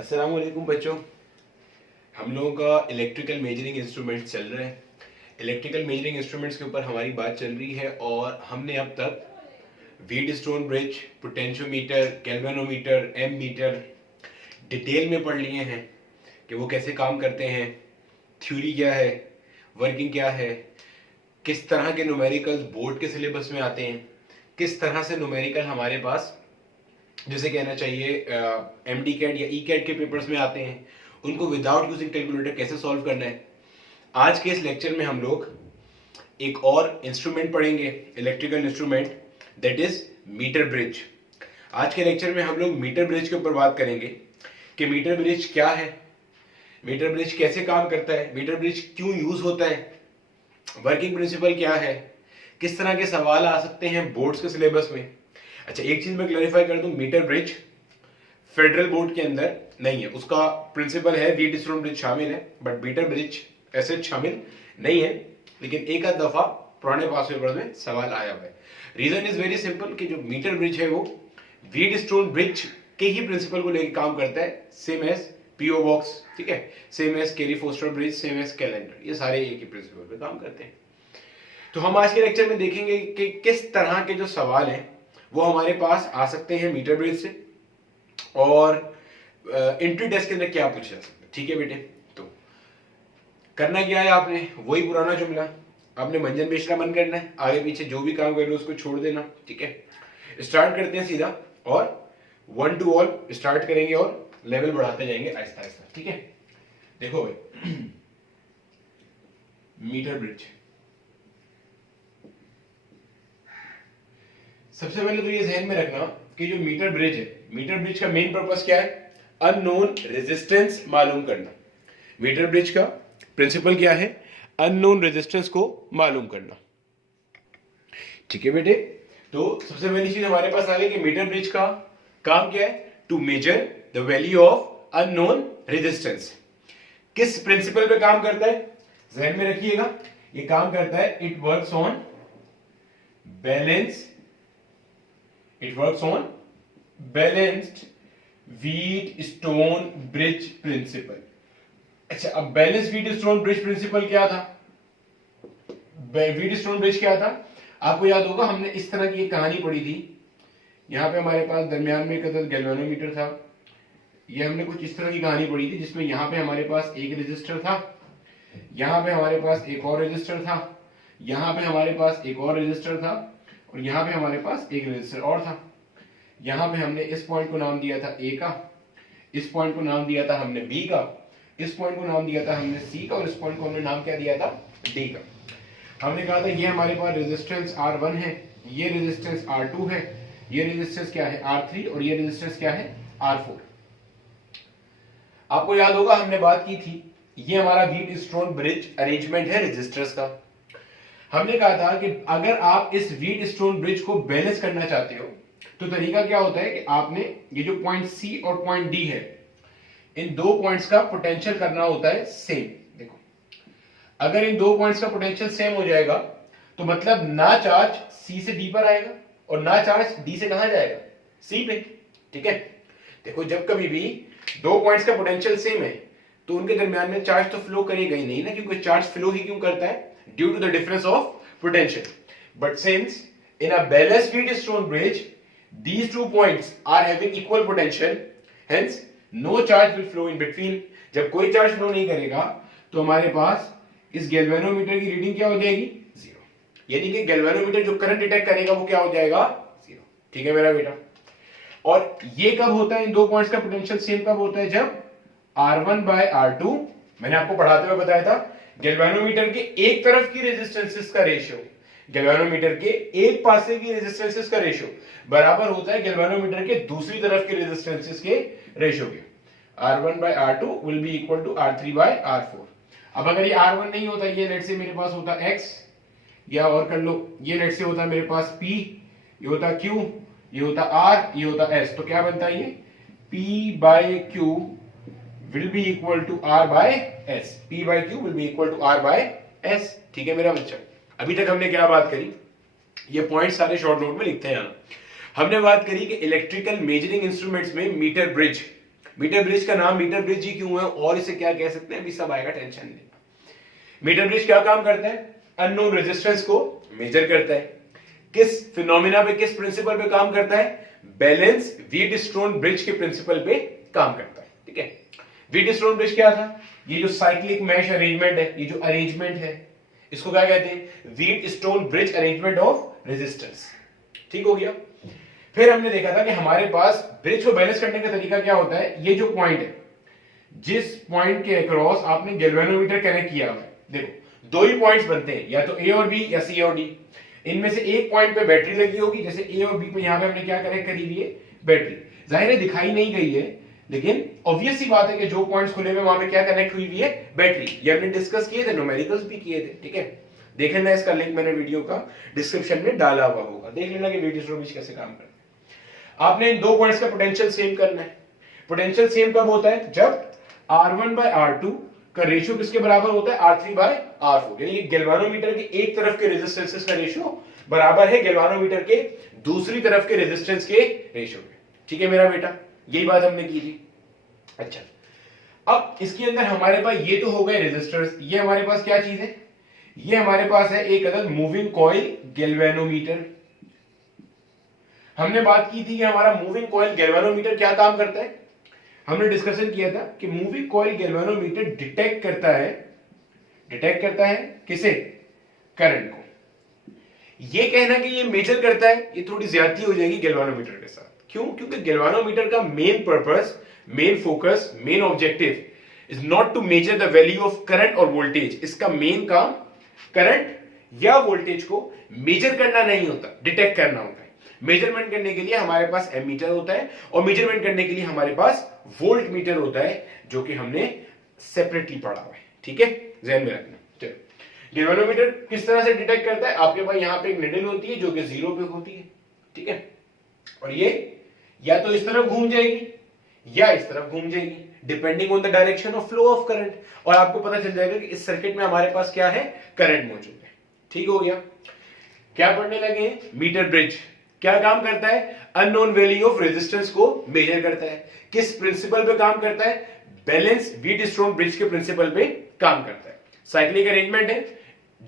अस्सलाम वालेकुम बच्चों। हम लोगों का इलेक्ट्रिकल मेजरिंग इंस्ट्रूमेंट चल रहा है। इलेक्ट्रिकल मेजरिंग इंस्ट्रूमेंट्स के ऊपर हमारी बात चल रही है और हमने अब तक Wheatstone bridge, potentiometer, galvanometer, ammeter detail में पढ़ लिए हैं कि वो कैसे काम करते हैं, थ्योरी क्या है, वर्किंग क्या है, किस तरह के न्यूमेरिकल्स बोर्ड के सिलेबस में आते हैं, किस तरह से न्यूमेरिकल हमारे पास जैसे कहना चाहिए एमडी कैट या ई कैट के पेपर्स में आते हैं, उनको विदाउट यूजिंग कैलकुलेटर कैसे सॉल्व करना है। आज के इस लेक्चर में हम लोग एक और इंस्ट्रूमेंट पढ़ेंगे, electrical instrument, that is metre bridge. आज के लेक्चर में हम लोग मीटर ब्रिज के ऊपर बात करेंगे कि मीटर ब्रिज क्या है, मीटर ब्रिज कैसे काम करता है, मीटर ब्रिज क्यों यूज होता है, वर्किंग प्रिंसिपल क्या है, किस तरह के सवाल आ सकते हैं बोर्ड्स के सिलेबस में। अच्छा, एक चीज मैं क्लैरिफाई कर दूं, मीटर ब्रिज फेडरल बोर्ड के अंदर नहीं है, उसका प्रिंसिपल है, व्हीटस्टोन ब्रिज शामिल है, बट मीटर ब्रिज ऐसे शामिल नहीं है, लेकिन एक आध दफा पुराने पास पेपर में सवाल आया हुआ है। रीजन इज वेरी सिंपल कि जो मीटर ब्रिज है वो व्हीटस्टोन ब्रिज के ही प्रिंसिपल को लेकर काम करता है, सेम एज पीओ बॉक्स, ठीक है, same as Carey Foster bridge, same as calendar, ये सारे एक ही प्रिंसिपल पे काम करते हैं। तो हम आज के लेक्चर में देखेंगे कि किस तरह के जो सवाल हैं वो हमारे पास आ सकते हैं मीटर ब्रिज से, और एंट्री टेस्ट के अंदर क्या पूछा जा सकता है। ठीक है बेटे, तो करना क्या है, आपने वही पुराना जुमला, आपने मंजन बेचना बंद करना है, आगे पीछे जो भी काम कर रहे हो उसको छोड़ देना। ठीक है, स्टार्ट करते हैं सीधा, और 1 to all स्टार्ट करेंगे और लेवल बढ़ाते जाएंगे आहिस्ता आहिस्ता। ठीक है, देखो भाई मीटर ब्रिज, सबसे पहले तो ये ध्यान में रखना कि जो मीटर ब्रिज है, मीटर ब्रिज का मेन पर्पस क्या है, अननोन रेजिस्टेंस मालूम करना। मीटर ब्रिज का प्रिंसिपल क्या है, अननोन रेजिस्टेंस को मालूम करना। ठीक है बेटे, तो सबसे पहली चीज हमारे पास आ गई कि मीटर ब्रिज का काम क्या है, to measure the value of unknown resistance. किस प्रिंसिपल पे काम करता है, ध्यान में रखिएगा, ये काम करता है, it works on balance, it works on balanced Wheatstone bridge principle। अच्छा, अब बैलेंस व्हीटस्टोन ब्रिज प्रिंसिपल क्या था, व्हीटस्टोन ब्रिज क्या था, आपको याद होगा, हमने इस तरह की एक कहानी पढ़ी थी। यहाँ पे हमारे पास दरमियान में एक गैल्वेनोमीटर था, ये हमने कुछ इस तरह की कहानी पढ़ी थी जिसमें यहाँ पे हमारे पास एक रेजिस्टर था, यहाँ पे हमारे पास एक और रेजिस्टर था, यहाँ पे हमारे पास एक और रेजिस्टर था, और यहाँ पे हमारे पास एक रेजिस्टर और था। यहाँ पे हमने इस पॉइंट को नाम दिया था ए का, इस पॉइंट को नाम दिया था हमने बी का, इस पॉइंट को नाम दिया था हमने सी का, और इस पॉइंट को हमने नाम क्या दिया था, डी का। हमने कहा था ये हमारे पास रेजिस्टेंस R1 है, ये रेजिस्टेंस R2 है, ये रेजिस्टेंस क्या है R3, और ये रेजिस्टेंस क्या है R4। आपको याद होगा हमने बात की थी, ये हमारा व्हीटस्टोन ब्रिज अरेंजमेंट है रेजिस्टर्स का। हमने कहा था कि अगर आप इस व्हीटस्टोन ब्रिज को बैलेंस करना चाहते हो तो तरीका क्या होता है कि आपने ये जो पॉइंट सी और पॉइंट डी है, इन दो पॉइंट्स का पोटेंशियल करना होता है सेम। देखो, अगर इन दो पॉइंट्स का पोटेंशियल सेम हो जाएगा तो मतलब ना चार्ज सी से डी पर आएगा और ना चार्ज डी से कहां जाएगा, सी पे। ठीक है, देखो जब कभी भी दो पॉइंट्स का पोटेंशियल सेम है तो उनके दरमियान में चार्ज तो फ्लो करेगा ही नहीं ना, क्योंकि चार्ज फ्लो ही क्यों करता है, due to the difference of potential। But since in a balanced Wheatstone bridge these two points are having equal potential, hence no charge will flow in between। जब कोई चार्ज फ्लो नहीं करेगा तो हमारे पास इस गैल्वेनोमीटर की रीडिंग क्या हो जाएगी, जीरो, यानी कि गैल्वेनोमीटर जो करंट डिटेक्ट करेगा वो क्या हो जाएगा, जीरो। ठीक है मेरा बेटा, और ये कब होता है, इन दो पॉइंट्स का पोटेंशियल सेम कब होता है, जब R1 by R2, मैंने आपको पढ़ाते हुए बताया था, गैल्वेनोमीटर के एक तरफ की रेजिस्टेंसेस का रेशियो, गैल्वेनोमीटर के एक पासे की रेजिस्टेंसेस का रेशियो बराबर होता है गैल्वेनोमीटर के दूसरी तरफ के रेजिस्टेंसेस के रेशियो के। R1 by R2 will be equal to R3 by R4। अब अगर ये R1 नहीं होता, ये लेट से मेरे पास होता X, या और कर लो, ये लेट से होता मेरे पास P, ये होता Q, ये होता R, ये होता S, तो क्या बनता है, ये P by Q will be equal to R by S। P by Q will be equal to R by S। ठीक है मेरा बच्चा, अभी तक हमने क्या बात करी, ये पॉइंट सारे शॉर्ट नोट में लिखते हैं। हमने बात करी कि इलेक्ट्रिकल मेजरिंग इंस्ट्रूमेंट्स में मीटर ब्रिज, मीटर ब्रिज का नाम मीटर ब्रिज ही क्यों है और इसे क्या कह सकते हैं, अभी सब आएगा, टेंशन नहीं। मीटर ब्रिज क्या काम करता है, अननोन रेजिस्टेंस को मेजर करता है। किस फिनोमिना पे, किस प्रिंसिपल पे काम करता है, बैलेंस व्हीटस्टोन ब्रिज के प्रिंसिपल पे काम करता है। ठीक है, व्हीटस्टोन ब्रिज क्या था, ये जो साइक्लिक मैश अरेंजमेंट है, ये जो अरेंजमेंट है इसको क्या कहते हैं, Wheatstone bridge arrangement of resistance. ठीक हो गया। फिर हमने देखा था कि हमारे पास ब्रिज को बैलेंस करने का तरीका क्या होता है, ये जो पॉइंट है, जिस पॉइंट के अक्रॉस आपने गैल्वेनोमीटर कनेक्ट किया है, देखो दो ही पॉइंट्स बनते हैं, या तो ए और बी या सी और डी। इनमें से एक पॉइंट पे बैटरी लगी होगी, जैसे ए और बी पे यहां पे हमने क्या कनेक्ट करी हुई है, बैटरी। जाहिर है दिखाई नहीं गई है, लेकिन ऑब्वियस सी बात है कि जो पॉइंट्स खुले हुए वहां पे क्या कनेक्ट हुई हुई है, बैटरी। ये हमने डिस्कस किए थे, न्यूमेरिकल्स भी किए थे। ठीक है, देख लेना, इसका लिंक मैंने वीडियो का डिस्क्रिप्शन में डाला हुआ होगा, देख लेना कि व्हीटस्टोन ब्रिज कैसे काम करता है। आपने इन दो पॉइंट्स का पोटेंशियल सेम करना है। पोटेंशियल सेम कब होता है, जब R1 by R2 का रेशियो किसके बराबर होता है, R3 by R4। यानी गैल्वानोमीटर के एक तरफ के रेजिस्टेंसेस का रेशियो बराबर है गैल्वानोमीटर के दूसरी तरफ के रेजिस्टेंस के रेशियो के। ठीक है मेरा बेटा, यही बात हमने की थी। अच्छा, अब इसके अंदर हमारे पास ये तो हो गए रेजिस्टर्स, ये हमारे पास क्या चीज है, ये हमारे पास है एक अदद मूविंग कॉइल गैल्वेनोमीटर। हमने बात की थी कि हमारा मूविंग कॉइल गैल्वेनोमीटर क्या काम करता है, हमने डिस्कशन किया था कि मूविंग कॉइल गैल्वेनोमीटर डिटेक्ट करता है किसे, करंट को। ये कहना कि ये मेजर करता है, ये थोड़ी ज्यादती हो जाएगी गैल्वेनोमीटर के साथ। क्यों, क्योंकि गैल्वेनोमीटर का main purpose, main focus, main objective is not to measure the value of current और वोल्टेज। इसका मेन काम करंट या वोल्टेज को मेजर करना नहीं होता, डिटेक्ट करना होता है। मेजरमेंट करने के लिए हमारे पास एमीटर होता है और मेजरमेंट करने के लिए हमारे पास वोल्ट मीटर होता है, जो कि हमने सेपरेटली पढ़ा हुआ है। ठीक है, ध्यान में रखना। चलो, गैल्वेनोमीटर किस तरह से डिटेक्ट करता है, आपके पास यहां पे एक निडल होती है जो कि 0 पे होती है। ठीक है, और ये या तो इस तरफ घूम जाएगी या इस तरफ घूम जाएगी, depending on the direction of flow of current, और आपको पता चल जाएगा कि इस सर्किट में हमारे पास क्या है, करंट मौजूद है। ठीक हो गया। क्या पढ़ने लगे, मीटर ब्रिज क्या काम करता है, अननोन वैल्यू ऑफ रेजिस्टेंस को मेजर करता है। किस प्रिंसिपल पे काम करता है, बैलेंस व्हीटस्टोन ब्रिज के प्रिंसिपल पे काम करता है। साइक्लिक अरेंजमेंट है,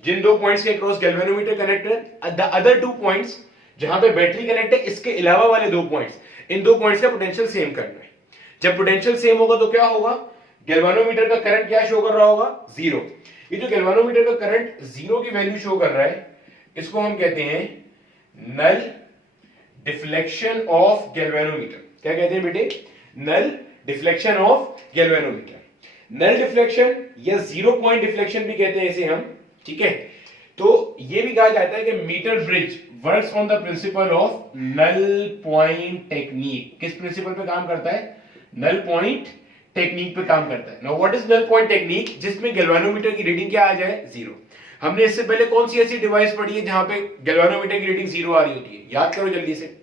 जिन दो पॉइंट्स के across galvanometer connected, the other two points जहां पे बैटरी कनेक्ट है, इसके अलावा वाले दो पॉइंट्स, इन दो पॉइंट्स का पोटेंशियल सेम करना है। जब पोटेंशियल सेम होगा तो क्या होगा, गैल्वेनोमीटर का करंट क्या शो कर रहा होगा, 0। ये जो गैल्वेनोमीटर का करंट 0 की वैल्यू शो कर रहा है, इसको हम कहते हैं नल डिफ्लेक्शन ऑफ गैल्वेनोमीटर। क्या कहते हैं बेटे, null deflection of galvanometer. Null deflection या 0 पॉइंट डिफ्लेक्शन भी कहते हैं इसे हम। ठीक है, तो ये भी कहा जाता है कि metre bridge works on the principle of null point technique. किस प्रिंसिपल पे काम करता है, नल पॉइंट टेक्निक पे काम करता है। Now what is null point technique, जिसमें गैल्वेनोमीटर की रीडिंग क्या आ जाए, 0। हमने इससे पहले कौन सी ऐसी डिवाइस पढ़ी है जहां पे गैल्वेनोमीटर की रीडिंग 0 आ रही होती है, याद करो जल्दी से।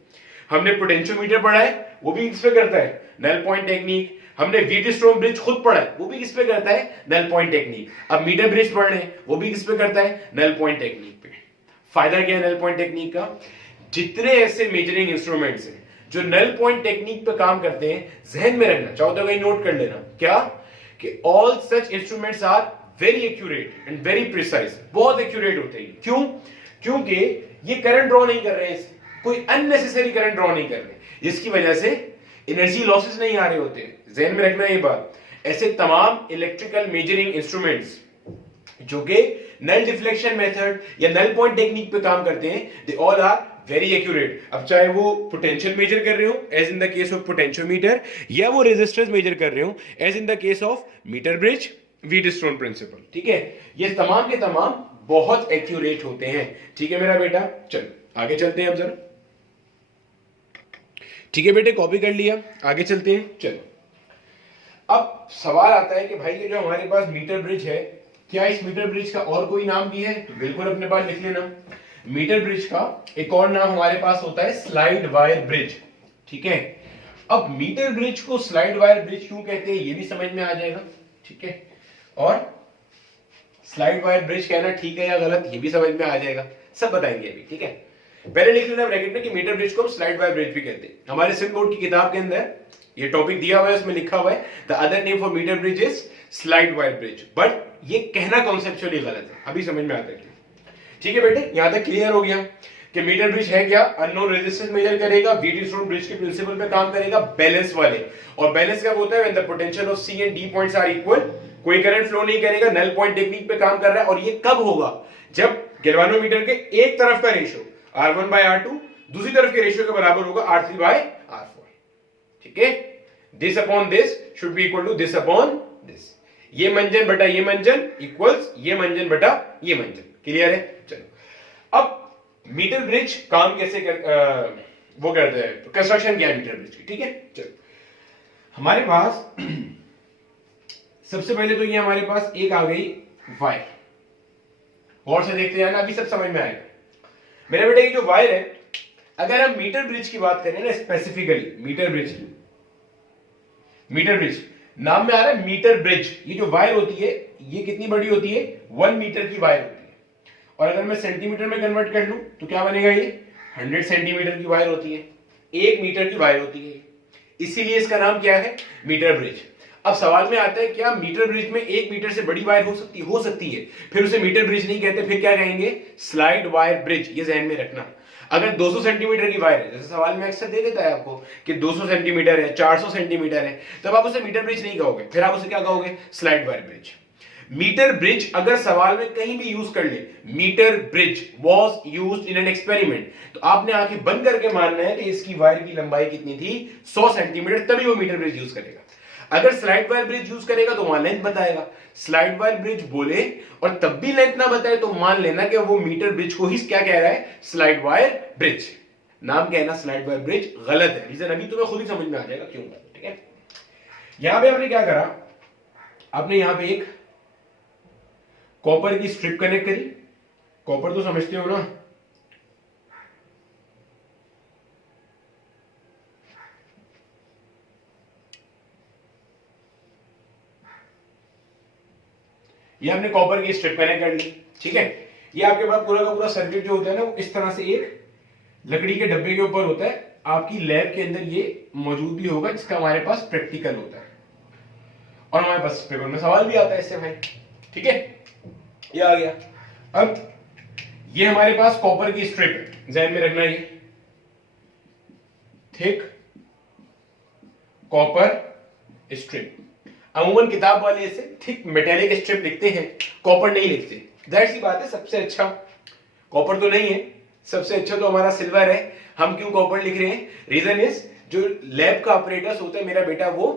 हमने पोटेंशियोमीटर पढ़ा है, वो भी किस पे करता है, नल पॉइंट टेक्निक। हमने व्हीटस्टोन ब्रिज खुद पढ़ा है, वो भी किस पे करता है, नल पॉइंट टेक्निक। अब मीटर ब्रिज पढ़ रहे हैं, वो भी किस पे करता है, नल पॉइंट टेक्निक पे। फायदा क्या है नल पॉइंट टेक्निक का, जितने ऐसे मेजरिंग इंस्ट्रूमेंट्स हैं जो नल पॉइंट टेक्निक पे काम करते हैं, जहन में रखना चाहो तो कहीं नोट कर लेना, क्या कि all such instruments are very accurate and very precise. बहुत एक्यूरेट होते हैं। क्यों, क्योंकि ये करंट ड्रॉ नहीं कर रहे हैं, कोई अननेसेसरी करंट ड्रॉ नहीं कर रहे, जिसकी वजह से एनर्जी लॉसेस नहीं आ रहे होते। जहन में रखना ये बात। ऐसे तमाम इलेक्ट्रिकल मेजरिंग इंस्ट्रूमेंट्स जो कि नल डिफ्लेक्शन मेथड या नल पॉइंट टेक्निक पे काम करते हैं, they all are very accurate. अब चाहे वो पोटेंशियल मेजर कर रहे हो as in the case of potentiometer, या वो रेजिस्टेंस मेजर कर रहे हो as in the case of metre bridge, Wheatstone principle. ठीक है, ये तमाम के तमाम बहुत एक्यूरेट होते हैं। ठीक है मेरा बेटा, चलो आगे चलते हैं अब जरा। ठीक है बेटे, कॉपी कर लिया, आगे चलते हैं। चलो, अब सवाल आता है कि भाई ये जो हमारे पास मीटर ब्रिज है, क्या इस मीटर ब्रिज का और कोई नाम भी है, तो बिल्कुल अपने पास लिख लेना। मीटर ब्रिज का एक और नाम हमारे पास होता है स्लाइड वायर ब्रिज। ठीक है, अब मीटर ब्रिज को स्लाइड वायर ब्रिज क्यों कहते हैं ये भी समझ में आ जाएगा। ठीक है, और स्लाइड वायर ब्रिज कहना ठीक है या गलत ये भी समझ में आ जाएगा, सब बताएंगे अभी। ठीक है, पहले लिख लेना ब्रैकेट में कि मीटर ब्रिज को हम स्लाइड वायर ब्रिज भी कहते हैं। हमारे सिविल कोड की किताब के अंदर ये टॉपिक दिया हुआ है, उसमें लिखा हुआ है the other name for metre bridge is slide wire bridge, but ये कहना कॉन्सेप्चुअली गलत है। अभी समझ में आता है, ठीक है बेटे, यहां तक क्लियर हो गया कि मीटर ब्रिज है क्या, अननोन रेजिस्टेंस मेजर करेगा, व्हीटस्टोन ब्रिज के प्रिंसिपल पे काम करेगा, बैलेंस वाले। और बैलेंस कब होता है, when the potential of C and D points are equal, कोई करंट फ्लो नहीं करेगा, नल पॉइंट टेक्निक पे काम कर रहा है। और ये कब होगा, जब गैल्वानोमीटर के एक तरफ का रेशियो R1 by R2 दूसरी तरफ के रेशियो के बराबर होगा R3 by R4, ठीक है। This upon this should be equal to this upon this, ये मंजन बटा ये मंजन इक्वल्स ये मंजन बटा ये मंजन, क्लियर है। चलो अब मीटर ब्रिज काम कैसे वो करते हैं, कंस्ट्रक्शन क्या है मीटर ब्रिज की, ठीक है। चलो हमारे पास सबसे पहले तो ये हमारे पास एक आ गई वायर, और से देखते हैं ना, अभी सब समझ में आएगा मेरे बेटे। ये जो वायर है, अगर हम मीटर ब्रिज की बात करें ना, स्पेसिफिकली मीटर ब्रिज नाम में आ रहा है मीटर ब्रिज। ये जो वायर होती है ये कितनी बड़ी होती है, 1 मीटर की वायर होती है। और अगर मैं सेंटीमीटर में कन्वर्ट कर लूं तो क्या बनेगा, ये 100 सेंटीमीटर की वायर होती है, 1 मीटर की वायर होती है, इसीलिए इसका नाम क्या है, मीटर ब्रिज। अब सवाल में आता है क्या मीटर ब्रिज में 1 मीटर से बड़ी वायर हो सकती है, फिर उसे मीटर ब्रिज नहीं कहते, फिर क्या कहेंगे, स्लाइड वायर ब्रिज। ये ध्यान में रखना। अगर 200 सेंटीमीटर की वायर है, जैसे सवाल में अक्सर दे देता है आपको कि 200 सेंटीमीटर है, 400 सेंटीमीटर है, तब आप उसे मीटर ब्रिज नहीं कहोगे, फिर आप उसे क्या कहोगे, slide wire bridge. Metre bridge अगर सवाल में कहीं भी यूज कर ले, metre bridge was used in an experiment, तो आपने आंखें बंद करके मानना है कि इसकी वायर की लंबाई कितनी थी, 100 सेंटीमीटर, तभी वो मीटर ब्रिज यूज करेगा। अगर स्लाइड वायर ब्रिज यूज करेगा तो वहां लेंथ बताएगा, स्लाइड वायर ब्रिज बोले और तब भी लेंथ ना बताए तो मान लेना कि वो मीटर ब्रिज को ही क्या कह रहा है, स्लाइड वायर ब्रिज। नाम कहना स्लाइड वायर ब्रिज गलत है, रीजन अभी तुम्हें खुद ही समझ में आ जाएगा क्यों, ठीक है। यहां पे आपने क्या करा, आपने यहां पे एक कॉपर की स्ट्रिप कनेक्ट करी, कॉपर तो समझते हो ना, ये आपने कॉपर की स्ट्रिप कनेक्ट कर ली, ठीक है। ये आपके पास पूरा का पूरा सर्किट जो होता है ना, वो इस तरह से एक लकड़ी के डब्बे के ऊपर होता है, आपकी लैब के अंदर ये मौजूद भी होगा, जिसका हमारे पास प्रैक्टिकल होता है और हमारे पास पेपर में सवाल भी आता है इससे भाई, ठीक है। ये आ गया। अब ये हमारे पास कॉपर की स्ट्रिप है, ध्यान में रखना, ये थिक कॉपर स्ट्रिप। अमूमन किताब वाले इसे थिक मेटेलिक स्ट्रिप लिखते हैं, कॉपर नहीं लिखते, जाहिर सी बात है, सबसे अच्छा कॉपर तो नहीं है, सबसे अच्छा तो हमारा सिल्वर है। हम क्यों कॉपर लिख रहे हैं, रीजन इज जो लैब का ऑपरेटर्स होता है मेरा बेटा, वो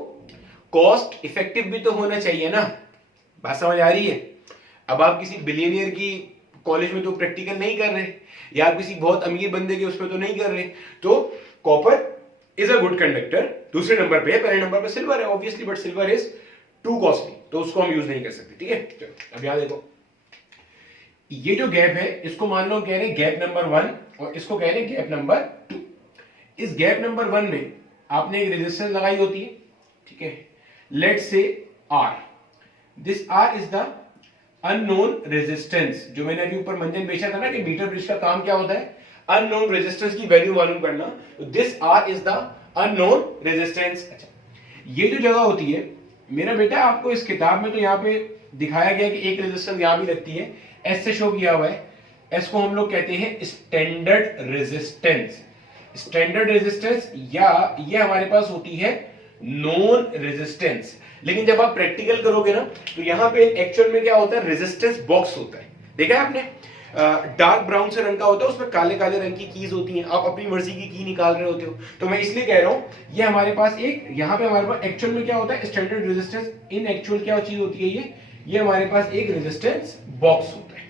कॉस्ट इफेक्टिव भी तो होना चाहिए ना, बात समझ आ रही है। अब आप किसी बिलियनियर की कॉलेज में तो प्रैक्टिकल नहीं कर रहे, या आप किसी बहुत अमीर बंदे के उसमें तो नहीं कर रहे, तो copper is a good conductor. दूसरे नंबर पे है, पहले नंबर पे सिल्वर है obviously, but silver is to costly, तो उसको हम यूज नहीं कर सकते, ठीक है। चलो अब यहां देखो, ये जो गैप है इसको मान लो कह रहे हैं गैप नंबर 1 और इसको कह रहे हैं गैप नंबर 2। इस गैप नंबर 1 में आपने एक रेजिस्टेंस लगाई होती है, ठीक है, लेट्स से R। This R is the unknown resistance, जो मैंने अभी ऊपर मंजन बेचा था ना कि मीटर ब्रिज का काम क्या होता है, अननोन रेजिस्टेंस की वैल्यू मालूम करना, तो this R is the unknown resistance. अच्छा, ये जो जगह होती है मेरा बेटा, आपको इस किताब में तो यहाँ पे दिखाया गया कि एक रेजिस्टेंस यहां भी लगती है, एस से शो किया हुआ है, एस को हम लोग कहते हैं स्टैंडर्ड रेजिस्टेंस। स्टैंडर्ड रेजिस्टेंस या ये हमारे पास होती है नॉन रेजिस्टेंस। लेकिन जब आप प्रैक्टिकल करोगे ना, तो यहां पे एक्चुअल में क्या होता है, रेजिस्टेंस बॉक्स होता है, देखा है आपने, डार्क ब्राउन से रंग का होता है, उसमें काले काले रंग की कीज होती हैं, आप अपनी मर्जी की की निकाल रहे होते हो। तो मैं इसलिए कह रहा हूं ये हमारे पास एक, यहाँ पे हमारे पास एक्चुअल में क्या होता है, स्टैंडर्ड रेजिस्टेंस, इन एक्चुअल क्या चीज होती है, ये हमारे पास एक रेजिस्टेंस बॉक्स होता है।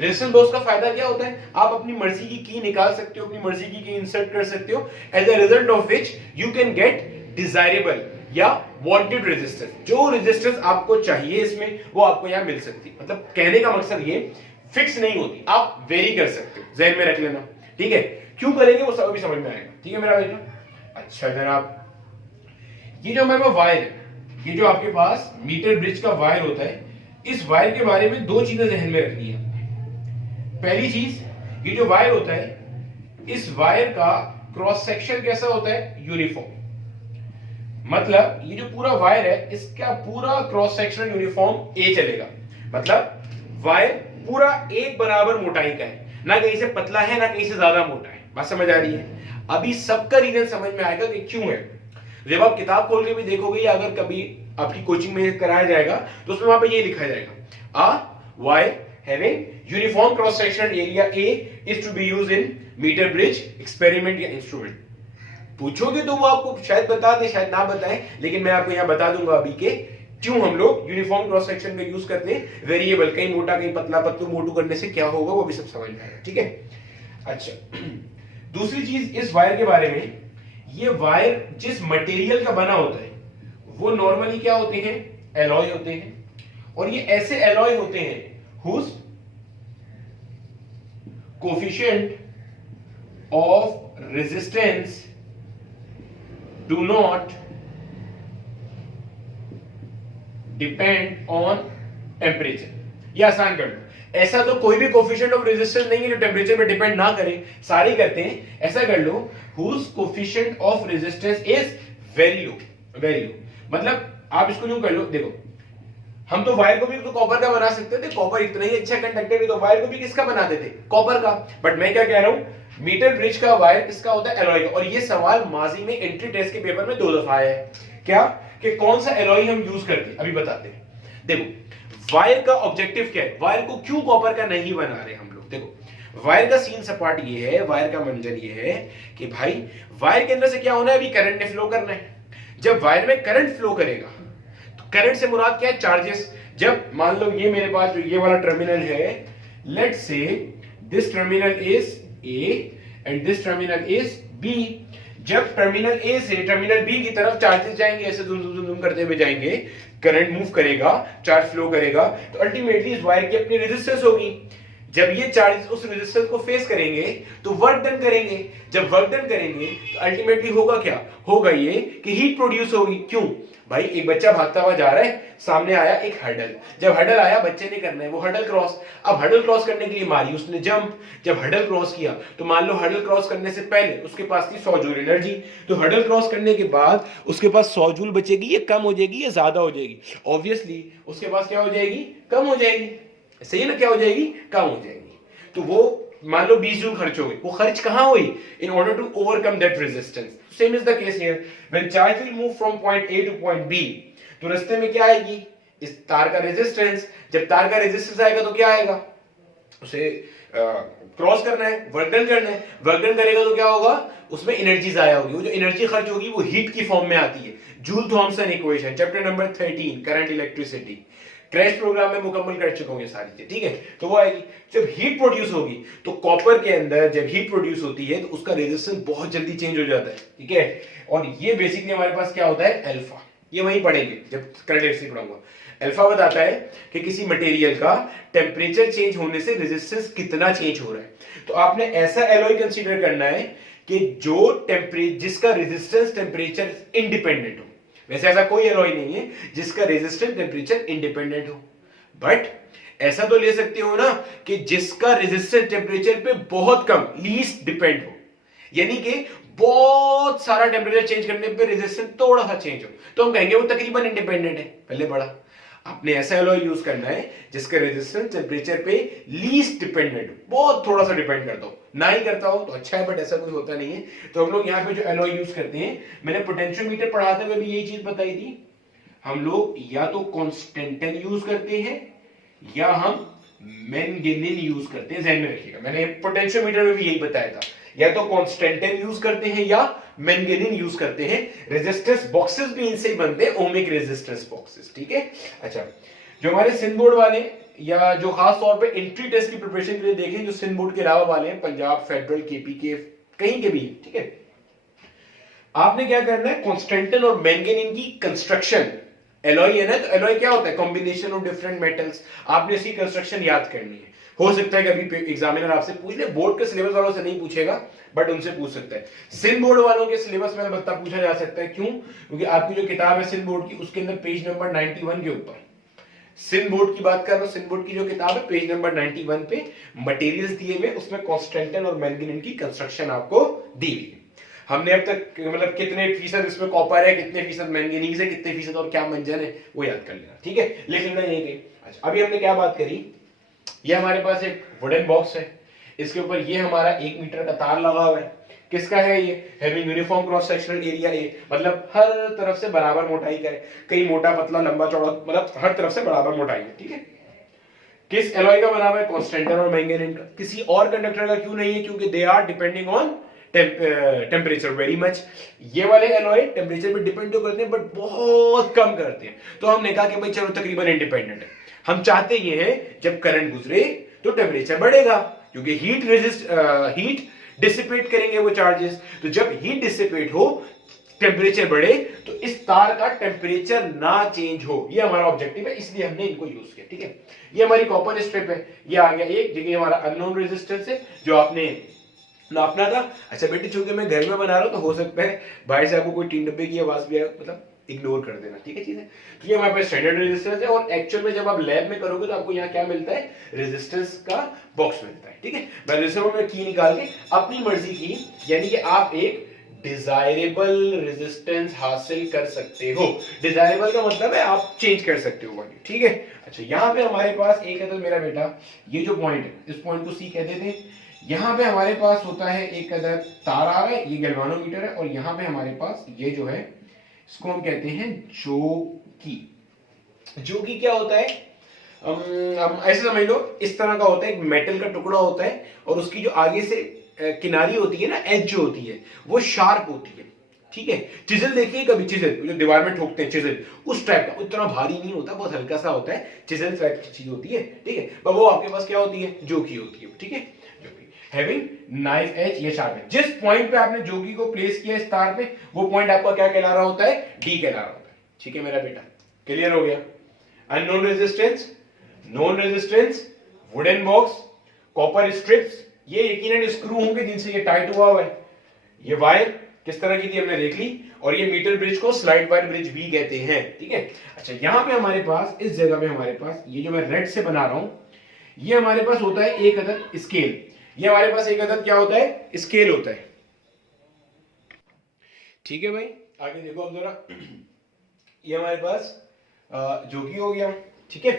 रेजिस्टेंस बॉक्स का फायदा क्या होता है, आप अपनी मर्जी की की निकाल सकते हो, अपनी मर्जी की की इंसर्ट कर सकते हो, as a result of which you can get desirable या वांटेड रेजिस्टेंस। जो रेजिस्टेंस आपको चाहिए इसमें, वो आपको यहां मिल सकती है। मतलब कहने का मकसद ये फिक्स नहीं होती, आप वेरी कर सकते हो, ज़हन में रख लेना, ठीक है। क्यों करेंगे वो सब भी समझ में आएगा, ठीक है मेरा बेटा। अच्छा जनाब, ये जो हमारे पास वायर है, ये जो आपके पास मीटर ब्रिज का वायर होता है, इस वायर के बारे में दो चीजें ध्यान में रखनी है। पहली चीज, ये जो वायर होता है इस वायर का क्रॉस सेक्शन कैसा होता है? यूनिफॉर्म। मतलब ये जो पूरा वायर है इसका पूरा क्रॉस सेक्शन यूनिफॉर्म ए चलेगा। मतलब वायर पूरा एक बराबर मोटाई का है, ना कहीं से पतला है ना कहीं से ज्यादा मोटा है। बात समझ आ रही है? अभी सबका रीजन समझ में आएगा कि क्यों है। जब आप किताब खोल के भी देखोगे या अगर कभी आपकी कोचिंग में कराया जाएगा तो उसमें वहां पे ये लिखा जाएगा, a wire having uniform cross sectional area A is to be used in metre bridge experiment या इंस्ट्रूमेंट। पूछोगे तो वो आपको शायद बता दे शायद ना बताए, लेकिन मैं आपको यहां बता दूंगा अभी के क्यों हम लोग यूनिफॉर्म क्रॉस सेक्शन का यूज करते हैं। वेरिएबल कहीं मोटा कहीं पतला, पतलू मोटू करने से क्या होगा वो भी सब समझ में आएगा। ठीक है, अच्छा दूसरी चीज इस वायर के बारे में, ये वायर जिस मटेरियल का बना होता है वो नॉर्मली क्या होते हैं? एलॉय होते हैं। और ये ऐसे एलॉय होते हैं whose coefficient of resistance do not depend on temperature. ये आसान कर लो, ऐसा तो कोई भी कोफिशिएंट ऑफ रेजिस्टेंस नहीं है जो टेम्परेचर पे डिपेंड ना करे, सारे करते हैं। ऐसा कर लो, whose coefficient of resistance is very low. Very low मतलब आप इसको यूं कर लो, देखो हम तो वायर को भी तो कॉपर का बना सकते थे, कॉपर इतना ही अच्छा कंडक्टर है तो वायर को भी किसका बनाते थे? कॉपर का। बट मैं क्या कह रहा हूं, मीटर ब्रिज का वायर किसका होता है? एलॉय का। और ये सवाल माजी में एंट्री टेस्ट के पेपर में 2 दफा आया है। क्या कि कौन सा एलॉय हम यूज करते हैं, अभी बताते हैं। देखो वायर का ऑब्जेक्टिव क्या है, वायर को क्यों कॉपर का नहीं बना रहे हम लोग? देखो वायर का सीन सपाट ये है, वायर का मंजर ये है कि भाई वायर के अंदर से क्या होना है? अभी करंट ने फ्लो करना है। जब वायर में करंट फ्लो करेगा तो करंट से मुराद क्या है? चार्जेस। जब मान लो ये मेरे पास जो ये वाला टर्मिनल है, let's say this terminal is A and this terminal is B. जब टर्मिनल ए से टर्मिनल बी की तरफ चार्जेस जाएंगे, ऐसे दुम करते हुए जाएंगे, करंट मूव करेगा, चार्ज फ्लो करेगा, तो अल्टीमेटली इस वायर की अपनी रेजिस्टेंस होगी। जब ये चार्जेस उस रेजिस्टेंस को फेस करेंगे तो वर्क डन करेंगे। जब वर्क डन करेंगे तो अल्टीमेटली होगा क्या? होगा ये कि हीट प्रोड्यूस होगी। क्यों भाई? एक बच्चा भागता हुआ जा रहा है, सामने आया एक हर्डल। जब हर्डल आया बच्चे ने करना है वो हर्डल क्रॉस। अब हर्डल क्रॉस करने के लिए मारी उसने जंप। जब हर्डल क्रॉस किया तो मान लो हर्डल क्रॉस करने से पहले उसके पास थी 100 जूल एनर्जी, तो हर्डल क्रॉस करने के बाद उसके पास 100 जूल बचेगी। ये कम हो जाएगी या ज्यादा हो जाएगी? ऑब्वियसली उसके पास क्या हो जाएगी? कम हो जाएगी। सही है ना? क्या हो जाएगी? कम हो जाएगी। तो वो मान लो 20 जूल खर्च हो गई, वो खर्च कहां हुई? In order to overcome that resistance. Same is the case here, when charge will move from point A to point B, तो रास्ते में क्या आएगी? इस तार का रेजिस्टेंस। जब तार का रेजिस्टेंस आएगा तो क्या आएगा? उसे क्रॉस करना है, वर्कडन करना है। वर्कडन करेगा तो क्या होगा? उसमें एनर्जी जाया होगी। वो जो एनर्जी खर्च होगी वो हीट की फॉर्म में आती है। Joule Thomson equation, chapter number 13 current electricity, crash programme में मुकम्मल कर चुका हूं ये सारी चीजें। ठीक है, तो वो आएगी। जब हीट प्रोड्यूस होगी तो कॉपर के अंदर जब हीट प्रोड्यूस होती है तो उसका रेजिस्टेंस बहुत जल्दी चेंज हो जाता है। ठीक है, और ये बेसिकली हमारे पास क्या होता है? अल्फा। ये वहीं पढ़ेंगे जब करंट इलेक्ट्रिसिटी पढ़ाऊंगा। अल्फा बताता है कि किसी मटेरियल का टेम्परेचर चेंज होने से रेजिस्टेंस कितना चेंज हो रहा है। तो आपने ऐसा एलॉय कंसीडर करना है कि जो टेम्परेचर जिसका रेजिस्टेंस टेम्परेचर इंडिपेंडेंट हो। वैसे ऐसा कोई एलॉय नहीं है जिसका रेजिस्टेंस टेम्परेचर इंडिपेंडेंट हो, बट ऐसा तो ले सकते हो ना कि जिसका रेजिस्टेंस टेम्परेचर पे बहुत कम, लीस्ट डिपेंड हो। यानी कि बहुत सारा टेम्परेचर चेंज करने पे रेजिस्टेंस थोड़ा सा चेंज हो तो हम कहेंगे वो तकरीबन इंडिपेंडेंट है। पहले बड़ा आपने ऐसा एलॉय यूज करना है जिसका रेजिस्टेंस टेम्परेचर पे लीस्ट डिपेंडेंट हो, बहुत थोड़ा सा डिपेंड करता हो। ना ही करता हो तो अच्छा है, बट ऐसा कुछ होता नहीं है। तो हम लोग यहाँ पे जो एलॉय यूज करते हैं, मैंने पोटेंशियोमीटर पढ़ाते हुए भी यही चीज बताई थी, हम लोग या तो कॉन्स्टेंटन यूज करते हैं या हम मैंगनीन यूज करते हैं। ध्यान में रखिएगा, मैंने पोटेंशियोमीटर में भी यही बताया था, या तो कॉन्स्टेंटन यूज करते हैं या मैंगनीन यूज करते हैं। रेजिस्टेंस बॉक्सेस भी इनसे ही बनते हैं, ओमिक रेजिस्टेंस बॉक्सेस। ठीक है, अच्छा जो हमारे सिंध बोर्ड वाले या जो खास तौर पे एंट्री टेस्ट की प्रिपरेशन के लिए देखें, जो सिंध बोर्ड के अलावा वाले हैं, पंजाब, फेडरल, केपी के, कहीं के भी, ठीक है, आपने क्या करना है? कॉन्स्टेंटन और मैंगनीन की कंस्ट्रक्शन, एलॉय है ना, तो एलॉय क्या होता है? Combination of different metals. आपने इसकी कंस्ट्रक्शन याद करनी है। हो सकता है कभी एग्जामिनर आपसे पूछ ले, बोर्ड के सिलेबस वालों से नहीं पूछेगा बट उनसे पूछ सकता है। सिंध बोर्ड वालों के सिलेबस में बता पूछा जा सकता है। क्यों? क्योंकि आपकी जो किताब है सिंध बोर्ड की, उसके अंदर पेज नंबर 91 के ऊपर सिन बोर्ड की बात कर रहा हूं, सिन बोर्ड की जो किताब है पेज नंबर 91 पे मटेरियल्स दिए हुए, उसमें कॉन्स्टेंटाइन और मैंगनीज की कंस्ट्रक्शन आपको दी हुई है। हमने अब तक मतलब कितने फीसद इसमें कॉपर है, कितने फीसद मैंगनीज है, कितने फीसद और क्या मंजन है, वो याद कर लेना, ठीक है, लिख लेना यही कहीं। अच्छा, अभी हमने क्या बात करी, ये हमारे पास एक वुडन बॉक्स है, इसके ऊपर ये हमारा 1 मीटर का तार लगा हुआ है। किसका है ये? Having uniform cross sectional area ए, मतलब हर तरफ से बराबर मोटाई का है, कहीं मोटा पतला लंबा चौड़ा, मतलब हर तरफ से बराबर मोटाई है, ठीक है। किस एलॉय का बना हुआ है? कॉन्स्टेंटाइन और मैंगनीज का। किसी और कंडक्टर का क्यों नहीं है? क्योंकि they are depending on temperature very much. ये वाले एलॉय टेम्परेचर पे डिपेंड तो करते हैं बट बहुत कम करते हैं, तो हमने कहा कि भाई चलो तकरीबन इंडिपेंडेंट है। हम चाहते ये हैं जब करंट गुजरे तो टेम्परेचर बढ़ेगा, क्योंकि हीट डिसिपेट करेंगे वो चार्जेस, तो जब हीट डिसिपेट हो टेम्परेचर बढ़े तो इस तार का टेम्परेचर ना चेंज हो, ये हमारा ऑब्जेक्टिव है, इसलिए हमने इनको यूज किया, ठीक है। ये हमारी कॉपर स्ट्रिप है, ये आ गया एक जगह हमारा अननोन रेजिस्टेंस है जो आपने नापना था। अच्छा बेटे, चूंकि मैं घर में बना रहा हूं तो हो सकता है बाहर से आपको कोई टीन डब्बे की आवाज भी आए, मतलब इग्नोर कर देना, ठीक है चीजें। तो ये हमारे पास स्टैंडर्ड रेजिस्टेंस है, और एक्चुअल में जब आप लैब में करोगे तो आपको यहाँ क्या मिलता है? रेजिस्टेंस का बॉक्स मिलता है, ठीक है। मैं रेजिस्टेंस में की निकाल के अपनी मर्जी की, यानी कि आप एक डिजायरेबल रेजिस्टेंस हासिल कर सकते हो। डिजायरेबल का मतलब है आप चेंज कर सकते हो वैल्यू, ठीक है। अच्छा, यहाँ पे हमारे पास एक है, तो मेरा बेटा ये जो पॉइंट है, इस पॉइंट को सी कहते थे। यहाँ पे हमारे पास होता है एक अदर तार आ रहा है, ये गैल्वानोमीटर है, और यहाँ पे हमारे पास ये जो है इसको हम कहते हैं जोगी। जोगी क्या होता है? ऐसे समझ लो, इस तरह का होता है, एक मेटल का टुकड़ा होता है, और उसकी जो आगे से किनारी होती है ना, एज जो होती है वो शार्प होती है, ठीक है। चिजल देखिए कभी, चिजल जो दीवार में ठोकते हैं, चिजल उस टाइप का, उतना भारी नहीं होता, बहुत हल्का सा होता है, चिजल टाइप की चीज होती है, ठीक है। पर वो आपके पास क्या होती है? जोगी होती है, ठीक है। हैविंग नाइफ एज, ये शार्प है। जिस पॉइंट पे आपने जोगी को प्लेस किया इस तार पे, वो पॉइंट आपका क्या कहला रहा होता है? डी कहला रहा होता है, ठीक है मेरा बेटा, क्लियर हो गया। Unknown resistance, known resistance, wooden box, copper strips, ये यकीनन स्क्रू होंगे जिनसे ये टाइट हुआ है। ये वायर किस तरह की थी हमने देख ली, और ये मीटर ब्रिज को स्लाइड वायर ब्रिज भी कहते हैं, ठीक है। अच्छा, यहां पे हमारे पास इस जगह पे हमारे पास ये जो मैं रेड से बना रहा हूं, ये हमारे पास होता है एक अदद स्केल। ये हमारे पास एक अदद क्या होता है? स्केल होता है, ठीक है भाई। आगे देखो अब जरा, ये हमारे पास जोगी हो गया, ठीक है।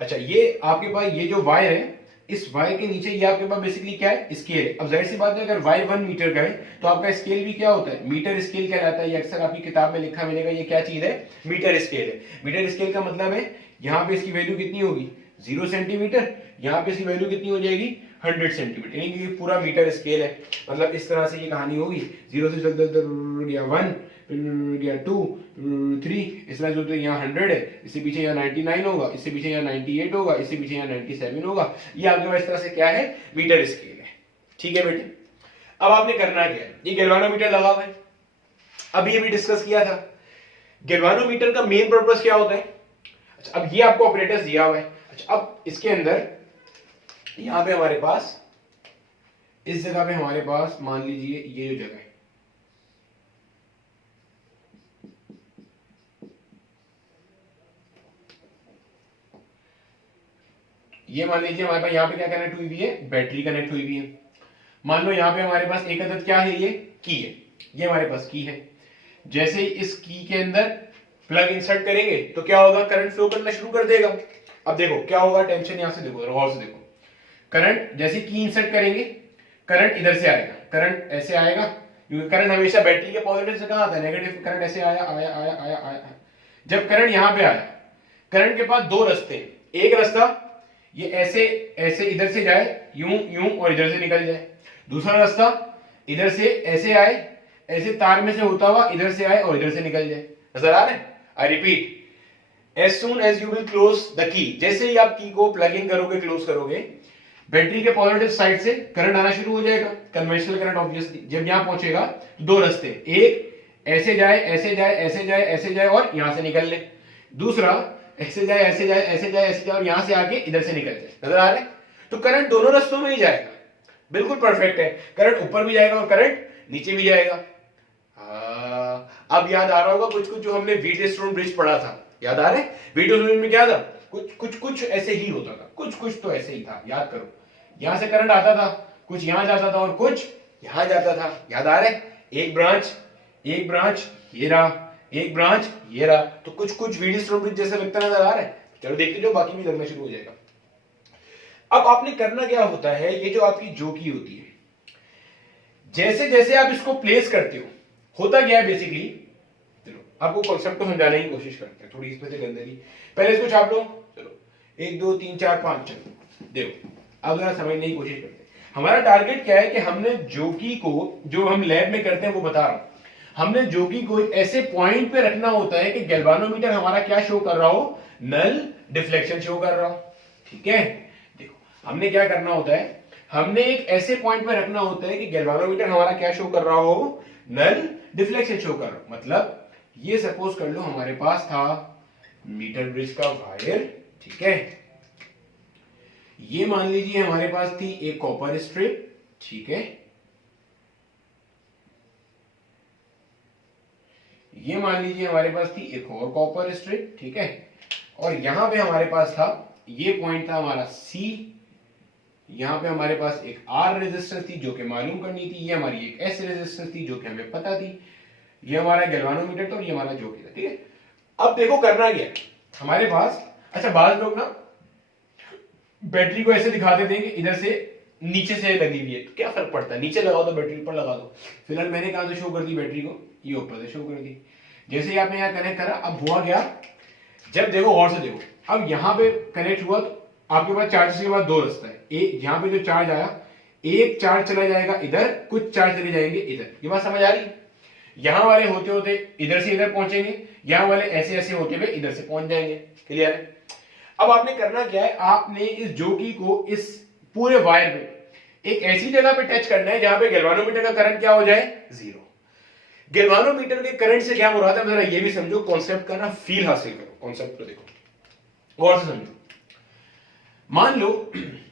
अच्छा, ये आपके पास ये जो वायर है, इस वायर के नीचे ये आपके पास बेसिकली क्या है? स्केल है। अब जाहिर सी बात है, अगर वायर 1 मीटर का है तो आपका स्केल भी क्या होता है? मीटर स्केल कहलाता है। ये अक्सर आपकी किताब में लिखा मिलेगा, ये क्या चीज है? मीटर स्केल है। मीटर स्केल का मतलब है यहाँ पे इसकी वैल्यू कितनी होगी? 0 सेंटीमीटर, यहाँ पे इसकी वैल्यू कितनी हो जाएगी? 100 सेंटीमीटर, यानी कि पूरा मीटर स्केल है। मतलब इस तरह से ये कहानी होगी, 0 से चलते गया 1, गया 2, 3, इस तरह जो, तो यहाँ 100 है, इससे पीछे यहाँ 99 होगा, इससे पीछे यहाँ 98 होगा, इससे पीछे यहाँ 97 होगा। ये आपके पास इस तरह से क्या है? मीटर स्केल है, ठीक है बेटे। अब आपने करना क्या है? ये गैल्वानोमीटर लगा हुआ है, अभी ये भी डिस्कस किया था। गैल्वानोमीटर का मेन पर्पस क्या होता है? अच्छा, अब ये आपको ऑपरेटर्स दिया हुआ है। अच्छा, अब इसके अंदर यहां पे हमारे पास, इस जगह पे हमारे पास मान लीजिए ये जो जगह है, ये मान लीजिए हमारे पास यहाँ पे क्या कनेक्ट हुई हुई है? बैटरी कनेक्ट हुई हुई है। मान लो यहाँ पे हमारे पास एक अदद क्या है? ये की है, ये हमारे पास की है। जैसे इस की के अंदर प्लग इंसर्ट करेंगे तो क्या होगा? करंट फ्लो करना शुरू कर देगा। अब देखो क्या होगा, टेंशन यहां से देखो, गौर से देखो। करंट जैसे की इंसर्ट करेंगे, करंट इधर से आएगा, करंट ऐसे आएगा, क्योंकि करंट हमेशा बैटरी के पॉजिटिव से कहां आता है? नेगेटिव। करंट ऐसे आया आया आया आया आया। जब करंट यहां पे आया, करंट के पास दो रास्ते, एक रास्ता ये ऐसे ऐसे इधर से जाए, यूं यूं, और इधर से निकल जाए। दूसरा रास्ता इधर से ऐसे आए, ऐसे तार में से होता हुआ इधर से आए और इधर से निकल जाए। नजर आ रहा है? I repeat, as soon as you will close the key, जैसे ही आप की को प्लग इन करोगे, क्लोज करोगे, बैटरी के पॉजिटिव साइड से करंट आना शुरू हो जाएगा, कन्वेंशनल करंट ऑब्वियसली। जब यहां पहुंचेगा तो दो रास्ते, एक ऐसे जाए ऐसे जाए ऐसे जाए ऐसे जाए और यहां से निकल ले, दूसरा ऐसे जाए ऐसे जाए ऐसे जाए ऐसे जाए और यहां से आके इधर से निकल जाए। नजर आ रहा है? तो करंट दोनों रास्तों में ही जाएगा, बिल्कुल परफेक्ट है। करंट ऊपर भी जाएगा और करंट नीचे भी जाएगा। अब याद आ रहा होगा कुछ कुछ जो हमने व्हीटस्टोन ब्रिज पढ़ा था, याद आ रहा है? वीडियो में क्या था, कुछ ऐसे ही होता था, कुछ तो ऐसे ही था, याद करो। यहां से करंट आता था, कुछ यहां जाता था और कुछ यहां जाता था, याद आ रहा है? एक ब्रांच ये रहा, एक ब्रांच ये रहा, तो कुछ वीडियो स्टोन ब्रिज जैसा लगता नजर आ रहा है। चलो देखते जाओ, बाकी भी लगना शुरू हो जाएगा। अब आपने करना क्या होता है, ये जो आपकी जोकी होती है, जैसे जैसे आप इसको प्लेस करते हो, होता क्या है बेसिकली, चलो आपको कॉन्सेप्ट को समझाने की कोशिश करते हैं, थोड़ी इसमें से गंदगी, पहले इसको छाप लो, चलो 1 2 3 4 5, चलो देखो अब जरा समझने की कोशिश करते हैं। हमारा टारगेट क्या है कि हमने जोकी को, जो हम लैब में करते हैं वो बता रहा हूं, हमने जोकी को एक ऐसे पॉइंट पे रखना होता है कि गैल्वानोमीटर हमारा क्या शो कर रहा हो, नल डिफ्लेक्शन शो कर रहा हो। ठीक है, देखो हमने क्या करना होता है, हमने एक ऐसे पॉइंट पे रखना होता है कि गैल्वानोमीटर हमारा क्या शो कर रहा हो, नल डिफ्लेक्शन शो कर रहा हो। मतलब ये सपोज कर लो हमारे पास था मीटर ब्रिज का वायर, ठीक है, ये मान लीजिए हमारे पास थी एक कॉपर स्ट्रिप, ठीक है, ये मान लीजिए हमारे पास थी एक और कॉपर स्ट्रिप, ठीक है, और यहां पे हमारे पास था, ये पॉइंट था हमारा C, यहां पे हमारे पास एक R रेजिस्टेंस थी जो कि मालूम करनी थी, ये हमारी एक S रेजिस्टेंस थी जो कि हमें पता थी, ये हमारा गैल्वानोमीटर था और ये हमारा जोकी था। ठीक है, अब देखो करना क्या है हमारे पास। अच्छा, बात लोग ना बैटरी को ऐसे दिखा देते हैं कि इधर से नीचे से लगी हुई है, तो क्या फर्क पड़ता है, नीचे लगाओ तो बैटरी ऊपर लगा दो। फिलहाल मैंने कहां से शो कर दी बैटरी को, ये ऊपर से शो कर दी। जैसे ही आपने यहाँ कनेक्ट करा, अब हुआ क्या, जब देखो गौर से देखो, अब यहाँ पे कनेक्ट हुआ तो आपके पास चार्जेस के बाद दो रास्ता है, एक यहाँ पे जो चार्ज आया, एक चार्ज चला जाएगा इधर, कुछ चार्ज चले जाएंगे इधर। ये बात समझ आ रही है? यहां वाले होते होते इधर से इधर पहुंचेंगे, यहां वाले ऐसे ऐसे होते हुए इधर से पहुंच जाएंगे। क्लियर है? अब आपने करना क्या है, आपने इस जोकी को इस पूरे वायर में एक ऐसी जगह पे टच करना है जहां पे गैल्वानोमीटर का करंट क्या हो जाए, 0। गैल्वानोमीटर के करंट से क्या मुराद है, जरा ये भी समझो, कॉन्सेप्ट का ना फील हासिल करो, कॉन्सेप्ट को देखो, गौर से समझो। मान लो,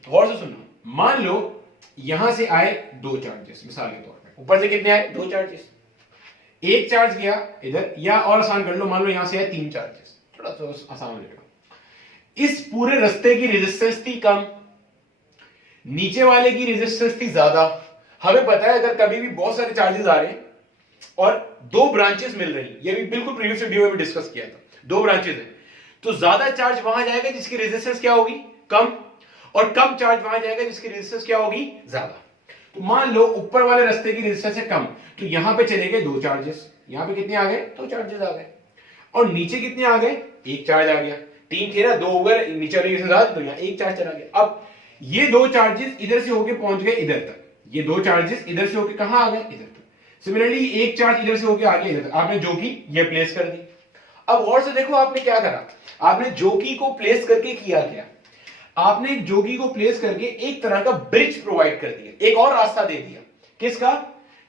गौर से सुनो, मान लो यहां से आए दो चार्जेस, मिसाल के तौर पे ऊपर से कितने आए, दो चार्जेस, एक चार्ज गया इधर, या और आसान कर लो, मान लो यहां से आए 3 चार्जेस, थोड़ा सा आसान हो जाएगा। इस पूरे रास्ते की रेजिस्टेंस थी कम, नीचे वाले की रेजिस्टेंस थी ज्यादा। हमें पता है अगर कभी भी बहुत सारे चार्जेस आ रहे हैं और दो ब्रांचेस मिल रही, ये भी बिल्कुल प्रीवियस वीडियो में डिस्कस किया था, दो ब्रांचेस हैं, तो ज्यादा चार्ज वहां जाएगा जिसकी रेजिस्टेंस क्या होगी, कम, और कम चार्ज वहां जाएगा जिसकी रेजिस्टेंस क्या होगी, ज्यादा। तो मान लो ऊपर वाले रास्ते की रेजिस्टेंस है कम, तो यहां पे चले गए दो चार्जेस, यहां पे कितने आ गए, दो चार्जेस आ गए, और नीचे कितने आ गए, एक चार्ज आ गया, 3 थे ना, 2 हो गए, नीचे वाले की ज्यादा, तो यहां एक चार्ज चला गया। अब ये दो चार्जेस इधर से होके पहुंच गए इधर तक, ये दो चार्जेस इधर से होके कहां आ गए, इधर तक। सिमिलरली एक चार्ज इधर से होके आ गया इधर तक, आपने जोकी ये प्लेस कर दी। अब गौर से देखो आपने क्या करा, आपने जोकी को प्लेस करके किया क्या, आपने एक जोगी को प्लेस करके एक तरह का ब्रिज प्रोवाइड कर दिया, एक और रास्ता दे दिया, किसका,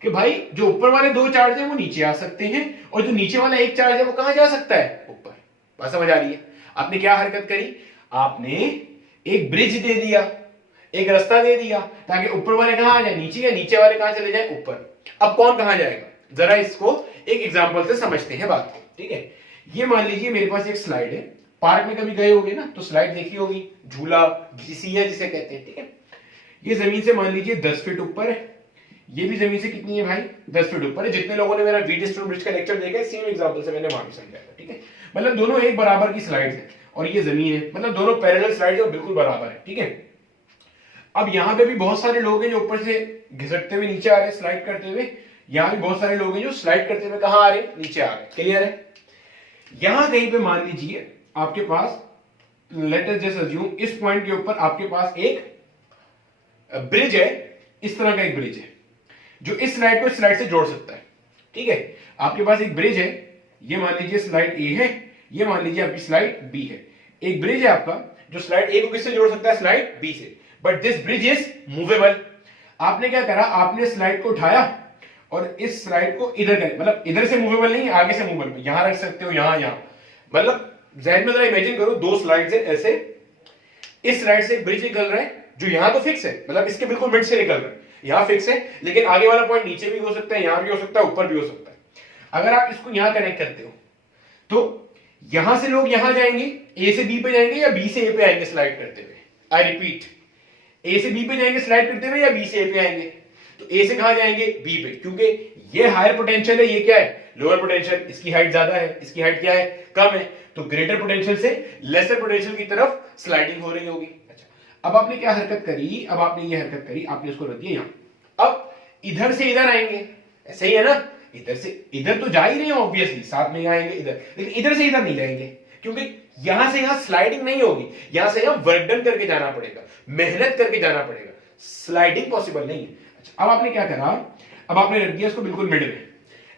कि भाई जो ऊपर वाले दो चार्ज हैं वो नीचे आ सकते हैं, और जो नीचे वाला एक चार्ज है वो कहां जा सकता है, ऊपर। बात समझ आ रही है? आपने क्या हरकत करी, आपने एक ब्रिज दे दिया, एक रास्ता दे दिया, ताकि ऊपर वाले कहां आ जाए, नीचे, या नीचे वाले कहां चले जाए, ऊपर। अब कौन कहां जाएगा, जरा इसको एक एग्जाम्पल से समझते हैं बात को। ठीक है, ये मान लीजिए मेरे पास एक स्लाइड है, पार्क में कभी गए होगे ना, तो स्लाइड देखी होगी, झूला जिसिया जिसे कहते हैं। ठीक है, ये जमीन से मान लीजिए 10 फीट ऊपर है, ये भी जमीन से कितनी है भाई, 10 फीट ऊपर है। जितने लोगों ने मेरा वीडस्टोन ब्रिज का लेक्चर देखा है, सेम एग्जांपल से मैंने वहां भी समझाया था। ठीक है, मतलब दोनों एक बराबर की स्लाइड है और ये जमीन है, मतलब दोनों पैरेलल स्लाइड और बिल्कुल बराबर है। ठीक है, अब यहां पे भी बहुत सारे लोग हैं जो ऊपर से घिसटते हुए नीचे आ रहे हैं, स्लाइड करते हुए, यहां भी बहुत सारे लोग हैं जो स्लाइड करते हुए कहां आ रहे हैं, नीचे आ रहे हैं। क्लियर है? यहां कहीं पे मान लीजिए आपके पास, लेट अस जस्ट अज्यूम, इस पॉइंट के ऊपर आपके पास एक ब्रिज है, इस तरह का एक ब्रिज है जो इस स्लाइड को इस स्लाइड से जोड़ सकता है। ठीक है, आपके पास एक ब्रिज है, ये मान लीजिए स्लाइड ए है, ये मान लीजिए आपकी स्लाइड बी है। एक ब्रिज है आपका जो स्लाइड ए को किससे जोड़ सकता है, स्लाइड बी से, but this bridge is movable. आपने क्या करा, आपने स्लाइड को उठाया और इस स्लाइड को इधर कर, मतलब इधर से मूवेबल नहीं, आगे से मूवेबल, यहां रख सकते हो, यहां, मतलब जहन में जरा इमेजिन करो, दो स्लाइड्स है ऐसे, इस स्लाइड से एक ब्रिज निकल रहा है जो यहां तो फिक्स है, मतलब इसके बिल्कुल मिड से निकल रहा है, यहां फिक्स है, लेकिन आगे वाला पॉइंट नीचे भी हो सकता है, यहां भी हो सकता है, ऊपर भी हो सकता है। अगर आप इसको यहां कनेक्ट करते हो तो यहां से लोग यहां जाएंगे, ए से बी पे जाएंगे या बी से ए पे आएंगे स्लाइड करते हुए। आई रिपीट, ए से बी पे जाएंगे स्लाइड करते हुए या बी से ए पे आएंगे? तो ए से कहां जाएंगे? बी पे, क्योंकि ये हायर पोटेंशियल है, ये क्या है? Lower potential. इसकी हाइट ज्यादा है, इसकी हाइट क्या है? कम है। तो ग्रेटर पोटेंशियल से लेसर पोटेंशियल की तरफ स्लाइडिंग हो रही होगी। अच्छा, अब आपने क्या हरकत करी? अब आपने ये हरकत करी, आपने उसको रख दिया यहां। अब इधर से इधर आएंगे, ऐसे ही है ना? इधर से इधर तो जा ही रहे हैं ऑब्वियसली, साथ में आएंगे इधर, लेकिन इधर से इधर नहीं जाएंगे, क्योंकि यहां से यहां स्लाइडिंग नहीं होगी, यहां से यहां वर्क डन करके जाना पड़ेगा, मेहनत करके जाना पड़ेगा, स्लाइडिंग पॉसिबल नहीं है। अच्छा, अब आपने क्या करा? अब आपने रख दिया इसको बिल्कुल मिड में,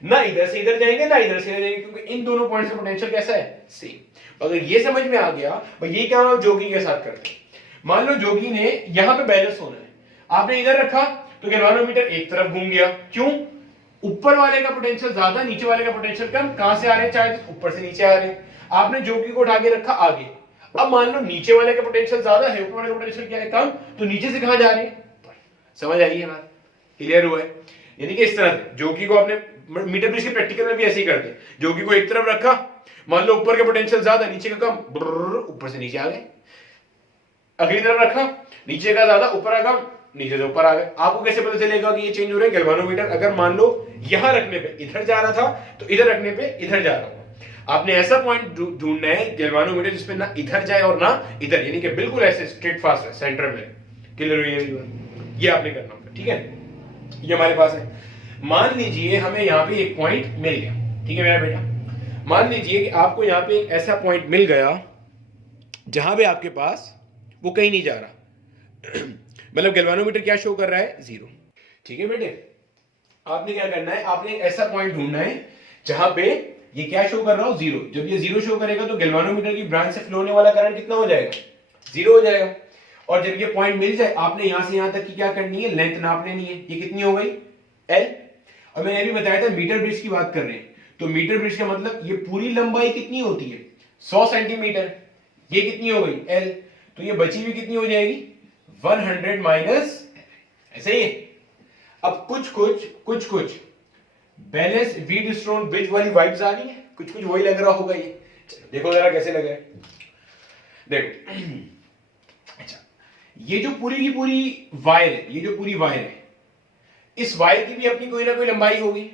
ना इधर से इधर जाएंगे ना इधर से इधर जाएंगे, क्योंकि इन दोनों पॉइंट्स का पोटेंशियल कैसा है? सेम। अगर ये समझ में आ गया, भाई ये क्या हम जोगी के साथ करते हैं। मान लो जोगी ने यहां पे बैलेंस होना है, आपने इधर रखा तो गैल्वानोमीटर एक तरफ घूम गया। क्यों? ऊपर वाले का पोटेंशियल ज्यादा, नीचे वाले का पोटेंशियल कम। कहां से आ रहे हैं चार्ज? ऊपर से नीचे आ रहे हैं। आपने जोगी को उठा के रखा आगे, अब मान लो नीचे वाले का पोटेंशियल ज्यादा है, ऊपर वाले का पोटेंशियल क्या है? कम। तो नीचे से कहां जा रहे हैं? समझ आई है बात? क्लियर हुआ है? यानी कि इस तरह से जोगी को आपने मीटर ब्रिज के प्रैक्टिकल में भी ऐसे ही करते हैं। जोगी को एक तरफ रखा, मान लो ऊपर का पोटेंशियल ज्यादा, नीचे का कम, ऊपर से नीचे आ गए। अगली तरफ रखा, नीचे का ज्यादा, ऊपर का कम, नीचे से ऊपर आ गए। आपको कैसे पता चलेगा कि ये चेंज हो रहा है? गैल्वानोमीटर अगर मान लो यहां रखने पे इधर जा रहा था, तो इधर रखने पे इधर जा रहा था। आपने ऐसा पॉइंट ढूंढना है गैल्वानोमीटर जिसमें ना इधर जाए और ना इधर, यानी कि बिल्कुल ऐसे स्ट्रेट फास्ट है, सेंटर में। क्लियर हुई है? ये आपने करना होगा, ठीक है? ये हमारे पास है। मान लीजिए हमें यहाँ पे एक पॉइंट मिल गया, ठीक है मेरा बेटा? मान लीजिए कि आपको यहाँ पे एक ऐसा पॉइंट मिल गया जहां पे आपके पास वो कहीं नहीं जा रहा मतलब गैल्वानोमीटर क्या शो कर रहा है? 0। ठीक है बेटे, आपने क्या करना है? आपने एक ऐसा पॉइंट ढूंढना है जहां पे ये क्या शो कर रहा हो? 0। जब ये 0 शो करेगा तो गैल्वानोमीटर की ब्रांच से फ्लो होने वाला करंट कितना हो जाएगा? 0 हो जाएगा। और जब ये पॉइंट मिल जाए, आपने यहां से यहां तक की क्या करनी है? लेंथ नाप लेनी है। ये कितनी हो गई? L। और मैंने अभी बताया था मीटर ब्रिज की बात कर रहे हैं, तो मीटर ब्रिज का मतलब ये पूरी लंबाई कितनी होती है? 100 सेंटीमीटर। ये कितनी हो गई? L। तो ये बची हुई कितनी हो जाएगी? 100 माइनस, ऐसे ही है। अब कुछ बैलेंस व्हीटस्टोन ब्रिज वाली वाइब्स आ रही है, कुछ वही लग रहा होगा ये। देखो जरा कैसे लग रहा है, देखो। अच्छा, ये जो पूरी की पूरी वायर है, ये जो पूरी वायर है, इस वायर की भी अपनी कोई ना कोई लंबाई होगी,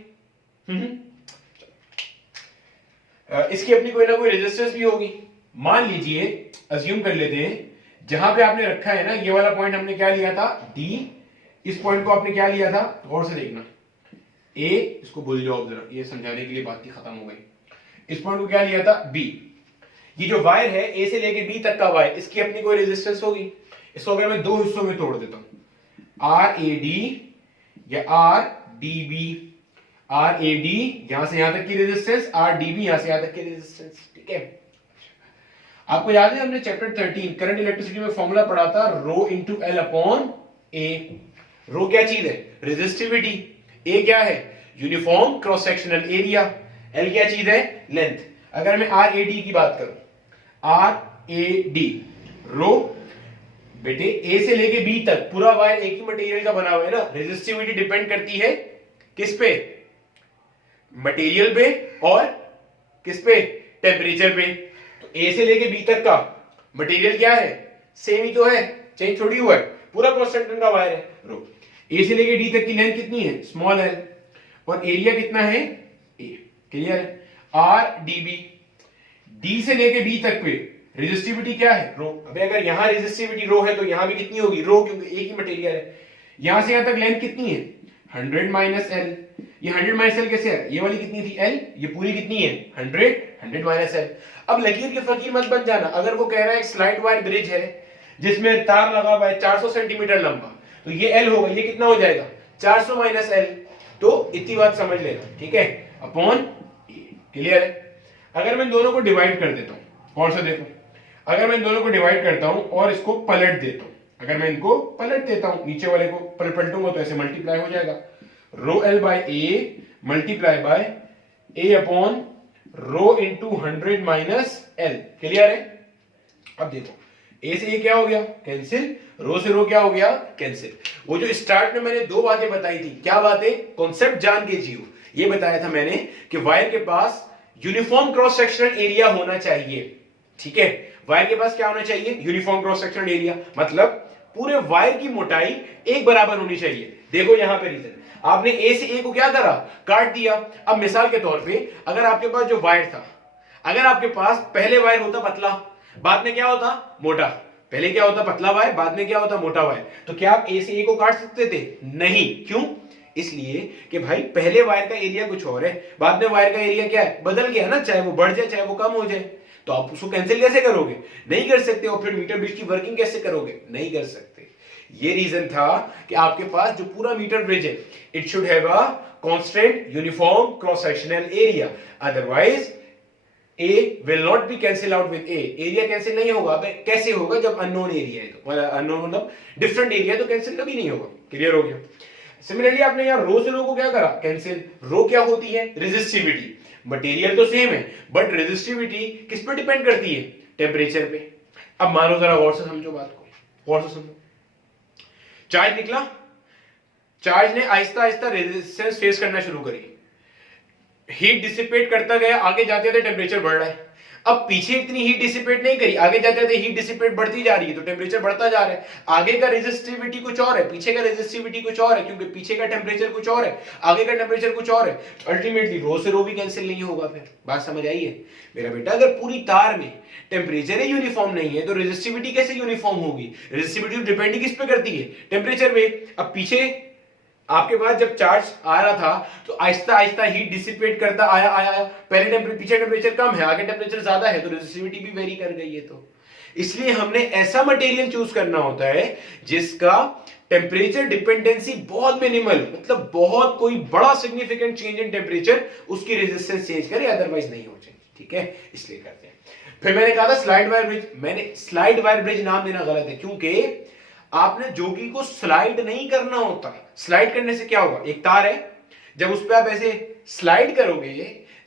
इसकी अपनी कोई ना कोई रेजिस्टेंस भी होगी। मान लीजिए, अज्यूम कर लेते हैं, जहां पे आपने रखा है ना, ये वाला पॉइंट हमने क्या लिया था? D। इस पॉइंट को आपने क्या लिया था? गौर से देखना, A। इसको भूल जाओ जरा, ये समझाने के लिए बात ही खत्म हो गई। इस पॉइंट को क्या लिया था? B। ये जो वायर है A से लेके B तक का वायर, इसकी अपनी कोई रेजिस्टेंस होगी। इसको अगर मैं दो हिस्सों में तोड़ देता हूं, RAD या RDB। RAD यहां से यहां तक की रेजिस्टेंस, RDB यहां से यहां तक की रेजिस्टेंस, ठीक है? आपको याद है हमने चैप्टर 13 करंट इलेक्ट्रिसिटी में फॉर्मूला पढ़ा था, रो इंटू एल अपॉन ए। रो क्या चीज है? रेजिस्टिविटी। ए क्या है? Uniform cross sectional area. L क्या चीज है? लेंथ। अगर मैं आर ए डी की बात करूं, आर ए डी, रो बेटे ए से लेके बी तक पूरा वायर एक ही मटेरियल का बना हुआ है ना। रेजिस्टिविटी डिपेंड करती है किस पे? मटेरियल पे, और किस पे? टेम्परेचर पे। तो ए से लेके बी तक का मटेरियल क्या है? सेम ही तो है, चेंज थोड़ी हुआ है, पूरा कांस्टेंट का वायर है। रो ए से लेके डी तक की लेंथ कितनी है? Small L. और एरिया कितना है? ए। क्लियर है? आर डी बी, डी से लेके बी तक पे रेजिस्टिविटी क्या है? रो। अबे अगर यहां रेजिस्टिविटी रो है तो यहां भी कितनी होगी? रो, क्योंकि एक ही मटेरियल है। यहां से यहां तक लेंथ कितनी है? 100 माइनस एल। ये 100 माइनस एल कैसे है? ये वाली कितनी थी? एल। ये पूरी कितनी है? 100 माइनस एल। अब लकीर के फकीर मत बन जाना। अगर वो कह रहा है एक स्लाइड वायर ब्रिज है जिसमें तार लगा हुआ है 400 सेंटीमीटर लंबा, तो ये एल होगा। ये कितना हो जाएगा? 400 माइनस एल। तो इतनी बात समझ लेना, ठीक है? अपॉन। क्लियर है? अगर मैं दोनों को डिवाइड कर देता हूं, कौन सा देखो, अगर मैं दोनों को डिवाइड करता हूं और इसको पलट देता हूं, अगर मैं इनको पलट देता हूं, नीचे वाले को पलटूंगा तो ऐसे मल्टीप्लाई हो जाएगा, rho L by A multiply by A upon rho into 100 minus L. Clear है? अब देखो, ए से ये क्या हो गया? कैंसिल। रो से रो क्या हो गया? कैंसिल। वो जो स्टार्ट में मैंने दो बातें बताई थी, क्या बातें? कॉन्सेप्ट जान के जियो। ये बताया था मैंने कि वायर के पास यूनिफॉर्म क्रॉस सेक्शनल एरिया होना चाहिए। ठीक है, वायर के पास क्या होना चाहिए? यूनिफॉर्म क्रॉस सेक्शनल एरिया, मतलब पूरे वायर की मोटाई एक बराबर होनी चाहिए। देखो यहां पे रीजन, आपने ए से ए को क्या करा? काट दिया। अब मिसाल के तौर पे अगर आपके पास जो वायर था, अगर आपके पास पहले वायर होता पतला, बाद में क्या होता? मोटा। पहले क्या होता? पतला वायर, बाद में क्या होता? मोटा वायर। तो क्या आप ए से ए को काट सकते थे? नहीं। क्यों? इसलिए कि भाई पहले वायर का एरिया कुछ और है, बाद में वायर का एरिया क्या है? बदल गया ना, चाहे वो बढ़ जाए चाहे वो कम हो जाए। तो आप उसको कैंसिल कैसे करोगे? नहीं कर सकते। और फिर मीटर ब्रिज की वर्किंग कैसे करोगे? नहीं कर सकते। ये रीजन था कि आपके पास जो पूरा मीटर ब्रिज है, it should have a constant uniform cross sectional area, otherwise A will not be cancel out with A। Area cancel नहीं होगा। कैसे होगा? जब अननोन एरिया है तो, अननोन मतलब डिफरेंट एरिया, तो कैंसिल कभी नहीं होगा। क्लियर हो गया? सिमिलरली आपने यहाँ रो से रो को क्या करा? कैंसिल। रो क्या होती है? रेजिस्टिविटी। मटेरियल तो सेम है बट रेजिस्टिविटी किस पर डिपेंड करती है? टेम्परेचर पे। अब मानो जरा गौर से समझो बात को, गौर से समझो। चार्ज निकला, चार्ज ने आहिस्ता आहिस्ता रेजिस्टेंस फेस करना शुरू करी, हीट डिसिपेट करता गया, आगे जाते जाते टेम्परेचर बढ़ रहा है। अब पीछे इतनी हीट डिसिपेट नहीं करी, आगे जाते जाते हीट डिसिपेट बढ़ती जा रही है, तो टेम्परेचर बढ़ता जा रहा है। आगे का रेजिस्टिविटी कुछ और है, पीछे का रेजिस्टिविटी कुछ और है, क्योंकि पीछे का टेम्परेचर कुछ और है, आगे का टेम्परेचर कुछ और है। तो अल्टीमेटली रो से रो भी कैंसिल नहीं होगा। फिर बात समझ आई है मेरा बेटा? अगर पूरी तार में टेम्परेचर ही यूनिफॉर्म नहीं है तो रेजिस्टिविटी कैसे यूनिफॉर्म होगी? रेजिस्टिविटी डिपेंड किस पे करती है? टेम्परेचर पे। अब पीछे आपके पास जब चार्ज आ रहा था तो आहिस्ता आहिस्ता हीट डिसिपेट करता आया आया आया, पहले पीछे टेम्परेचर कम है, आगे टेम्परेचर ज्यादा है, तो रेजिस्टिविटी भी वेरी कर गई है। तो इसलिए हमने ऐसा मटेरियल चूज करना होता है जिसका टेम्परेचर डिपेंडेंसी बहुत मिनिमल, मतलब बहुत कोई बड़ा सिग्निफिकेंट चेंज इन टेम्परेचर उसकी रेजिस्टेंस चेंज करे, अदरवाइज नहीं हो चेंज। ठीक है, इसलिए करते हैं। फिर मैंने कहा था स्लाइड वायर ब्रिज। मैंने स्लाइड वायर ब्रिज नाम देना गलत है, क्योंकि आपने जोगी को स्लाइड नहीं करना होता। स्लाइड करने से क्या होगा? एक तार है, जब उस पर आप ऐसे स्लाइड करोगे,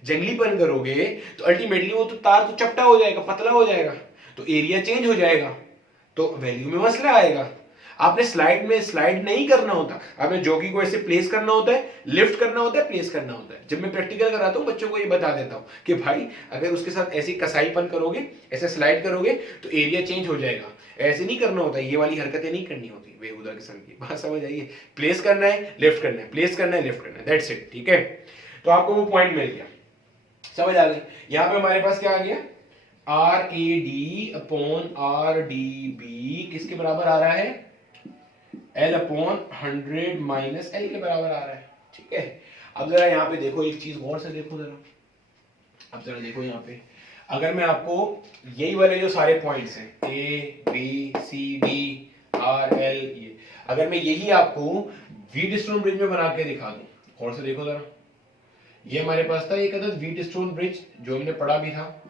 जंगलीपन करोगे, तो अल्टीमेटली वो तो तार तो चपटा हो जाएगा, पतला हो जाएगा, तो एरिया चेंज हो जाएगा, तो वैल्यू में मसला आएगा। आपने स्लाइड में स्लाइड नहीं करना होता, आपने जोगी को ऐसे प्लेस करना होता है, लिफ्ट करना होता है, प्लेस करना होता है। जब मैं प्रैक्टिकल कराता हूं बच्चों को ये बता देता हूं कि भाई अगर उसके साथ ऐसी कसाईपन करोगे, ऐसे स्लाइड करोगे, तो एरिया चेंज हो जाएगा। ऐसे नहीं करना होता, ये वाली हरकतें नहीं करनी होती बेहुदा किस्म की। बात समझ आइए? प्लेस करना है, लिफ्ट करना है, प्लेस करना है, लिफ्ट करना है, दैट्स इट। ठीक है, तो आपको वो पॉइंट मिल गया, समझ आ गई? यहां पे हमारे पास क्या आ गया? R A D upon R D B किसके बराबर आ रहा है? L अपॉन 100 माइनस L के बराबर आ रहा है। ठीक है, अब जरा यहाँ पे देखो, एक चीज गौर से देखो जरा। अब जरा देखो यहाँ पे, अगर मैं आपको यही वाले जो सारे पॉइंट्स हैं A, B, C, D, R, L, ये अगर मैं यही आपको व्हीटस्टोन ब्रिज में बना के दिखा दूं, गौर से देखो जरा। ये हमारे पास था एक अदद व्हीटस्टोन ब्रिज जो हमने पढ़ा भी था।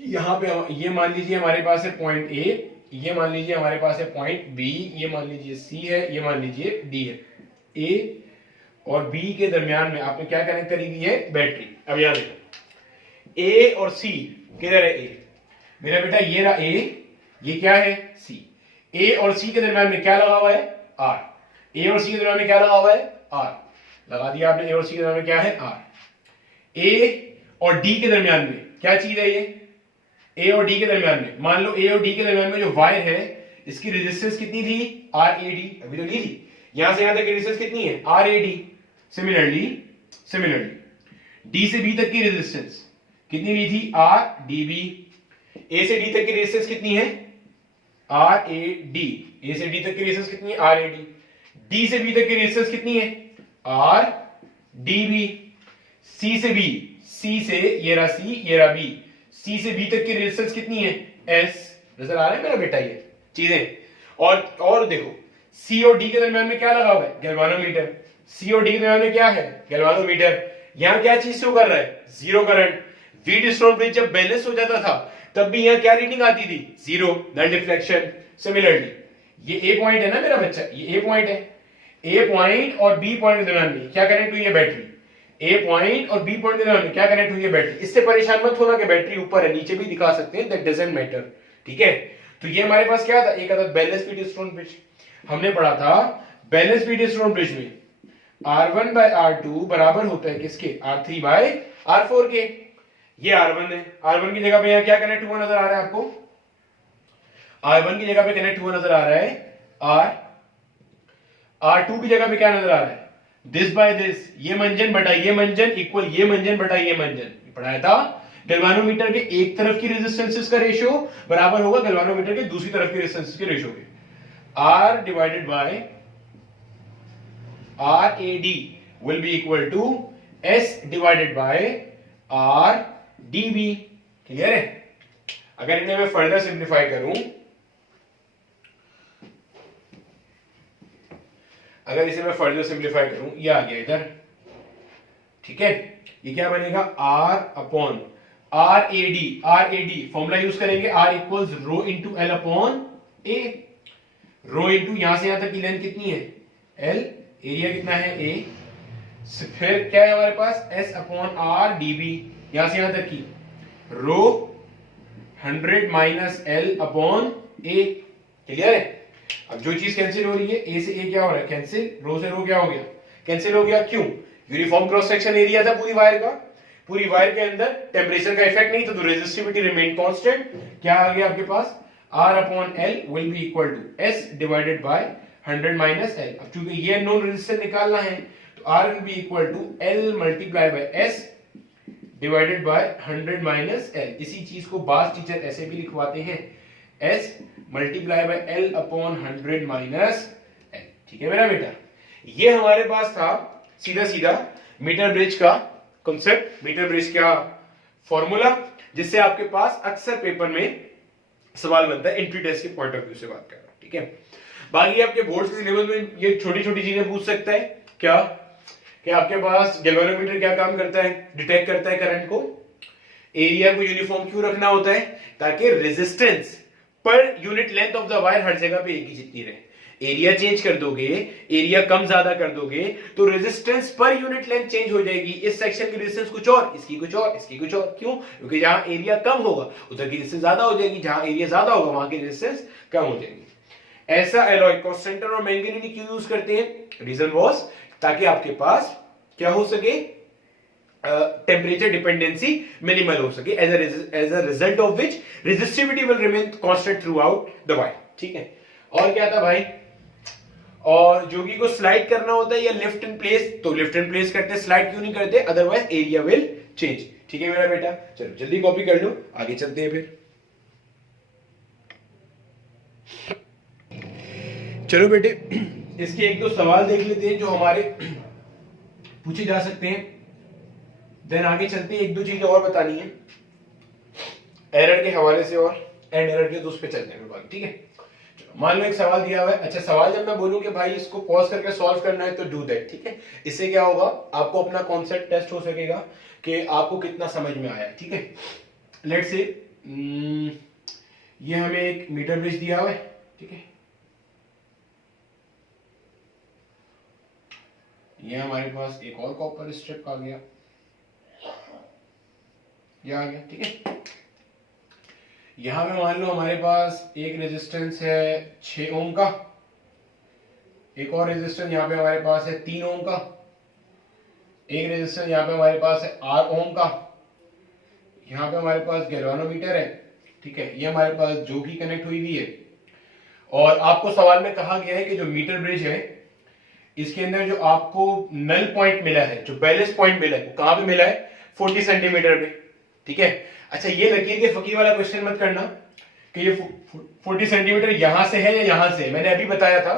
यहाँ पे ये मान लीजिए हमारे पास है पॉइंट A, ये मान लीजिए हमारे पास है पॉइंट B, ये मान लीजिए C है, ये मान लीजिए D है। A और B के दरमियान में आपने क्या कनेक्ट करी हुई है? बैटरी। अब याद देखो, A और C किधर है? A मेरा बेटा ये रहा A, ये क्या है? C। A और C के दरमियान में क्या लगा हुआ है? R। A और C के दरमियान में क्या लगा हुआ है? R। लगा दिया आपने। A और C के दरमियान में क्या है? R। A और D के दरमियान में क्या चीज है? ये A और D के दरमियान में, मान लो A और D के दरमियान में जो वायर है, इसकी रेजिस्टेंस कितनी थी? RAD। अभी तो ली थी, यहां से यहां तक की रेजिस्टेंस कितनी है? RAD। सिमिलरली D से B तक की रेजिस्टेंस कितनी ली थी? RDB। A से D तक की रेजिस्टेंस कितनी है? RAD। A से D तक की रेजिस्टेंस कितनी है? RAD। D से B तक की रेजिस्टेंस कितनी है? RDB। C से B, C से ये रहा C, ये रहा B, C से B तक की रेजिस्टेंस कितनी है? S। नजर आ रहा है मेरा बेटा ये चीजें? और देखो, C और D के दरमियान में क्या लगा हुआ है? गैल्वानोमीटर। C और D के दरमियान में क्या है? गैल्वानोमीटर। यहां क्या चीज शो कर रहा है? Zero current. व्हीटस्टोन ब्रिज जब बैलेंस हो जाता था तब भी यहां क्या रीडिंग आती थी? Zero, null deflection. सिमिलरली ये A पॉइंट है ना मेरा बच्चा, ये A पॉइंट है। A पॉइंट और B पॉइंट के दरमियान में क्या कनेक्ट हुई है? बैटरी। A पॉइंट और B पॉइंट के दरमियान में क्या कनेक्ट हुई है? बैटरी। इससे परेशान मत होना कि बैटरी ऊपर है, नीचे भी दिखा सकते हैं, दैट डजंट मैटर। ठीक है, तो ये हमारे पास क्या था? एक अदद बैलेंस व्हीटस्टोन ब्रिज। हमने पढ़ा था बैलेंस व्हीटस्टोन ब्रिज में R1 बाय R2 बराबर होता है किसके, R3 बाय R4 के। ये R1 है, R1 की जगह पे यहाँ क्या कनेक्ट हुआ नजर आ रहा है आपको, R1 की जगह पे कनेक्ट हुआ नजर आ रहा है R2 की जगह पे क्या नजर आ रहा है, दिस बाय दिस, ये मंजन बटा ये मंजन इक्वल ये मंजन बटा ये मंजन। पढ़ाया था गैल्वानोमीटर के एक तरफ की रेजिस्टेंसेस का रेशियो बराबर होगा गैल्वानोमीटर के दूसरी तरफ की रेजिस्टेंसेस के रेशियो के। R divided by RAD will be equal to S divided by RDB। Clear है? अगर इन्हें मैं फर्दर सिंप्लीफाई करूं, अगर इसे मैं फर्दर सिंप्लीफाई करूं, ये आ गया इधर, ठीक है, ये क्या बनेगा R upon RAD formula use करेंगे, R equals rho into L upon A। Rho into यहां से यहां तक की लेंथ कितनी है L, एरिया कितना है A, फिर क्या है हमारे पास S अपॉन R dB, यहां से यहां तक की रो 100 minus L upon A। Clear है? अब जो चीज कैंसिल हो रही है, A से A क्या हो रहा है, कैंसिल, रो से रो क्या हो गया, कैंसिल हो गया। क्यों? यूनिफॉर्म क्रॉस सेक्शन एरिया था पूरी वायर का, पूरी वायर के अंदर टेम्परेचर का इफेक्ट नहीं था, तो रेजिस्टिविटी रिमेन कांस्टेंट। क्या आ गया आपके पास, R upon L will be equal to S divided by 100 minus L। अब चूंकि ये नोन रेजिस्टेंस निकालना है, तो R will be equal to L multiply by S divided by 100 minus L। इसी चीज को बास टीचर ऐसे भी लिखवाते हैं, S multiply by L upon 100 minus L। ठीक है मेरा बेटा, ये हमारे पास था सीधा सीधा मीटर ब्रिज का कॉन्सेप्ट, मीटर ब्रिज का फॉर्मूला, जिससे आपके पास अक्सर पेपर में सवाल बनता है एंट्री टेस्ट के पॉइंट ऑफ व्यू से बात कर रहा हूं। ठीक है, बाकी आपके बोर्ड के सिलेबस में ये छोटी छोटी चीजें पूछ सकता है, क्या कि आपके पास गैल्वेनोमीटर क्या काम करता है, डिटेक्ट करता है करंट को। एरिया को यूनिफॉर्म क्यों रखना होता है, ताकि resistance per unit length of the wire हर जगह पे एक ही जितनी रहे। एरिया चेंज कर दोगे, एरिया कम ज्यादा कर दोगे, तो resistance per unit length change हो जाएगी। इस सेक्शन की रेजिस्टेंस कुछ और, इसकी कुछ और, इसकी कुछ और। क्यों? क्योंकि जहां एरिया कम होगा उधर की रेजिस्टेंस ज्यादा हो जाएगी, जहां एरिया ज्यादा होगा वहां की रेजिस्टेंस कम हो जाएगी। ऐसा एलॉय कॉन्सेंट्रेटर और मैंगनीज क्यों यूज करते हैं, रीजन वाज ताकि आपके पास क्या हो सके, टेम्परेचर डिपेंडेंसी मिनिमल हो सके, as a result of which resistivity will remain constant throughout the wire. ठीक है, और क्या था भाई, और जोगी को स्लाइड करना होता है या लिफ्ट इन प्लेस, तो लिफ्ट इन प्लेस करते, स्लाइड क्यों नहीं करते, अदरवाइज एरिया विल चेंज। ठीक है मेरा बेटा, चलो जल्दी कॉपी कर लो, आगे चलते हैं फिर। चलो बेटे, इसके एक दो सवाल देख लेते हैं जो हमारे पूछे जा सकते हैं, देन आगे चलते हैं। एक दो चीजें और बतानी है एरर के हवाले से, और एंड एरर के तो उस पे चलते हैं बाकी। ठीक है, चलो मान लो एक सवाल दिया हुआ है। अच्छा, सवाल जब मैं बोलूं कि भाई इसको पॉज करके सॉल्व करना है, तो डू दैट। ठीक है, इससे क्या होगा, आपको अपना कॉन्सेप्ट टेस्ट हो सकेगा कि आपको कितना समझ में आया है। ठीक है, लेट्स से ये हमें एक मीटर ब्रिज दिया हुआ है। ठीक है, ये हमारे पास एक और कॉपर स्ट्रिप आ गया, ये आ गया। ठीक है, यहां पे मान लो हमारे पास एक रेजिस्टेंस है 6 ओम का, एक और रेजिस्टेंस यहां पे हमारे पास है 3 ओम का, एक रेजिस्टेंस यहां पे हमारे पास है 8 ओम का, यहां पे हमारे पास गैल्वेनोमीटर है। ठीक है, ये हमारे पास जो की कनेक्ट हुई हुई है। और आपको सवाल में कहा गया है कि जो मीटर ब्रिज है, इसके अंदर जो आपको नल पॉइंट मिला है, जो बैलेंस पॉइंट मिला है, वो कहां पे मिला है, 40 सेंटीमीटर पे। ठीक है, अच्छा ये लकीर के फकीर वाला क्वेश्चन मत करना कि ये 40 सेंटीमीटर यहां से है या यहां से। मैंने अभी बताया था,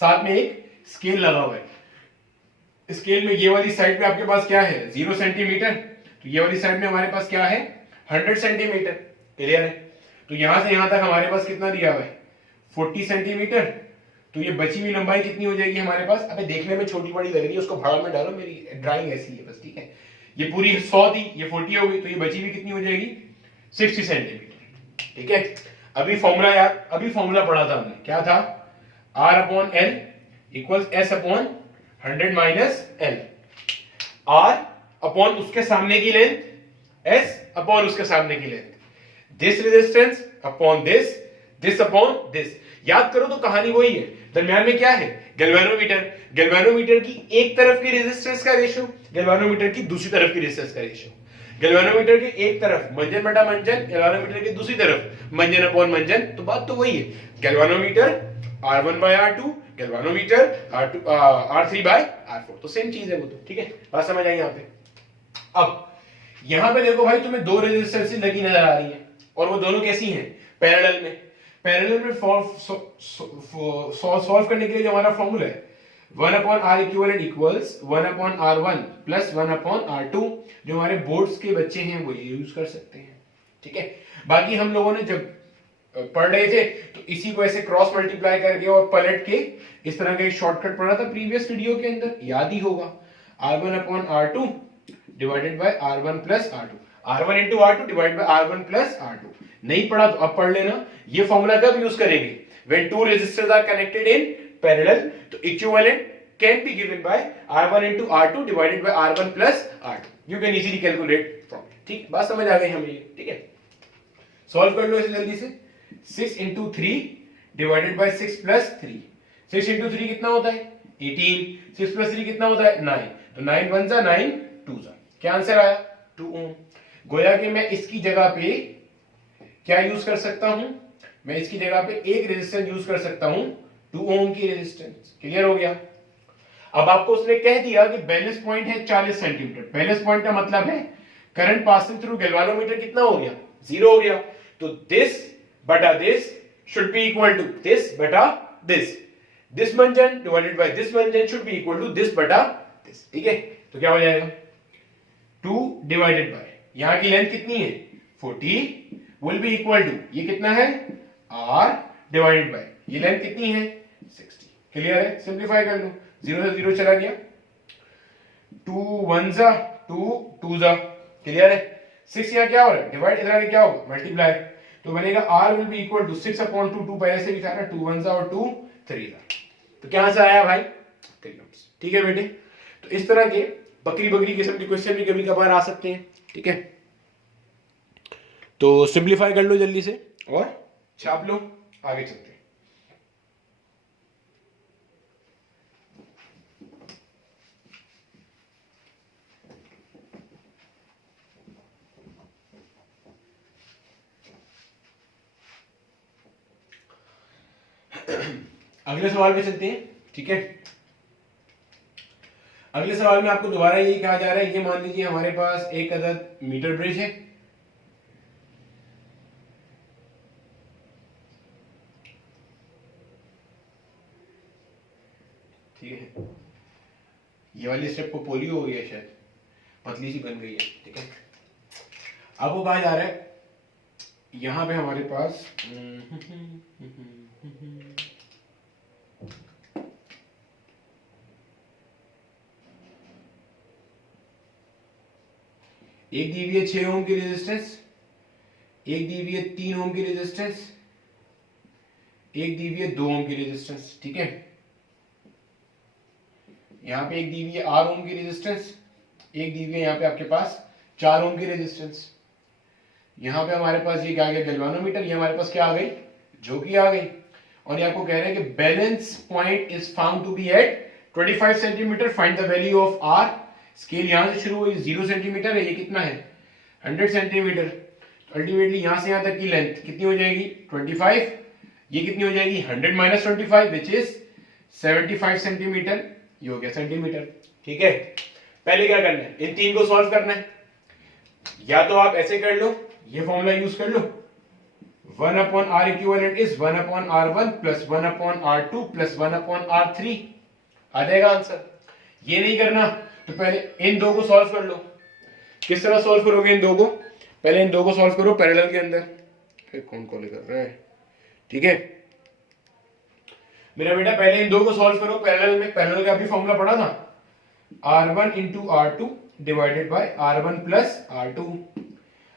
साथ में एक स्केल लगा हुआ है। स्केल में ये वाली साइड पे आपके पास क्या है, 0 सेंटीमीटर, तो ये वाली साइड में हमारे पास क्या है, 100 सेंटीमीटर। क्लियर है? तो यहां से यहां तक हमारे पास कितना दिया हुआ है, 40 सेंटीमीटर। तो ये बची हुई लंबाई कितनी हो जाएगी हमारे पास, अबे देखने में छोटी बड़ी लग रही है, उसको भाड़ में डालो, मेरी ड्राइंग ऐसी है बस। ठीक है, ये पूरी 100 थी, ये 40 हो गई, तो ये बची हुई कितनी हो जाएगी, 60 सेंटीमीटर। ठीक है, अभी फॉर्मूला यार, अभी फॉर्मूला पढ़ा था हमने, क्या था, R upon L equals S upon 100 minus L। R upon उसके सामने की लेंथ, S अपॉन उसके सामने की length, this resistance upon this, this upon this. याद करो तो कहानी वही है, दरमियान में क्या है, गैल्वेनोमीटर की एक तरफ की रेजिस्टेंस का रेशियो, गैल्वेनोमीटर की दूसरी तरफ की रेजिस्टेंस का रेशियो। गैल्वेनोमीटर के एक तरफ मंजन बटा मंजन, गैल्वेनोमीटर के दूसरी तरफ मंजन अपॉन मंजन, तो बात तो वही है। Galvanometer R1 by R2, galvanometer R3 by R4, तो सेम चीज है वो तो, ठीक है, बात समझ आई यहाँ पे। अब यहां पे देखो भाई, तुम्हें दो रेजिस्टेंसेस लगी नजर आ रही हैं और वो दोनों कैसी हैं, पैरेलल में। पैरेलल में सॉल्व करने के लिए जो हमारा फॉर्मूला है 1/R equivalent equals 1/R1 plus 1/R2, जो हमारे बोर्ड्स के बच्चे हैं वो ये यूज कर सकते हैं, ठीक है। बाकी हम लोगों ने जब पढ़ रहे थे तो इसी को ऐसे क्रॉस मल्टीप्लाई करके और पलट के इस तरह का एक शॉर्टकट पढ़ा था प्रीवियस वीडियो के अंदर, याद ही होगा। R1/R2 divided by R1 plus R2, R1 into R2 divided by R1 plus R2। नहीं पढ़ा तो अब पढ़ लेना। ये फॉर्मूला कब यूज करेंगे, when two resistors are connected in parallel, तो equivalent can be given by R1 into R2 divided by R1 plus R2, you can easily calculate from, ठीक, बात समझ आ गई हमें ये, ठीक है। सॉल्व कर लो इसे जल्दी से। 6 into 3 divided by 6 plus 3, 6 into 3 कितना होता है 18, 6 plus 3 कितना होता है 9, तो 9 1 जा 9 2 जा, क्या आंसर आया 2 ओम। गोया कि मैं इसकी जगह पे क्या यूज कर सकता हूं, मैं इसकी जगह पे एक रेजिस्टेंस यूज कर सकता हूं 2 ओम की रेजिस्टेंस। क्लियर हो गया। अब आपको उसने कह दिया कि बैलेंस पॉइंट है 40 सेंटीमीटर। बैलेंस पॉइंट का मतलब है करंट पासिंग थ्रू गैल्वेनोमीटर कितना हो गया 0 हो गया, तो दिस बटा this should be equal to this बटा दिस, दिस मंजन डिवाइडेड बाय दिस मंजन should be equal to this बटा दिस, ठीक है। तो क्या हो जाएगा 2 डिवाइडेड बाय, यहां की लेंथ कितनी है 40, विल बी इक्वल टू ये कितना है R डिवाइडेड बाय ये लेंथ कितनी है 60। क्लियर है, सिंपलीफाई कर लो, 0 से 0 चला गया, 2 1 जा 2 2 जा, क्लियर है। 6 यहां क्या हो रहा है डिवाइड, इधर क्या होगा मल्टीप्लाई, तो बनेगा R will be equal to 6/2, पहले से लिखा था 2 1 जा और 2 3 जा, तो क्या आंसर आया भाई 3 ओम्स, ठीक है बेटे। तो इस तरह के बकरी बकरी किस्म के क्वेश्चन भी कभी कभार आ सकते हैं, ठीक है। तो सिंपलीफाई कर लो जल्दी से और छाप लो, आगे चलते हैं। अगले सवाल पे चलते हैं, ठीक है। अगले सवाल में आपको दोबारा यही कहा जा रहा है, ये मान लीजिए हमारे पास एक अदद मीटर ब्रिज है, ठीक है। ये वाली स्टेप को पोलियो हो गया शायद, पतली सी बन गई है, ठीक है। अब वो कहा जा रहा है यहां पे हमारे पास एक दी हुई है 6 ओम की रेजिस्टेंस, एक दी हुई है 3 ओम की रेजिस्टेंस, एक दी हुई है 2 ओम की रेजिस्टेंस, ठीक है। यहां पे एक दी हुई है 8 ओम की रेजिस्टेंस, एक दी हुई है यहां पे आपके पास 4 ओम की रेजिस्टेंस। यहां पे हमारे पास ये क्या आ गया गैल्वेनोमीटर, ये हमारे पास क्या आ गई जोकी आ गई, और ये आपको कह रहे हैं कि balance point is found to be at 25 centimetre, find the value of R। Scale यहां से शुरू हुई 0 सेंटीमीटर है, ये कितना है 100 सेंटीमीटर, तो अल्टीमेटली यहां से यहां तक की लेंथ कितनी हो जाएगी 25, ये कितनी हो जाएगी 100 माइनस 25 विच इज 75 सेंटीमीटर, ये हो गया सेंटीमीटर, ठीक है। पहले क्या करना है, इन तीन को सॉल्व करना है, या तो आप ऐसे कर लो, ये फॉर्मूला यूज कर लो, 1/R equivalent is 1/R1 plus 1/R2 plus 1/R3, आ जाएगा आंसर। ये नहीं करना तो पहले इन दो को सॉल्व कर लो। किस तरह सॉल्व करोगे इन दो को, पहले इन दो को सॉल्व करो पैरेलल के अंदर, फिर कौन कॉल कर रहा है, ठीक है मेरा बेटा। पहले इन दो को सॉल्व करो पैरेलल में, पैरेलल का भी फॉर्मूला पढ़ा था, R1 into R2 divided by R1 plus R2,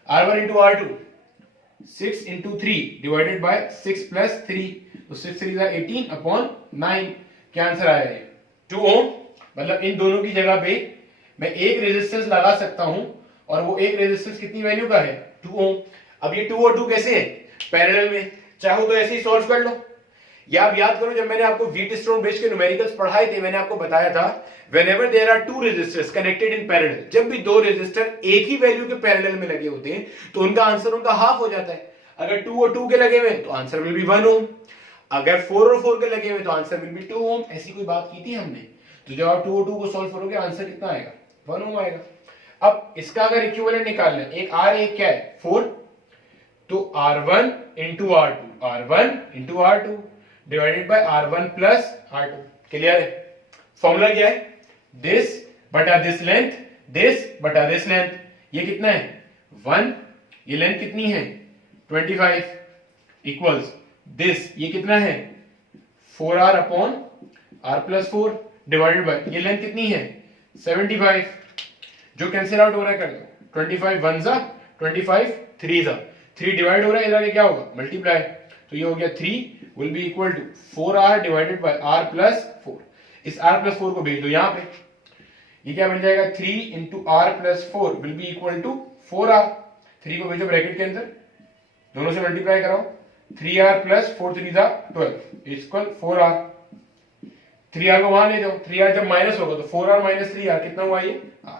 R1 into R2 6 into 3 divided by 6 plus 3, तो 6 3 जा 18/9, क्या आंसर आया है 2 ओम। मतलब इन दोनों की जगह पे मैं एक रेजिस्टेंस लगा सकता हूं, और वो एक रेजिस्टेंस कितनी वैल्यू का है 2 ओम। अब ये 2 और 2 कैसे है पैरेलल में, चाहो तो ऐसे ही सॉल्व कर लो, या आप याद करो, जब मैंने आपको व्हीट स्टोन ब्रिज के न्यूमेरिकल्स पढ़ाए थे, मैंने आपको बताया था whenever there are two resistors connected in parallel, जब भी दो रेजिस्टर एक ही वैल्यू के पैरेलल में लगे होते हैं तो उनका आंसर उनका हाफ हो जाता है। अगर 2 और 2 के लगे हुए तो आंसर विल बी 1 ओम, अगर 4 और 4 के लगे हुए तो आंसर विल बी 2 ओम। ऐसी कोई बात की थी हमने? तो जब आप 2 और 2 को सॉल्व करोगे आंसर कितना आएगा? 1 ओम आएगा। अब इसका अगर इक्विवेलेंट निकालना है, एक R एक क्या है 4, तो R1 into R2 divided by R1 plus R2। Clear है? फॉर्मूला क्या है? दिस बटा दिस लेंथ, दिस बटा दिस लेंथ। ये कितना है? 1। ये लेंथ कितनी है? 25 इक्वल्स दिस, ये कितना है? 4R upon R plus 4 divided by ये लेंथ कितनी है? 75। जो कैंसिल आउट हो रहा है कर दो। 25 1 जा 25 3 जा, 3 डिवाइड हो रहा है, इधर क्या होगा? मल्टीप्लाई। तो ये हो गया 3 will be equal to 4R divided by R plus 4। इस R प्लस 4 को भेज दो यहाँ पे, ये क्या बन जाएगा? 3 into R plus 4 will be equal to 4R। 3 को भेजो ब्रैकेट के अंदर, दोनों से मल्टीप्लाई कराओ। 3R प्लस 4 3 जा 12 इक्वल 4R। 3R को वहां ले जाओ, 3R जब माइनस होगा तो 4R माइनस 3R कितना हुआ? ये R।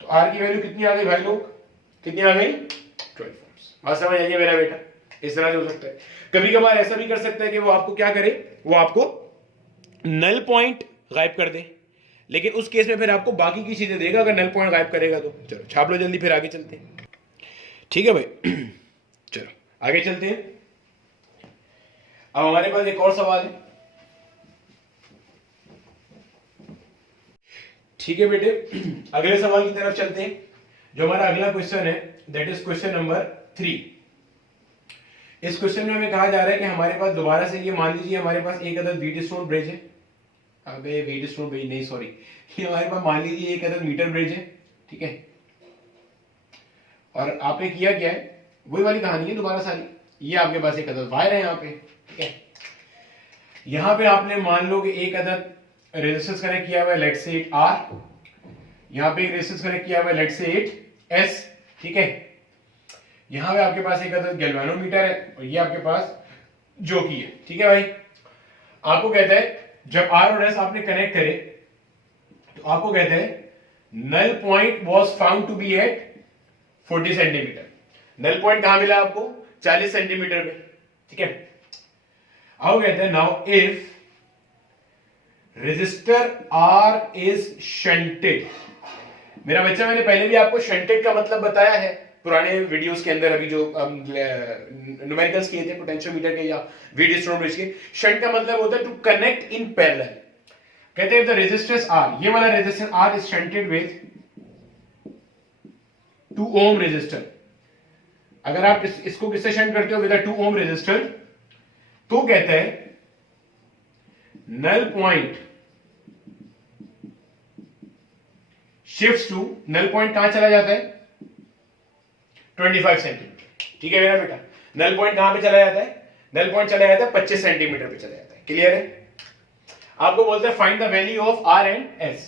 तो R की वैल्यू कितनी आ गई भाई लोग? कितनी आ गई? 12 ओम्स। बात समझ आइए मेरा बेटा? इस तरह से हो सकता है। कभी कभार ऐसा भी कर सकता है कि वो आपको क्या करे, वो आपको नल पॉइंट गायब कर दे, लेकिन उस केस में फिर आपको बाकी की चीजें देगा अगर नल पॉइंट गायब करेगा तो। चलो छाप लो जल्दी, फिर आगे चलते हैं। ठीक है भाई चलो आगे चलते हैं। अब हमारे पास एक और सवाल है। ठीक है बेटे, अगले सवाल की तरफ चलते हैं। जो हमारा अगला क्वेश्चन है दैट इज क्वेश्चन नंबर 3। इस क्वेश्चन में हमें कहा जा रहा है कि हमारे पास दोबारा से, ये मान लीजिए हमारे पास एक अदद व्हीट स्टोन ब्रिज है। अबे व्हीट स्टोन ब्रिज नहीं, सॉरी, ये हमारे पास मान लीजिए एक अदद मीटर ब्रिज है। ठीक है, और आपने किया क्या है, वही वाली कहानी है दोबारा सारी। ये आपके पास एक अदद वायर है यहाँ पे। ठीक है, यहाँ पे आपने मान लो कि एक अदद रेजिस्टेंस कनेक्ट किया हुआ है, लेट से 8R। यहाँ पे एक रेजिस्टेंस कनेक्ट किया हुआ है, लेट से 8S। ठीक है, यहाँ पे आपके पास एक अदद गैल्वेनोमीटर है और ये आपके पास जोकी है। ठीक है भाई, आपको कहता है जब R और S आपने कनेक्ट करे तो आपको कहता है null point was found to be at 40 centimetre. Null point कहां मिला आपको? 40 सेंटीमीटर में। ठीक है, अब कहते हैं now if resistor R is shunted. मेरा बच्चा, मैंने पहले भी आपको शंटेड का मतलब बताया है पुराने वीडियोस के अंदर, अभी जो न्यूमेरिकल्स किए थे पोटेंशियोमीटर के या व्हीट स्टोन ब्रिज के। शंट का मतलब होता है टू कनेक्ट इन पैरेलल। कहते हैं द रेजिस्टेंस R, ये वाला resistance R is shunted with 2 ohm resistor. अगर आप इसको किससे शंट करते हो? विद अ 2 ओम रेजिस्टर, तो कहता है null point shifts to, null point कहां चला जाता है? 25 सेंटीमीटर। ठीक है मेरा बेटा, नल पॉइंट कहां पे चला जाता है? नल पॉइंट चला जाता है 25 सेंटीमीटर पे चला जाता है। क्लियर है? आपको बोलते हैं find the value of R and S।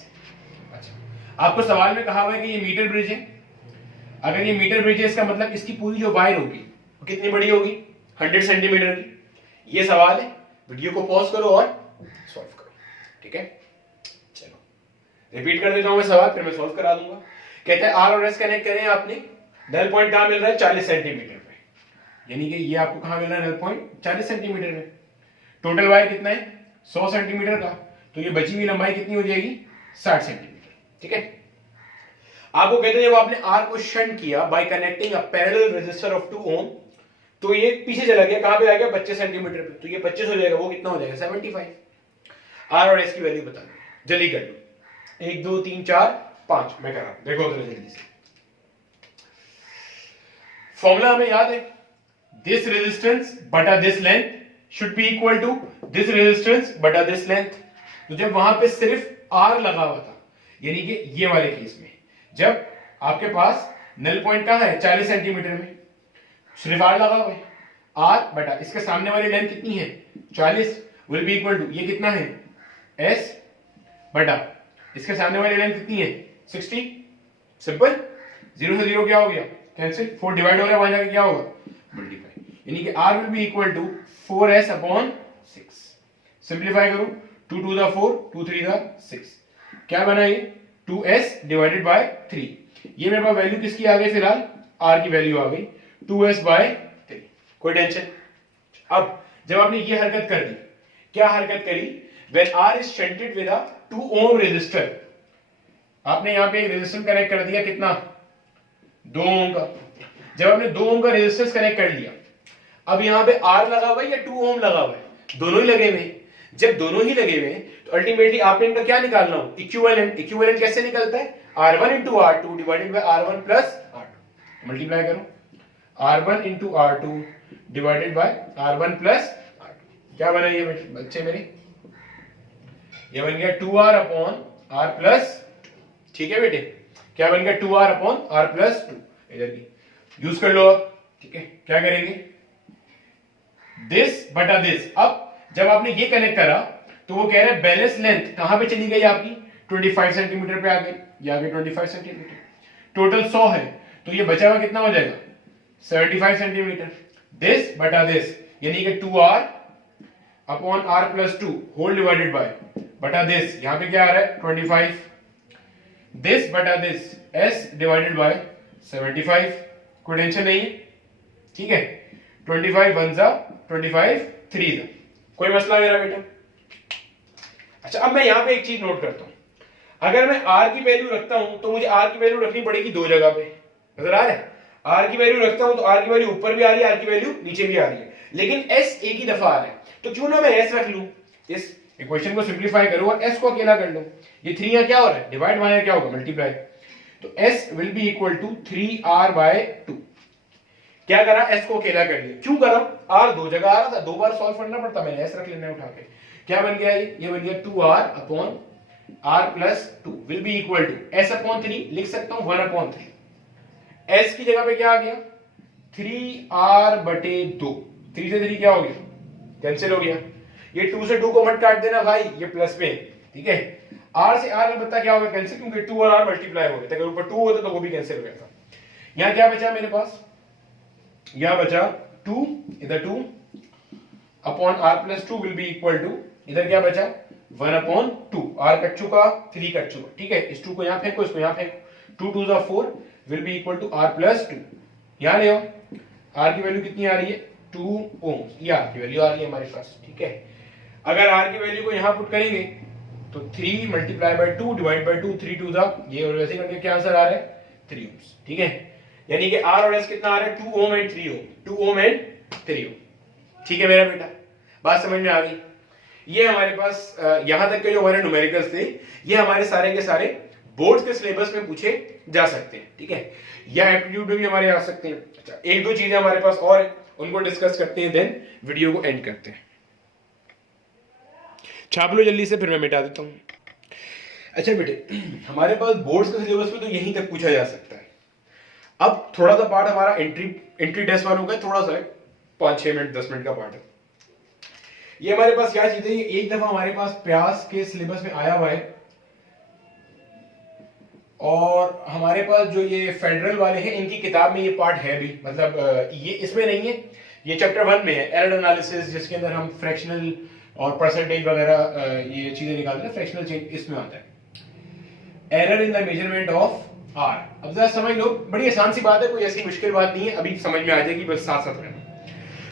अच्छा, आपको सवाल में कहा हुआ है कि ये मीटर ब्रिज है। अगर ये मीटर ब्रिज है, इसका मतलब इसकी पूरी जो वायर होगी वो कितनी बड़ी होगी? 100 सेंटीमीटर की। ये सवाल है, वीडियो को पॉज करो और सॉल्व करो। ठीक है, चलो रिपीट कर देता हूं मैं सवाल, फिर मैं सॉल्व करा दूंगा। कहते हैं R और S कनेक्ट करें आपने, नल पॉइंट कहां मिल रहा है? 40 सेंटीमीटर पे। यानी कि ये आपको कहां मिल रहा है? नल पॉइंट 40 सेंटीमीटर में। टोटल वायर कितना है? 100 सेंटीमीटर का। तो ये बची हुई लंबाई कितनी हो जाएगी? 60 सेंटीमीटर। ठीक है, आपको कहते हैं जब आपने R को शंट किया by connecting a parallel resistor of 2 ohm, तो ये पीछे चला गया, कहां पे आ गया? 25 सेंटीमीटर पे। तो ये 25 हो जाएगा, वो कितना हो जाएगा? 75। R और S की वैल्यू बता दो, जल्दी कर लो। 1 2 3 4 5 मैं कर रहा हूं, देखो तो जल्दी से। फॉर्मूला हमें याद है, दिस रेजिस्टेंस बटा this length should be equal to this resistance बटा दिस लेंथ। तो जब वहां पे सिर्फ R लगा हुआ था, यानी कि ये वाले केस में, जब आपके पास नल पॉइंट कहां है? 40 सेंटीमीटर में, सिर्फ R लगा हुआ है। R बटा इसके सामने वाली लेंथ कितनी है? 40 विल बी इक्वल टू, ये कितना है? S बटा इसके सामने वाली लेंथ कितनी है? 60। सिंपल, 0 से 0 क्या हो गया? कैंसिल। 4 डिवाइड हो रहा है, वहां जाके क्या होगा? मल्टीप्लाई। यानी कि R will be equal to 4S upon 6। Simplify करूं 2 टू द 4 2 3 द 6 क्या बना ये 2s डिवाइडेड बाय 3 ये मेरे पास वैल्यू किसकी आ गई फिलहाल r की वैल्यू आ गई 2s बाय 3 कोई टेंशन। अब जब आपने ये हरकत कर दी क्या हरकत करी when r is shunted with a 2 ohm resistor आपने यहां पे एक रेजिस्टेंस कनेक्ट कर दिया कितना 2 ओम का। जब आपने 2 ओम का रेजिस्टेंस कनेक्ट कर लिया अब यहां पे R लगा हुआ है या 2 ओम लगा हुआ है दोनों ही लगे हुए। जब दोनों ही लगे हुए तो अल्टीमेटली आपने इनका क्या निकालना हो इक्विवेलेंट। इक्विवेलेंट कैसे निकलता है R1 into R2 divided by R1 plus R2 multiply करो R1 into R2 divided by R1 plus R2 क्या बना ये बच्चे मेरे ये बन गया 2R अपॉन R प्लस ठीक है बेटे क्या बन गया 2R अपॉन R प्लस 2 इधर की यूज कर लो अब ठीक है क्या करेंगे दिस बटा दिस। अब जब आपने ये कनेक्ट करा तो वो कह रहा है बैलेंस लेंथ कहां पे चली गई आपकी 25 सेंटीमीटर पे आ गई ये आ गई 25 सेंटीमीटर टोटल 100 है तो ये बचा हुआ कितना हो जाएगा 75 सेंटीमीटर दिस बटा दिस यानी कि 2R upon R plus 2 whole divided by बटा दिस यहां पे क्या आ रहा है 25 दिस बटा दिस s डिवाइडेड बाय 75 कोई टेंशन नहीं है ठीक है 25 1 जा 25 3 जा कोई मसला मेरा बेटा। अच्छा अब मैं यहां पे एक चीज नोट करता हूं अगर मैं r की वैल्यू रखता हूं तो मुझे r की वैल्यू रखनी पड़ेगी दो जगह पे नजर आ रहा है r की वैल्यू रखता हूं तो r की वैल्यू ऊपर भी आ रही है r की वैल्यू नीचे भी आ रही है लेकिन s एक ही दफा आ रहा है तो क्यों ना मैं s रख लूं इस इक्वेशन को सिंपलीफाई करूं और s को अकेला कर लूं ये 3 यहां क्या हो रहा है डिवाइड माइनस क्या होगा मल्टीप्लाई तो s will be equal to 3r by 2 क्या करा s को अकेला कर लिया क्यों करा r दो जगह आ रहा था दो बार सॉल्व करना पड़ता मैंने s रख लेना उठा के क्या बन गया ये बन गया 2r upon r plus 2 will be equal to s upon 3 लिख सकता हूं 1 अपॉन 3 s की जगह पे क्या आ गया 3r बटे 2 3 से 3 क्या हो गया कैंसिल हो गया ये 2 से 2 को मत काट देना भाई ये प्लस में ठीक है r से r अलबत्ता क्या होगा कैंसिल क्योंकि 2 और r मल्टीप्लाई हो गए थे अगर ऊपर 2 होता तो वो भी कैंसिल हो गया था। यहां क्या बचा मेरे पास यहां बचा 2 इधर 2 upon r plus 2 will be equal to इधर क्या बचा 1 अपॉन 2 r कट चुका 3 कट चुका ठीक है इस 2 को यहां फेंको इसको यहां फेंको 2 2 जा 4 will be equal to r plus 2 यहां ले आओ r की वैल्यू कितनी आ रही है 2 ओम ये r की वैल्यू आ रही है हमारे पास ठीक है। अगर r की वैल्यू को यहां पुट करेंगे तो 3 मल्टीप्लाई बाय 2 डिवाइड बाय 2 3 2 जा ये और वैसे करके क्या आंसर आ रहा है 3 ओम्स ठीक है यानी कि r और s कितना आ रहा है 2 ohm and 3 Om 2 ohm and 3 ओम ठीक है मेरा बेटा बात समझ में आ गई। ये हमारे पास यहां तक के जो हमारे न्यूमेरिकल्स थे ये हमारे सारे के सारे बोर्ड के सिलेबस में पूछे जा सकते हैं ठीक है या एप्टीट्यूड में भी हमारे आ सकते हैं। अच्छा एक दो चीजें हमारे पास और है उनको डिस्कस करते हैं देन वीडियो को एंड करते हैं। छाप लो जल्दी से फिर मैं मिटा देता हूं। अच्छा बेटे हमारे पास बोर्ड्स के सिलेबस में तो यहीं तक पूछा जा सकता है। अब थोड़ा सा पार्ट हमारा एंट्री टेस्ट वालों का थोड़ा सा 5-6 मिनट 10 मिनट का पार्ट है। ये हमारे पास क्या चीज है ये एक दफा हमारे पास प्यास के सिलेबस में आया हुआ है और हमारे पास जो ये फेडरल वाले हैं इनकी किताब में ये पार्ट है भी मतलब ये इसमें नहीं है ये चैप्टर 1 में है एरर एनालिसिस जिसके अंदर हम फ्रैक्शनल और परसेंटेज वगैरह ये चीजें निकालते हैं फ्रैक्शनल चेंज इसमें आता है error in the measurement of R. अब जरा समझ लो बड़ी आसान सी बात है कोई ऐसी मुश्किल बात नहीं है अभी समझ में आ जाएगी बस साथ साथ रहना।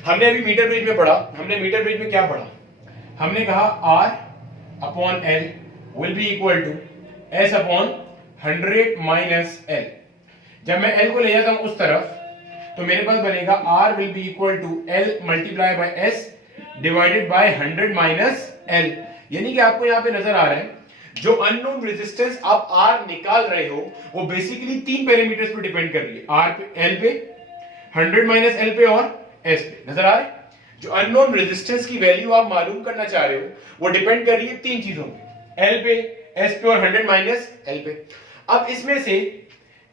हमने अभी मीटर ब्रिज में पढ़ा हमने मीटर ब्रिज में क्या पढ़ा हमने कहा R upon L will be equal to S upon 100 minus L। जब मैं L को ले जाता हूं उस तरफ तो मेरे पास बनेगा R will be equal to L multiply by S divided by 100 minus L यानी कि आपको यहां पे नजर आ रहा है जो अननोन रेजिस्टेंस आप R निकाल रहे हो वो बेसिकली 3 पैरामीटर्स पे डिपेंड कर रही है R पे L पे 100 माइनस L पे और S पे नजर आ रहा है। जो अननोन रेजिस्टेंस की वैल्यू आप मालूम करना चाह रहे हो वो डिपेंड कर रही है 3 चीजों पे L पे S पे और 100 माइनस L पे। अब इसमें से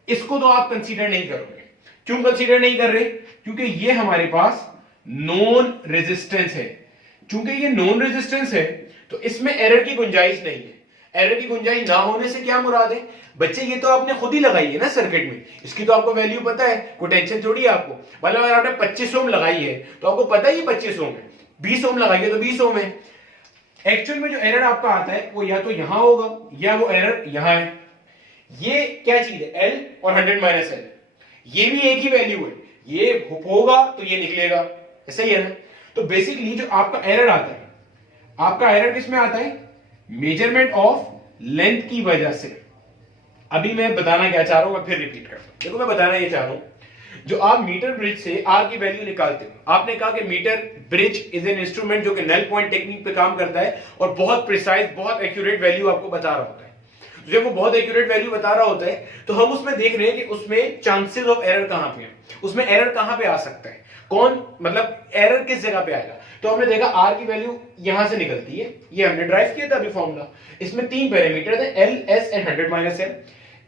इसको तो आप कंसीडर नहीं करोगे क्यों कंसीडर नहीं कर रहे क्योंकि ये हमारे पास नॉन रेजिस्टेंस है। चूंकि ये नॉन रेजिस्टेंस है तो इसमें एरर की गुंजाइश नहीं है। एरर की गुंजाइश ना होने से क्या मुराद है बच्चे ये तो आपने खुद ही लगाई है ना सर्किट में इसकी तो आपको वैल्यू पता है कोई टेंशन थोड़ी है आपको। मतलब अगर आपने 25 ओम लगाई है तो आपको पता ही 25 ओम है 20 ओम लगाई है तो 20 ओम है एक्चुअल में जो एरर आपका आता है वो या तो यहां होगा या वो एरर यहां है। ये क्या चीज है, एल और 100 माइनस एल, ये भी एक ही वैल्यू है, ये होगा तो ये निकलेगा, ऐसा ही है ना। तो बेसिकली जो आपका एरर आता है, आपका एरर किस में आता है, मेजरमेंट ऑफ लेंथ की वजह से। अभी मैं बताना क्या चाह रहा हूं, मैं फिर रिपीट करता हूं। देखो मैं बताना ये चाह रहा हूं, जो आप मीटर ब्रिज से आर की वैल्यू निकालते हो, आपने कहा कि metre bridge is an instrument जो कि नल पॉइंट टेक्निक पे काम करता है और बहुत प्रिसाइज, बहुत एक्यूरेट वैल्यू आपको बता रहा होता है। जब वो बहुत एक्यूरेट वैल्यू बता रहा होता है तो हम उसमें देख रहे हैं कि उसमें चांसेस ऑफ एरर कहां पे है, उसमें एरर कहां पे आ सकता है, कौन मतलब एरर किस जगह पे आएगा। तो हमने देखा आर की वैल्यू यहां से निकलती है, ये हमने ड्राइव किया था अभी फॉर्मूला। इसमें तीन पैरामीटर थे, L, S and 100 minus L.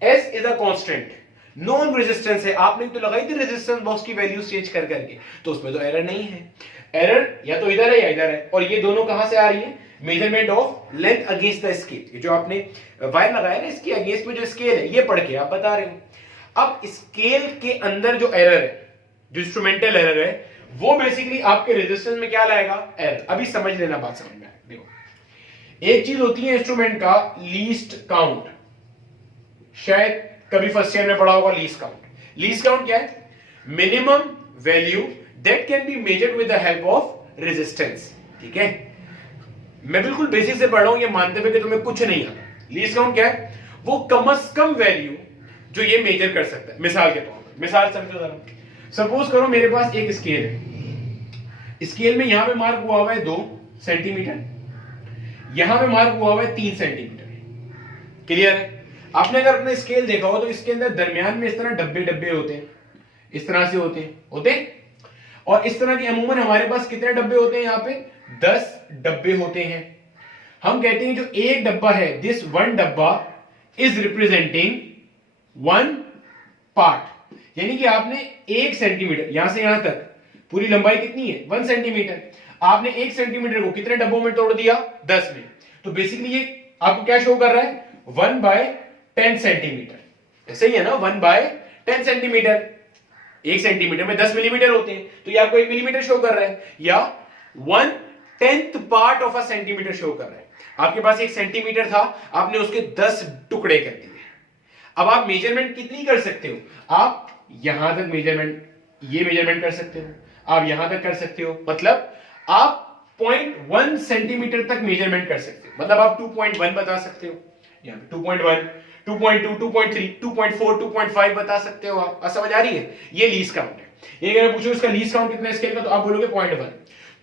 S is a constant, non resistance है, आपने तो लगाई थी रेजिस्टेंस बॉक्स की वैल्यू चेंज कर करके, तो उसमें तो एरर नहीं है। एरर या तो इधर है या इधर है, और ये दोनों कहां से आ रही है, measurement of length against the scale. जो आपने वायर लगाया ना, इसके अगेंस्ट में जो स्केल है, ये पढ़ के आप बता रहे हो। अब स्केल के अंदर जो एरर है, जो इंस्ट्रूमेंटल एरर है, वो बेसिकली आपके रेजिस्टेंस में क्या लाएगा, एरर। अभी समझ लेना, बात समझ में आए। देखो, एक चीज होती है इंस्ट्रूमेंट का लीस्ट काउंट, शायद कभी फर्स्ट ईयर में पढ़ा होगा लीस्ट काउंट। लीस्ट काउंट क्या है, minimum value that can be measured with the help of resistance. ठीक है, मैं बिल्कुल बेसिक से पढ़ रहा हूं, ये मानते हुए कि तुम्हें कुछ नहीं आता। लीस्ट काउंट क्या है, वो कम से कम वैल्यू जो ये मेजर कर सकता है। मिसाल के तौर पर, मिसाल समझो जरा, सपोज करो मेरे पास एक स्केल है, स्केल में यहां पे मार्क हुआ है 2 सेंटीमीटर, यहां पे मार्क हुआ है 3 सेंटीमीटर। क्लियर है। आपने अगर अपने स्केल देखा हो तो इसके अंदर दरमियान में इस तरह डब्बे डब्बे होते हैं, इस तरह से होते हैं। और इस तरह के अमूमन हमारे पास कितने डब्बे होते हैं, यहाँ पे 10 डब्बे होते हैं। हम कहते हैं जो एक डब्बा है, दिस वन डब्बा इज रिप्रेजेंटिंग 1 पार्ट, यानी कि आपने 1 सेंटीमीटर, यहां से यहां तक पूरी लंबाई कितनी है, 1 सेंटीमीटर। आपने 1 सेंटीमीटर को कितने डब्बों में तोड़ दिया, 10 में। तो बेसिकली ये आपको क्या शो कर रहा है, 1/10 सेंटीमीटर। सही है ना, 1/10 सेंटीमीटर। 1 सेंटीमीटर में 10 मिलीमीटर होते हैं, तो ये आपको 1 मिलीमीटर शो कर रहा है, या 1/10 part of a centimetre show कर रहा है। आपके पास 1 सेंटीमीटर था, आपने उसके 10 टुकड़े कर दिए। अब आप मेजरमेंट कितनी कर सकते हो, आप यहां तक मेजरमेंट, ये मेजरमेंट कर सकते हो, आप यहां तक कर सकते हो, मतलब आप 0.1 सेंटीमीटर तक मेजरमेंट कर सकते हो। मतलब आप 2.1 बता सकते हो, यहाँ पे 2.1, 2.2, 2.3, 2.4, 2.5 बता सकते हो आप। समझ आ रही है, ये लीस्ट काउंट है। ये अगर पूछो इसका लीस्ट काउंट कितना स्केल का, तो आप बोलोगे 0.1।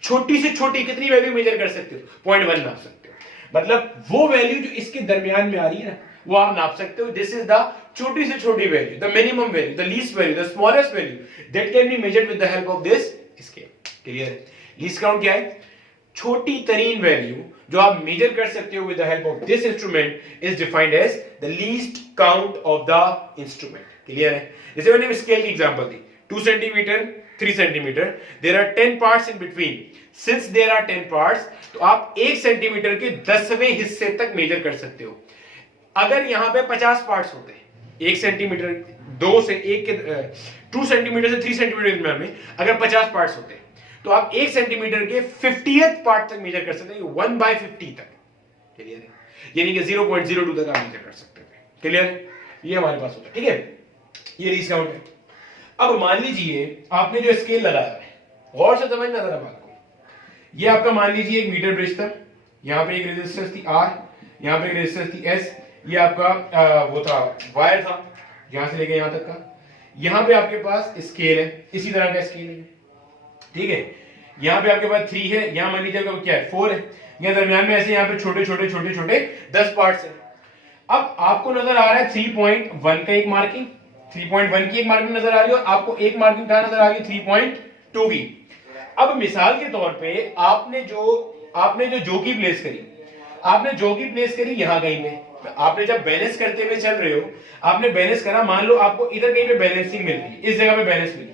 छोटी से छोटी कितनी वैल्यू मेजर कर सकते हो, 0.1 नाप सकते हो। मतलब वो वैल्यू जो इसके दरमियान में आ रही है ना, वो आप नाप सकते हो। दिस इज द छोटी से छोटी value, the minimum value, the least value, the smallest value that can be measured with the help of this scale. Clear है। लीस्ट काउंट क्या है, छोटी तरीन वैल्यू जो आप मेजर कर सकते हो with the help of this instrument is defined as the least count of the instrument. Clear है। जैसे मैंने स्केल की एग्जांपल दी, 2 centimetre, 3 centimetre, there are 10 parts in between. Since there are 10 parts, तो आप 1 सेंटीमीटर के 10वें हिस्से तक मेजर कर सकते हो। अगर यहां पे 50 पार्ट्स होते हैं, 1 सेंटीमीटर 2 से 1 के 2 सेंटीमीटर से 3 सेंटीमीटर में अगर 50 पार्ट्स होते हैं, तो आप 1 सेंटीमीटर के 50th पार्ट तक मेजर कर सकते हैं, 1/50 तक। क्लियर है, यानी कि 0.02 तक आप मेजर कर सकते हैं। क्लियर है, ये हमारे पास होता है। ठीक है, ये लीस्ट काउंट है। अब मान लीजिए आपने जो स्केल लगाया है, गौर से समझना जरा बात को। ये आपका मान लीजिए एक मीटर ब्रिज था, यहां पे एक रेजिस्टेंस थी R, यहां पे एक रेजिस्टेंस थी S, ये आपका वो था वायर था यहां से लेके यहां तक का। यहां पे आपके पास स्केल है, इसी तरह का स्केल है। ठीक है, यहां पे आपके पास 3 है, यहां मान लीजिए क्या है 4 है, यहां दरमियान में ऐसे यहां पे छोटे छोटे छोटे छोटे 10 पार्ट्स है। अब आपको नजर आ रहा है 3.1 का एक मार्किंग, 3.1 की एक मार्किंग नजर आ रही है, और आपको एक मार्किंग कहां नजर आ रही है, 3.2 की। अब मिसाल के तौर पे आपने जो जोकी प्लेस करी, आपने जोकी प्लेस करी यहां कहीं पे। आपने जब बैलेंस करते हुए चल रहे हो, आपने बैलेंस करा, मान लो आपको इधर कहीं पे बैलेंसिंग मिल रही है, इस जगह पे बैलेंस मिली।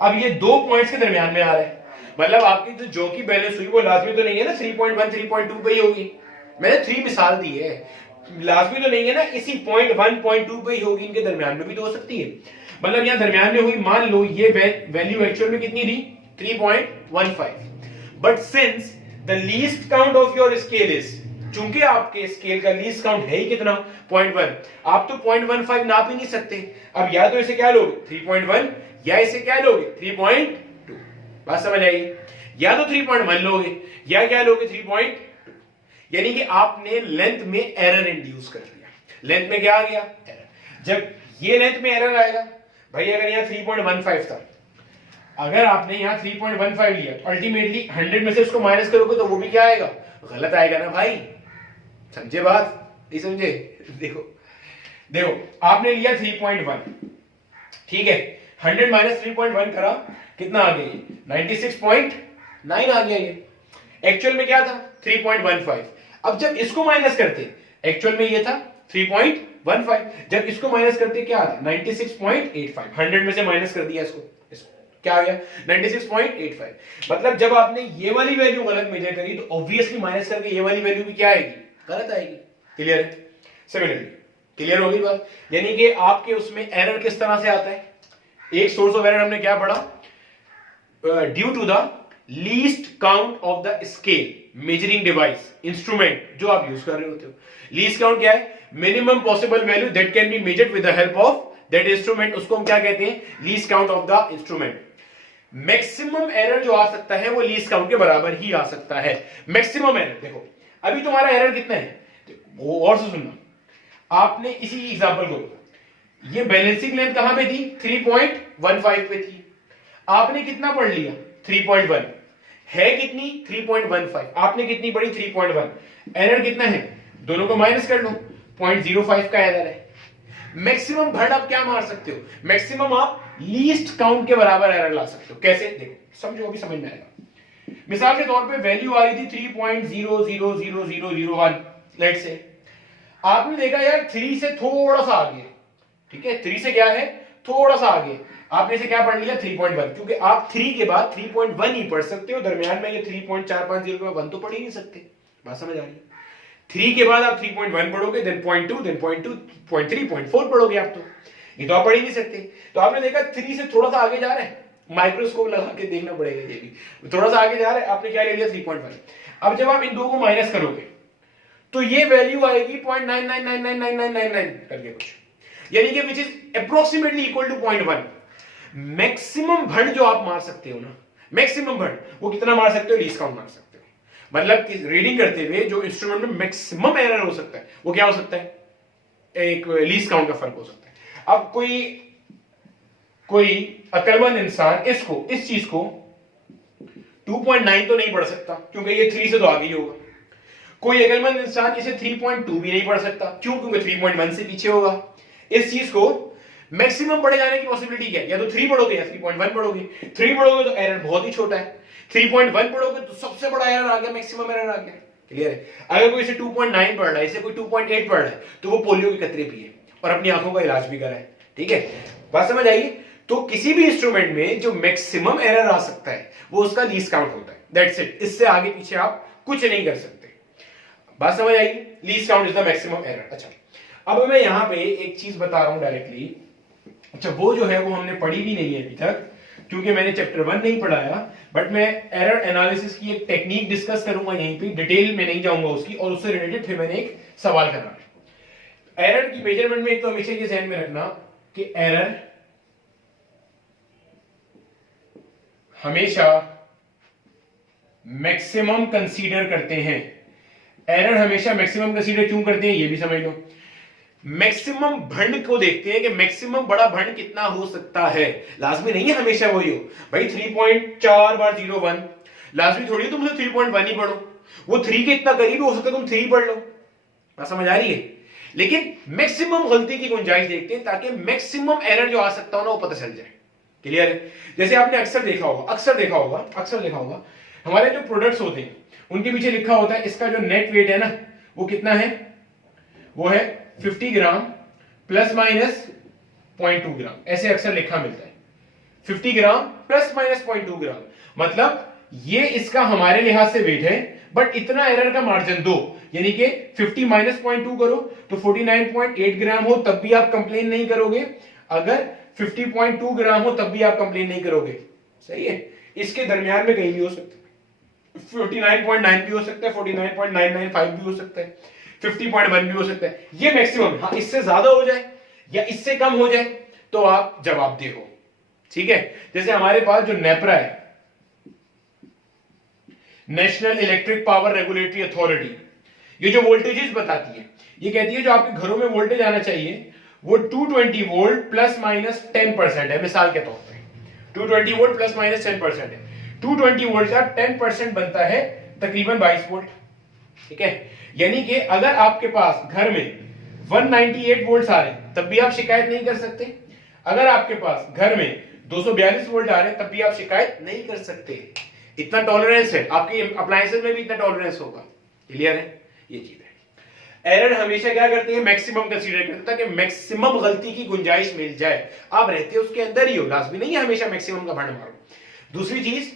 अब ये 2 पॉइंट्स के दरमियान में आ रहा है, मतलब आपकी जो जोकी बैलेंस हुई वो लाजमी तो नहीं है ना 3.1 3.2 पे ही होगी। मैंने 3 मिसाल दी है, लाजमी तो नहीं है ना इसी 0.1 0.2 पे ही होगी, इनके दरमियान में भी तो हो सकती है। मतलब यहां दरमियान में हुई, मान लो ये वैल्यू एक्चुअल में कितनी थी, 3.15, but since the least count of your scale is, चूंकि आपके स्केल का लीस्ट काउंट है ही कितना 0.1, आप तो 0.15 नाप ही नहीं सकते। अब या तो इसे क्या लोगे 3.1 या इसे क्या लोगे 3.2, बात समझ आई? या तो 3.1 लोगे या क्या लोगे 3.2, यानी कि आपने लेंथ में एरर इंड्यूस कर दिया। लेंथ में क्या आ गया एरर। जब ये लेंथ में एरर आएगा भाई, अगर यहां 3.15 था, अगर आपने यहां 3.15 लिया तो अल्टीमेटली 100 में से उसको माइनस करोगे तो वो भी क्या आएगा गलत आएगा ना भाई। समझे बात? नहीं समझे? देखो देखो आपने लिया 3.1, ठीक है, 100 माइनस 3.1 करा, कितना आ गया ये 96.9 आ गया। ये एक्चुअल में क्या था 3.15। अब जब इसको माइनस करते, एक्चुअल में ये था 3.15, जब इसको माइनस करते क्या आता 96.85, 100 में से माइनस कर दिया इसको क्या आ गया 96.85। मतलब जब आपने ये वाली वैल्यू गलत मेजर करी तो ऑब्वियसली माइनस करके ये वाली वैल्यू भी क्या आएगी गलत आएगी। क्लियर है? सिमिलरली क्लियर होगी बात? यानी कि आपके उसमें एरर किस तरह से आता है, एक सोर्स ऑफ एरर हमने क्या पढ़ा, due to the least count of the scale measuring device instrument जो आप यूज कर रहे होते हो। लीस्ट काउंट क्या है, minimum possible value that can be measured with the help of that instrument, उसको हम क्या कहते हैं least count of the instrument. Maximum error जो आ सकता है वो लीस्ट काउंट के बराबर ही आ सकता है। मैक्सिमम एरर देखो, अभी तुम्हारा एरर कितना है वो और से सुनना, आपने इसी एग्जांपल को, ये बैलेंसिंग लेंथ कहां पे थी 3.15 पे थी, आपने कितना पढ़ लिया 3.1, है कितनी 3.15, आपने कितनी पढ़ी 3.1, एरर कितना है दोनों को माइनस कर लो 0.05 का एरर है। मैक्सिमम भड़ आप क्या मार सकते हो, मैक्सिमम आप लीस्ट काउंट के बराबर एरर ला सकते हो। कैसे देखो समझो, अभी समझ में आएगा। मिसाल के तौर पे वैल्यू आ रही थी 3.0000001, लेट्स से आपने देखा यार 3 से थोड़ा सा आगे, ठीक है 3 से क्या है थोड़ा सा आगे, आपने इसे क्या पढ़ लिया 3.1, क्योंकि आप 3 के बाद 3.1 ही पढ़ सकते हो, दरमियान में ये 3.450 का 1 तो पढ़ ही नहीं सकते। बात समझ आ रही है? 3 के बाद आप 3.1 पढ़ोगे, देन 0.2, देन 0.2, 0.3, 0.4 पढ़ोगे आप, तो ये तो आप पढ़ ही नहीं सकते। तो आपने देखा 3 से थोड़ा सा आगे जा रहा है, माइक्रोस्कोप लगा के देखना पड़ेगा, ये भी थोड़ा सा आगे जा रहा है, आपने क्या ले लिया 3.1। अब जब आप इन दो को माइनस करोगे तो ये वैल्यू आएगी 0.999999 करके कुछ, यानी कि which is approximately equal to 0.1। Maximum भड़ जो आप मार सकते हो ना, मैक्सिमम भड़ वो कितना मार सकते हो, लीस्ट काउंट मार सकते हो। मतलब कि रीडिंग करते हुए जो इंस्ट्रूमेंट में मैक्सिमम एरर हो सकता है वो क्या हो सकता है, एक लीस्ट काउंट का फर्क हो सकता है। अब कोई अक्लमंद इंसान इसको, इस चीज को 2.9 तो नहीं पढ़ सकता क्योंकि ये 3 से तो आगे ही होगा। कोई अक्लमंद इंसान इसे 3.2 भी नहीं पढ़ सकता, क्यों, क्योंकि 3.1 से पीछे होगा। इस चीज को मैक्सिमम पढ़े जाने की पॉसिबिलिटी क्या है, या तो 3 पढ़ोगे या 3.1 पढ़ोगे। 3 पढ़ोगे तो एरर बहुत ही छोटा है, 3.1 पढ़ोगे तो सबसे बड़ा एरर आ गया, मैक्सिमम एरर आ गया। क्लियर है? अगर कोई इसे 2.9 पढ़ रहा है, इसे कोई 2.8 पढ़ रहा है, तो वो पोलियो के कतरे पिए और अपनी आंखों का इलाज भी कराए। ठीक है, बात समझ आएगी? तो किसी भी इंस्ट्रूमेंट में जो मैक्सिमम एरर आ सकता है वो उसका लीस्ट काउंट होता है, दैट्स इट। इससे आगे पीछे आप कुछ नहीं कर सकते। बात समझ आएगी? Least count is the maximum error. अच्छा, अब मैं यहां पे एक चीज बता रहा हूं डायरेक्टली। अच्छा, वो जो है वो हमने पढ़ी भी नहीं है अभी तक, क्योंकि मैंने चैप्टर 1 नहीं पढ़ाया, बट मैं एरर एनालिसिस की एक टेक्निक डिस्कस करूंगा यहीं पे, डिटेल में नहीं जाऊंगा उसकी, और उससे रिलेटेड फिर मैंने एक सवाल करना है। एरर की मेजरमेंट में एक तो हमेशा ये ध्यान में रखना कि एरर हमेशा मैक्सिमम कंसीडर करते हैं। एरर हमेशा मैक्सिमम कंसीडर क्यों करते हैं ये भी समझ लो। मैक्सिमम भंड को देखते हैं कि मैक्सिमम बड़ा भंड कितना हो सकता है। लाजमी नहीं है हमेशा वही हो भाई, 3.4 बार 01 लाजमी थोड़ी तुम 3.1 ही पढ़ो, वो 3 के इतना करीब हो सकता है तुम 3 पढ़ लो। बात समझ आ रही है? लेकिन मैक्सिमम गलती की गुंजाइश देखते हैं ताकि मैक्सिमम एरर जो आ सकता हो ना वो पता चल जाए। क्लियर है? जैसे आपने अक्सर देखा होगा हमारे जो प्रोडक्ट्स होते हैं उनके पीछे लिखा होता है इसका जो नेट वेट है ना वो कितना है, वो है 50 ग्राम प्लस माइनस 0.2 ग्राम, ऐसे अक्सर लिखा मिलता है 50 ग्राम प्लस माइनस 0.2 ग्राम। मतलब ये इसका हमारे लिहाज से वेट है, बट इतना एरर का मार्जिन दो, यानी कि 50 माइनस 0.2 करो तो 49.8 ग्राम हो तब भी आप कंप्लेन नहीं करोगे, अगर 50.2 ग्राम हो तब भी आप कंप्लेन नहीं करोगे। सही है? इसके दरमियान में कहीं भी हो सकता है। 49.9 भी हो सकता है, 49.995 भी हो सकता है, 50.1 भी हो सकता है, ये मैक्सिमम। हाँ, इससे ज्यादा हो जाए या इससे कम हो जाए तो आप जवाबदेह हो, ठीक है। जैसे हमारे पास जो नेपरा है, national electric power regulatory authority, ये जो वोल्टेजेस बताती है, ये कहती है जो आपके घरों में वोल्टेज आना चाहिए वो 220 वोल्ट प्लस माइनस 10% है। मिसाल के तौर पे 220 वोल्ट प्लस माइनस 10% है। 220 वोल्ट का 10% बनता है तकरीबन 22 वोल्ट, ठीक है। यानी कि अगर आपके पास घर में 198 वोल्ट आ रहे हैं तब भी आप शिकायत नहीं कर सकते, अगर आपके पास घर में 242 वोल्ट आ रहे हैं तब भी आप शिकायत नहीं कर सकते। इतना टॉलरेंस है, आपके अप्लायंसेस में भी इतना टॉलरेंस होगा। क्लियर है, ये चीज है। एरर हमेशा क्या करते हैं, मैक्सिमम कंसीडर करते हैं ताकि मैक्सिमम गलती की गुंजाइश मिल जाए। आप रहते उसके अंदर ही हो, लाजमी नहीं है हमेशा मैक्सिमम का भंड मारो। दूसरी चीज,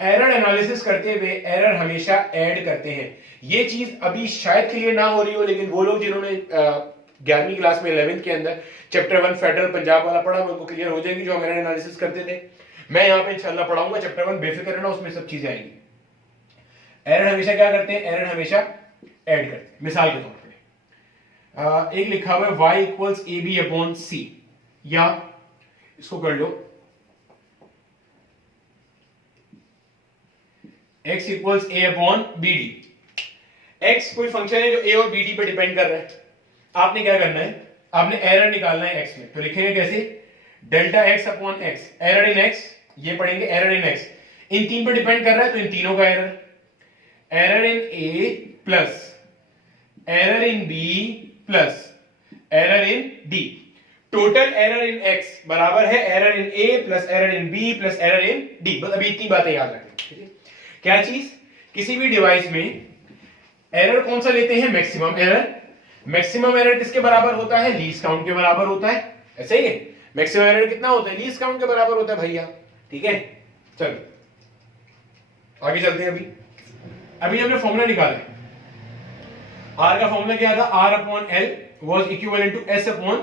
एरर एनालिसिस करते हुए एरर हमेशा ऐड करते हैं। ये चीज अभी शायद क्लियर ना हो रही हो, लेकिन वो लोग जिन्होंने 11वीं क्लास में 11th के अंदर चैप्टर 1 फेडरल पंजाब वाला पढ़ा, उनको क्लियर हो जाएगी जो हम एरर एनालिसिस करते थे। मैं यहाँ पे इंशाल्लाह पढ़ाऊंगा चैप्टर 1, बेफिक्र रहना, उसमें सब चीजें आएंगी। एरर हमेशा क्या करते हैं, एरर हमेशा ऐड करते हैं। मिसाल के तौर पे एक लिखा हुआ है y equals A B upon C, या इसको कर लो x equals A upon B D. x कोई फंक्शन है जो a और bd पे डिपेंड कर रहा है। आपने क्या करना है, आपने एरर निकालना है x में, तो लिखेंगे कैसे, delta x upon x, error in x, ये पढ़ेंगे एरर इन x, इन तीन पे डिपेंड कर रहा है तो इन तीनों का error, error in a plus error in b plus error in d, total error in x बराबर है error in a plus error in b plus error in d। बस अभी इतनी बातें याद रखें। क्या चीज, किसी भी डिवाइस में एरर कौन सा लेते हैं, मैक्सिमम एरर। मैक्सिमम एरर किसके बराबर होता है, लीस्ट काउंट के बराबर होता है। ऐसे ही है, मैक्सिमम एरर कितना होता है, लीस्ट काउंट के बराबर होता है भैया, ठीक है। चलो आगे चलते हैं। अभी हमने फॉर्मूला निकाला है, R का फॉर्मूला क्या था, R upon L was equivalent to S upon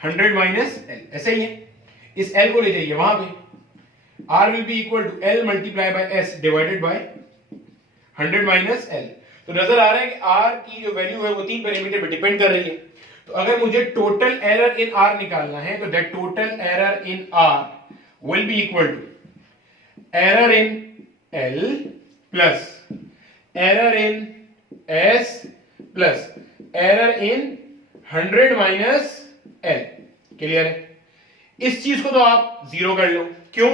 100 minus L। ऐसे ही है, इस L को ले जाइए वहां पे, R will be equal to L multiply by S divided by 100 minus L। तो नजर आ रहा है कि R की जो वैल्यू है वो तीन पैरामीटर पे डिपेंड कर रही है। तो अगर मुझे टोटल एरर इन R निकालना है तो that total error in R will be equal to error in L plus error in S plus error in 100 minus L। Clear है, इस चीज को तो आप जीरो कर लो। क्यों,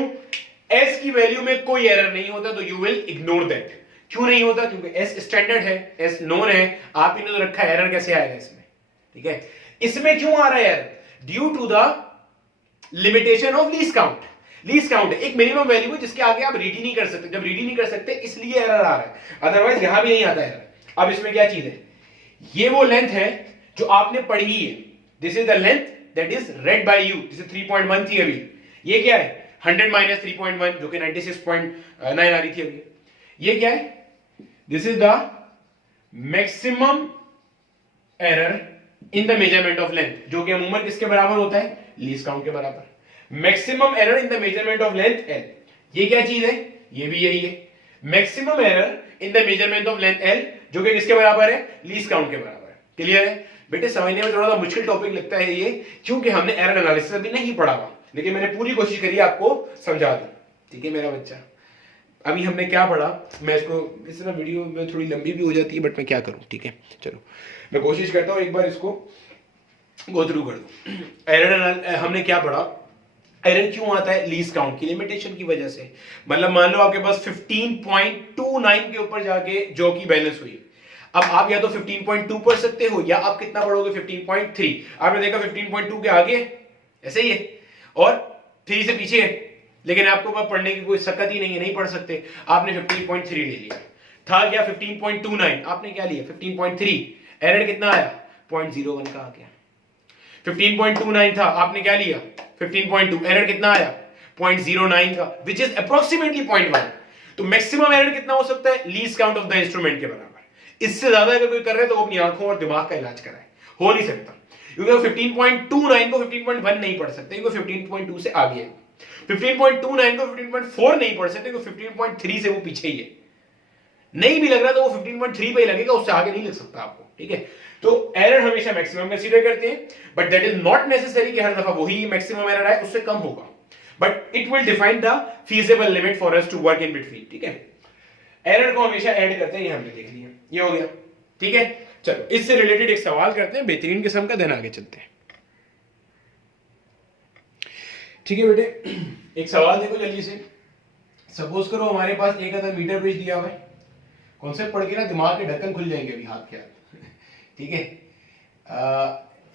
S की वैल्यू में कोई एरर नहीं होता तो यू विल इग्नोर दैट। क्यों नहीं होता, क्योंकि S स्टैंडर्ड है, S नोन है, आप इन्होंने रखा है, एरर कैसे आएगा इसमें, ठीक है। इसमें क्यों आ रहा है error, due to the limitation of least count. Least count है एक मिनिमम वैल्यू है जिसके आगे आप रीड ही नहीं कर सकते, जब रीड ही नहीं कर सकते इसलिए एरर आ रहा है, अदरवाइज यहां भी नहीं आता एरर। अब इसमें क्या चीज है, ये वो लेंथ है जो आपने पढ़ी है, this is the length that is read by you, जैसे 3.1 थी अभी, ये क्या है 100 माइनस 3.1 जो कि 96.9 आ रही थी अभी। ये क्या है, this is the maximum error in the measurement of length, जो कि अमूमन किसके बराबर होता है, लीस्ट काउंट के बराबर। Maximum error in the measurement of length L, ये क्या चीज है, ये भी यही है, maximum error in the measurement of length L, जो कि किसके बराबर है, लीस्ट काउंट के बराबर है। क्लियर है बेटे, समझने में थोड़ा सा मुश्किल टॉपिक लगता है ये, क्योंकि हमने एरर एनालिसिस अभी नहीं पढ़ा हुआ, लेकिन मैंने पूरी कोशिश करी आपको समझा दूं, ठीक है मेरा बच्चा। अभी हमने क्या पढ़ा, मैं इसको इस तरह वीडियो में थोड़ी लंबी भी हो जाती है, बट मैं क्या करूं, ठीक है। चलो मैं कोशिश करता हूं एक बार इसको गो थ्रू कर दूं। एरर हमने क्या पढ़ा, एरर क्यों आता है, लीस्ट काउंट की लिमिटेशन की वजह से। मतलब मान लो आपके पास 15.29 के ऊपर जाके जो की बैलेंस हुई, अब आप या तो 15.2 पढ़ सकते हो या आप कितना पढ़ोगे 15.3। आपने देखा 15.2 के आगे ऐसे ही है और 3 से पीछे है, लेकिन आपको पास पढ़ने की कोई सकत ही नहीं है, नहीं पढ़ सकते, आपने 15.3 ले लिया। था क्या 15.29, आपने क्या लिया 15.3, एरर कितना आया 0.01 का आ गया। 15.29 था, आपने क्या लिया 15.2, एरर कितना आया 0.09 का, विच इज अप्रोक्सीमेटली 0.1। तो मैक्सिमम एरर कितना हो सकता है, least count of the instrument के बराबर। इससे ज्यादा अगर कोई कर रहा है तो वो अपनी आंखों और दिमाग का इलाज कराए, हो नहीं सकता, क्योंकि 15.29 को 15.1 नहीं पढ़ सकते, क्योंकि 15.2 से आगे है। 15.29 को 15.4 नहीं पढ़ सकते, 15.3 से वो पीछे ही है। नहीं भी लग रहा तो वो 15.3 पे ही लगेगा, उससे आगे नहीं लग सकता आपको, ठीक है। तो एरर हमेशा मैक्सिमम कंसीडर करते हैं, but that is not necessary कि हर दफा वही मैक्सिमम एरर आए, उससे कम होगा, but it will define the feasible limit for us to work in between, ठीक है। एरर को हमेशा ऐड करते हैं, ये हमने देख लिया, ये हो गया, ठीक है। चलो इससे रिलेटेड एक सवाल करते हैं बेहतरीन किस्म का, देन आगे चलते हैं, ठीक है बेटे। एक सवाल देखो जल्दी से। सपोज करो हमारे पास एक अदर मीटर ब्रिज दिया हुआ है, कॉन्सेप्ट पढ़ के ना दिमाग के ढक्कन खुल जाएंगे अभी हाथ के हाथ, ठीक है।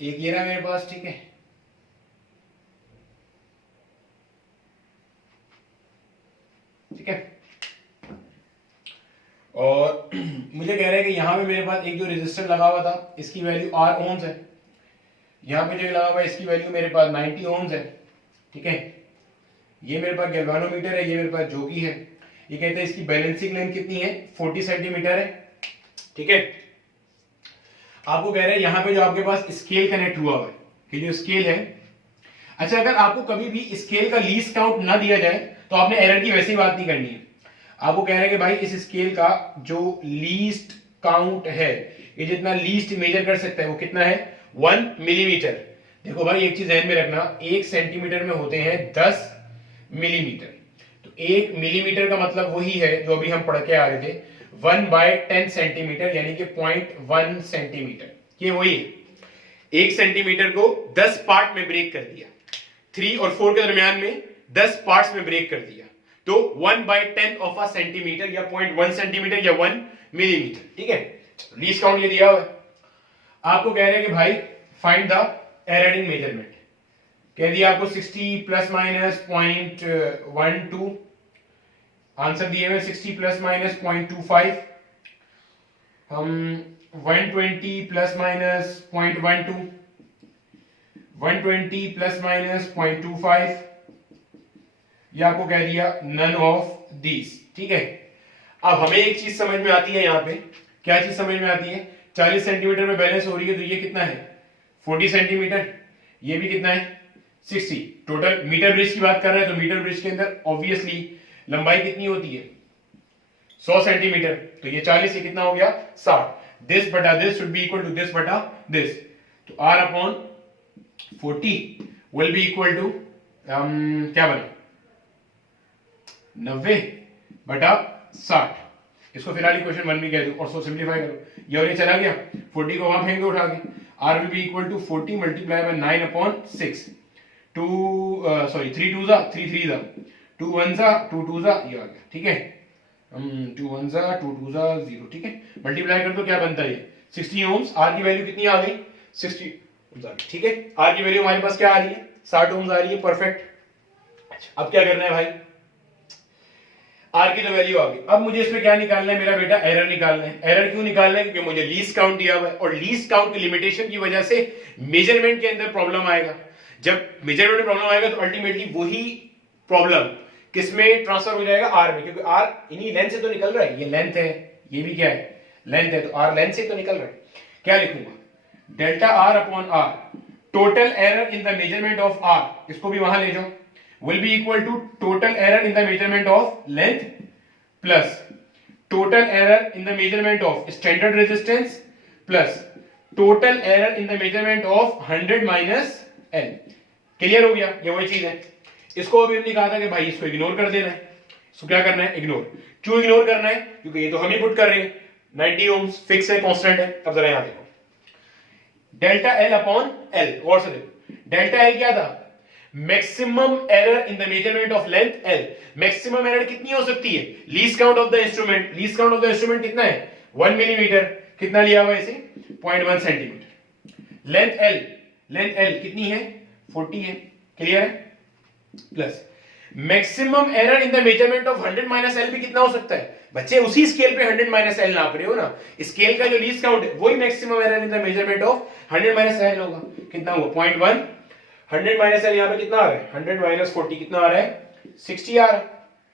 एक ये रहा मेरे पास, ठीक है, ठीक है। और मुझे कह रहा है कि यहां पे मेरे पास एक जो रेजिस्टर लगा हुआ था इसकी वैल्यू R ओम्स है, यहां पे जो लगा हुआ है इसकी वैल्यू मेरे पास 90 ओम्स है, ठीक है। ये मेरे पास गैल्वानोमीटर है, ये मेरे पास जोगी है। ये कहते हैं इसकी बैलेंसिंग लेंथ कितनी है, 40 सेंटीमीटर है, ठीक है। आपको कह रहे हैं यहां पे जो आपके पास स्केल कनेक्ट हुआ हुआ है, कि जो स्केल है, अच्छा अगर आपको कभी भी स्केल का लीस्ट काउंट ना दिया जाए तो आपने एरर की वैसी बात नहीं करनी है। आपको कह रहे हैं कि भाई इस स्केल का जो लीस्ट काउंट है, ये जितना लीस्ट मेजर कर सकता है वो कितना है, 1 मिलीमीटर। देखो भाई एक चीज ध्यान में रखना, 1 सेंटीमीटर में होते हैं 10 मिलीमीटर, तो 1 मिलीमीटर का मतलब वही है जो अभी हम पढ़ के आ रहे थे, 1/10 सेंटीमीटर, यानी कि 0.1 सेंटीमीटर, ये वही है। 1 सेंटीमीटर को 10 पार्ट में ब्रेक कर दिया, 3 और 4 के दरमियान में 10 पार्ट्स में ब्रेक कर दिया, तो 1/10 ऑफ अ सेंटीमीटर या 0.1 सेंटीमीटर या 1 मिलीमीटर, ठीक है। लीस्ट काउंट ये दिया हुआ है। आपको कह रहे हैं कि भाई find the error in measurement, कह दिया आपको 60 प्लस माइनस 0.12, आंसर दिए हुए 60 प्लस माइनस 0.25, हम 120 प्लस माइनस 0.12, 120 प्लस माइनस 0.25, ये आपको कह दिया नन ऑफ दीज, ठीक है। अब हमें एक चीज समझ में आती है, यहाँ पे क्या चीज समझ में आती है, 40 सेंटीमीटर में बैलेंस हो रही है, तो ये कितना है 40 सेंटीमीटर, ये भी कितना है 60। टोटल मीटर ब्रिज की बात कर रहे हैं, तो मीटर ब्रिज के अंदर ऑब्वियसली लंबाई कितनी होती है 100 सेंटीमीटर, तो ये 40 से कितना हो गया 60। दिस बटा this should be equal to this बटा दिस, तो R upon 40 will be equal to क्या बना 90 बटा 60। इसको फिलहाल इक्वेशन 1 भी कह दो और सो सिंपलीफाई करो, ये और ये चला गया, 40 को वहां फेंक दो उठा के, R will be equal to 40 multiplied by 9 upon 6, 3 2 जा 3 3 जा 2 1 जा 2 2 जा, ये आ गया, ठीक है। 2 1 जा 2 2 जा 0, ठीक है। मल्टीप्लाई कर दो क्या बनता है 60 ओम्स, R की वैल्यू कितनी आ गई 60 ओम्स आ गई, ठीक है। R की वैल्यू हमारे पास क्या आ रही है 60 ओम्स आ रही है, परफेक्ट। अच्छा अब क्या करना है भाई, R की तो वैल्यू आ गई, अब मुझे इसमें क्या निकालना है मेरा बेटा, एरर निकालना है। एरर क्यों निकालना है, क्योंकि मुझे लीस्ट काउंट दिया हुआ है, और लीस्ट काउंट की लिमिटेशन की वजह से मेजरमेंट के अंदर प्रॉब्लम आएगा। जब मेजरमेंट में प्रॉब्लम आएगा तो अल्टीमेटली वही प्रॉब्लम किसमें ट्रांसफर हो जाएगा, R में, क्योंकि R इन्हीं लेंथ से तो निकल रहा है, ये लेंथ है, ये भी क्या है लेंथ है, तो R लेंथ से तो निकल रहा है। क्या लिखूंगा, delta R upon R, total error in the measurement of R, इसको भी वहां ले जाओ, will be equal to total error in the measurement of length plus total error in the measurement of standard resistance plus total error in the measurement of 100 minus L। Clear हो गया, ये वही चीज है। इसको अभी हमने कहा था कि भाई इसको इग्नोर कर देना है, इसको क्या करना है इग्नोर। क्यों इग्नोर करना है, क्योंकि ये तो हम ही पुट कर रहे हैं, 90 ओम्स फिक्स है, कांस्टेंट है। अब जरा यहां देखो, डेल्टा L अपॉन L, गौर से देखो, डेल्टा L क्या था, maximum error in the measurement of length L। Maximum error कितनी हो सकती है, least count of the instrument, least count of the instrument कितना है 1 मिलीमीटर, कितना लिया हुआ है इसे 0.1 centimetre. Length L, length L कितनी है 40 है, क्लियर है। Plus maximum error in the measurement of 100 minus L भी कितना हो सकता है बच्चे, उसी स्केल पे 100 माइनस L नाप रहे हो ना, स्केल का जो लीस्ट काउंट है वही maximum error in the measurement of 100 minus L होगा, कितना हुआ 0.1। 100 माइनस L यहाँ पे कितना आ रहा है 100 माइनस 40 कितना आ रहा है 60 आ रहा है,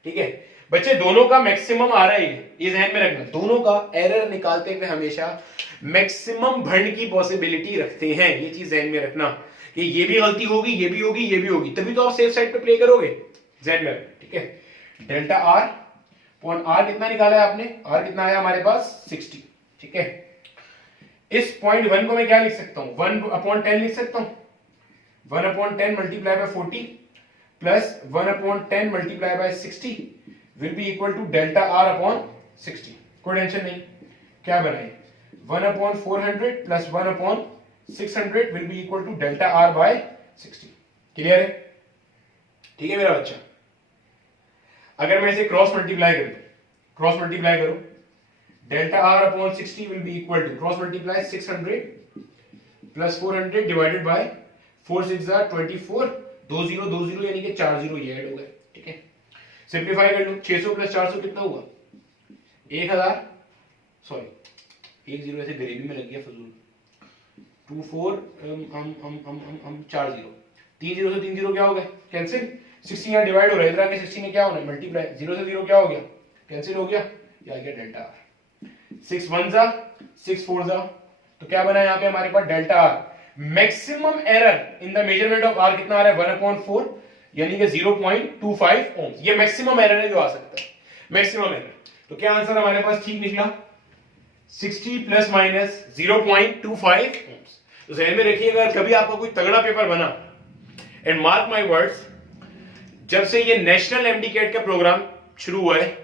ठीक है बच्चे, दोनों का मैक्सिमम आ रहा है, ये ध्यान में रखना, दोनों का एरर निकालते हुए हमेशा मैक्सिमम भरने की पॉसिबिलिटी रखते हैं, ये चीज ध्यान में रखना, कि ये भी गलती होगी, ये भी होगी, ये भी होगी, तभी तो आप सेफ साइड पे प्ले करोगे। ज़हन में रखना, ठीक है। डेल्टा आर अपॉन आर कितना निकाला है आपने, आर कितना आया हमारे पास 60, ठीक है। इस पॉइंट 1 को मैं क्या लिख सकता हूं, 1/10 लिख सकता हूं। 1/10 multiply by 40 plus 1/10 multiply by 60 will be equal to delta R upon 60। कोई टेंशन नहीं, क्या बनाए 1/400 plus 1/600 will be equal to delta R by 60। Clear है, ठीक है मेरा बच्चा। अगर मैं इसे क्रॉस मल्टीप्लाई करूं, delta R upon 60 will be equal to cross multiply 600 plus 400 divided by 4 6 24, 2 0 2 0 यानी कि 4 0 ये ऐड हो गए, ठीक है। सिंप्लीफाई कर लो, 600 प्लस 400 कितना हुआ 1000, सॉरी 1 0 ऐसे गरीबी में लग गया फजूल, 2 4 4 0, 3 0 से 3 0 क्या हो गए कैंसिल, 60 यहाँ डिवाइड हो रहा है, इधर आके 60 में क्या होना है मल्टीप्लाई, 0 से 0 क्या हो गया कैंसिल हो गया, ये आ गया डेल्टा आर। 6 1 जा 6 4 जा, तो क्या बना यहाँ पे हमारे पास delta R. Maximum error in the measurement of R कितना आ रहा है 1/4 यानी कि 0.25 ओम, ये मैक्सिमम एरर है जो आ सकता है, मैक्सिमम एरर। तो क्या आंसर हमारे पास ठीक निकला 60 प्लस माइनस 0.25 ओम्स। तो ध्यान में रखिएगा अगर कभी आपका कोई तगड़ा पेपर बना, एंड मार्क माय वर्ड्स, जब से ये नेशनल एमडीकेट का प्रोग्राम शुरू हुआ है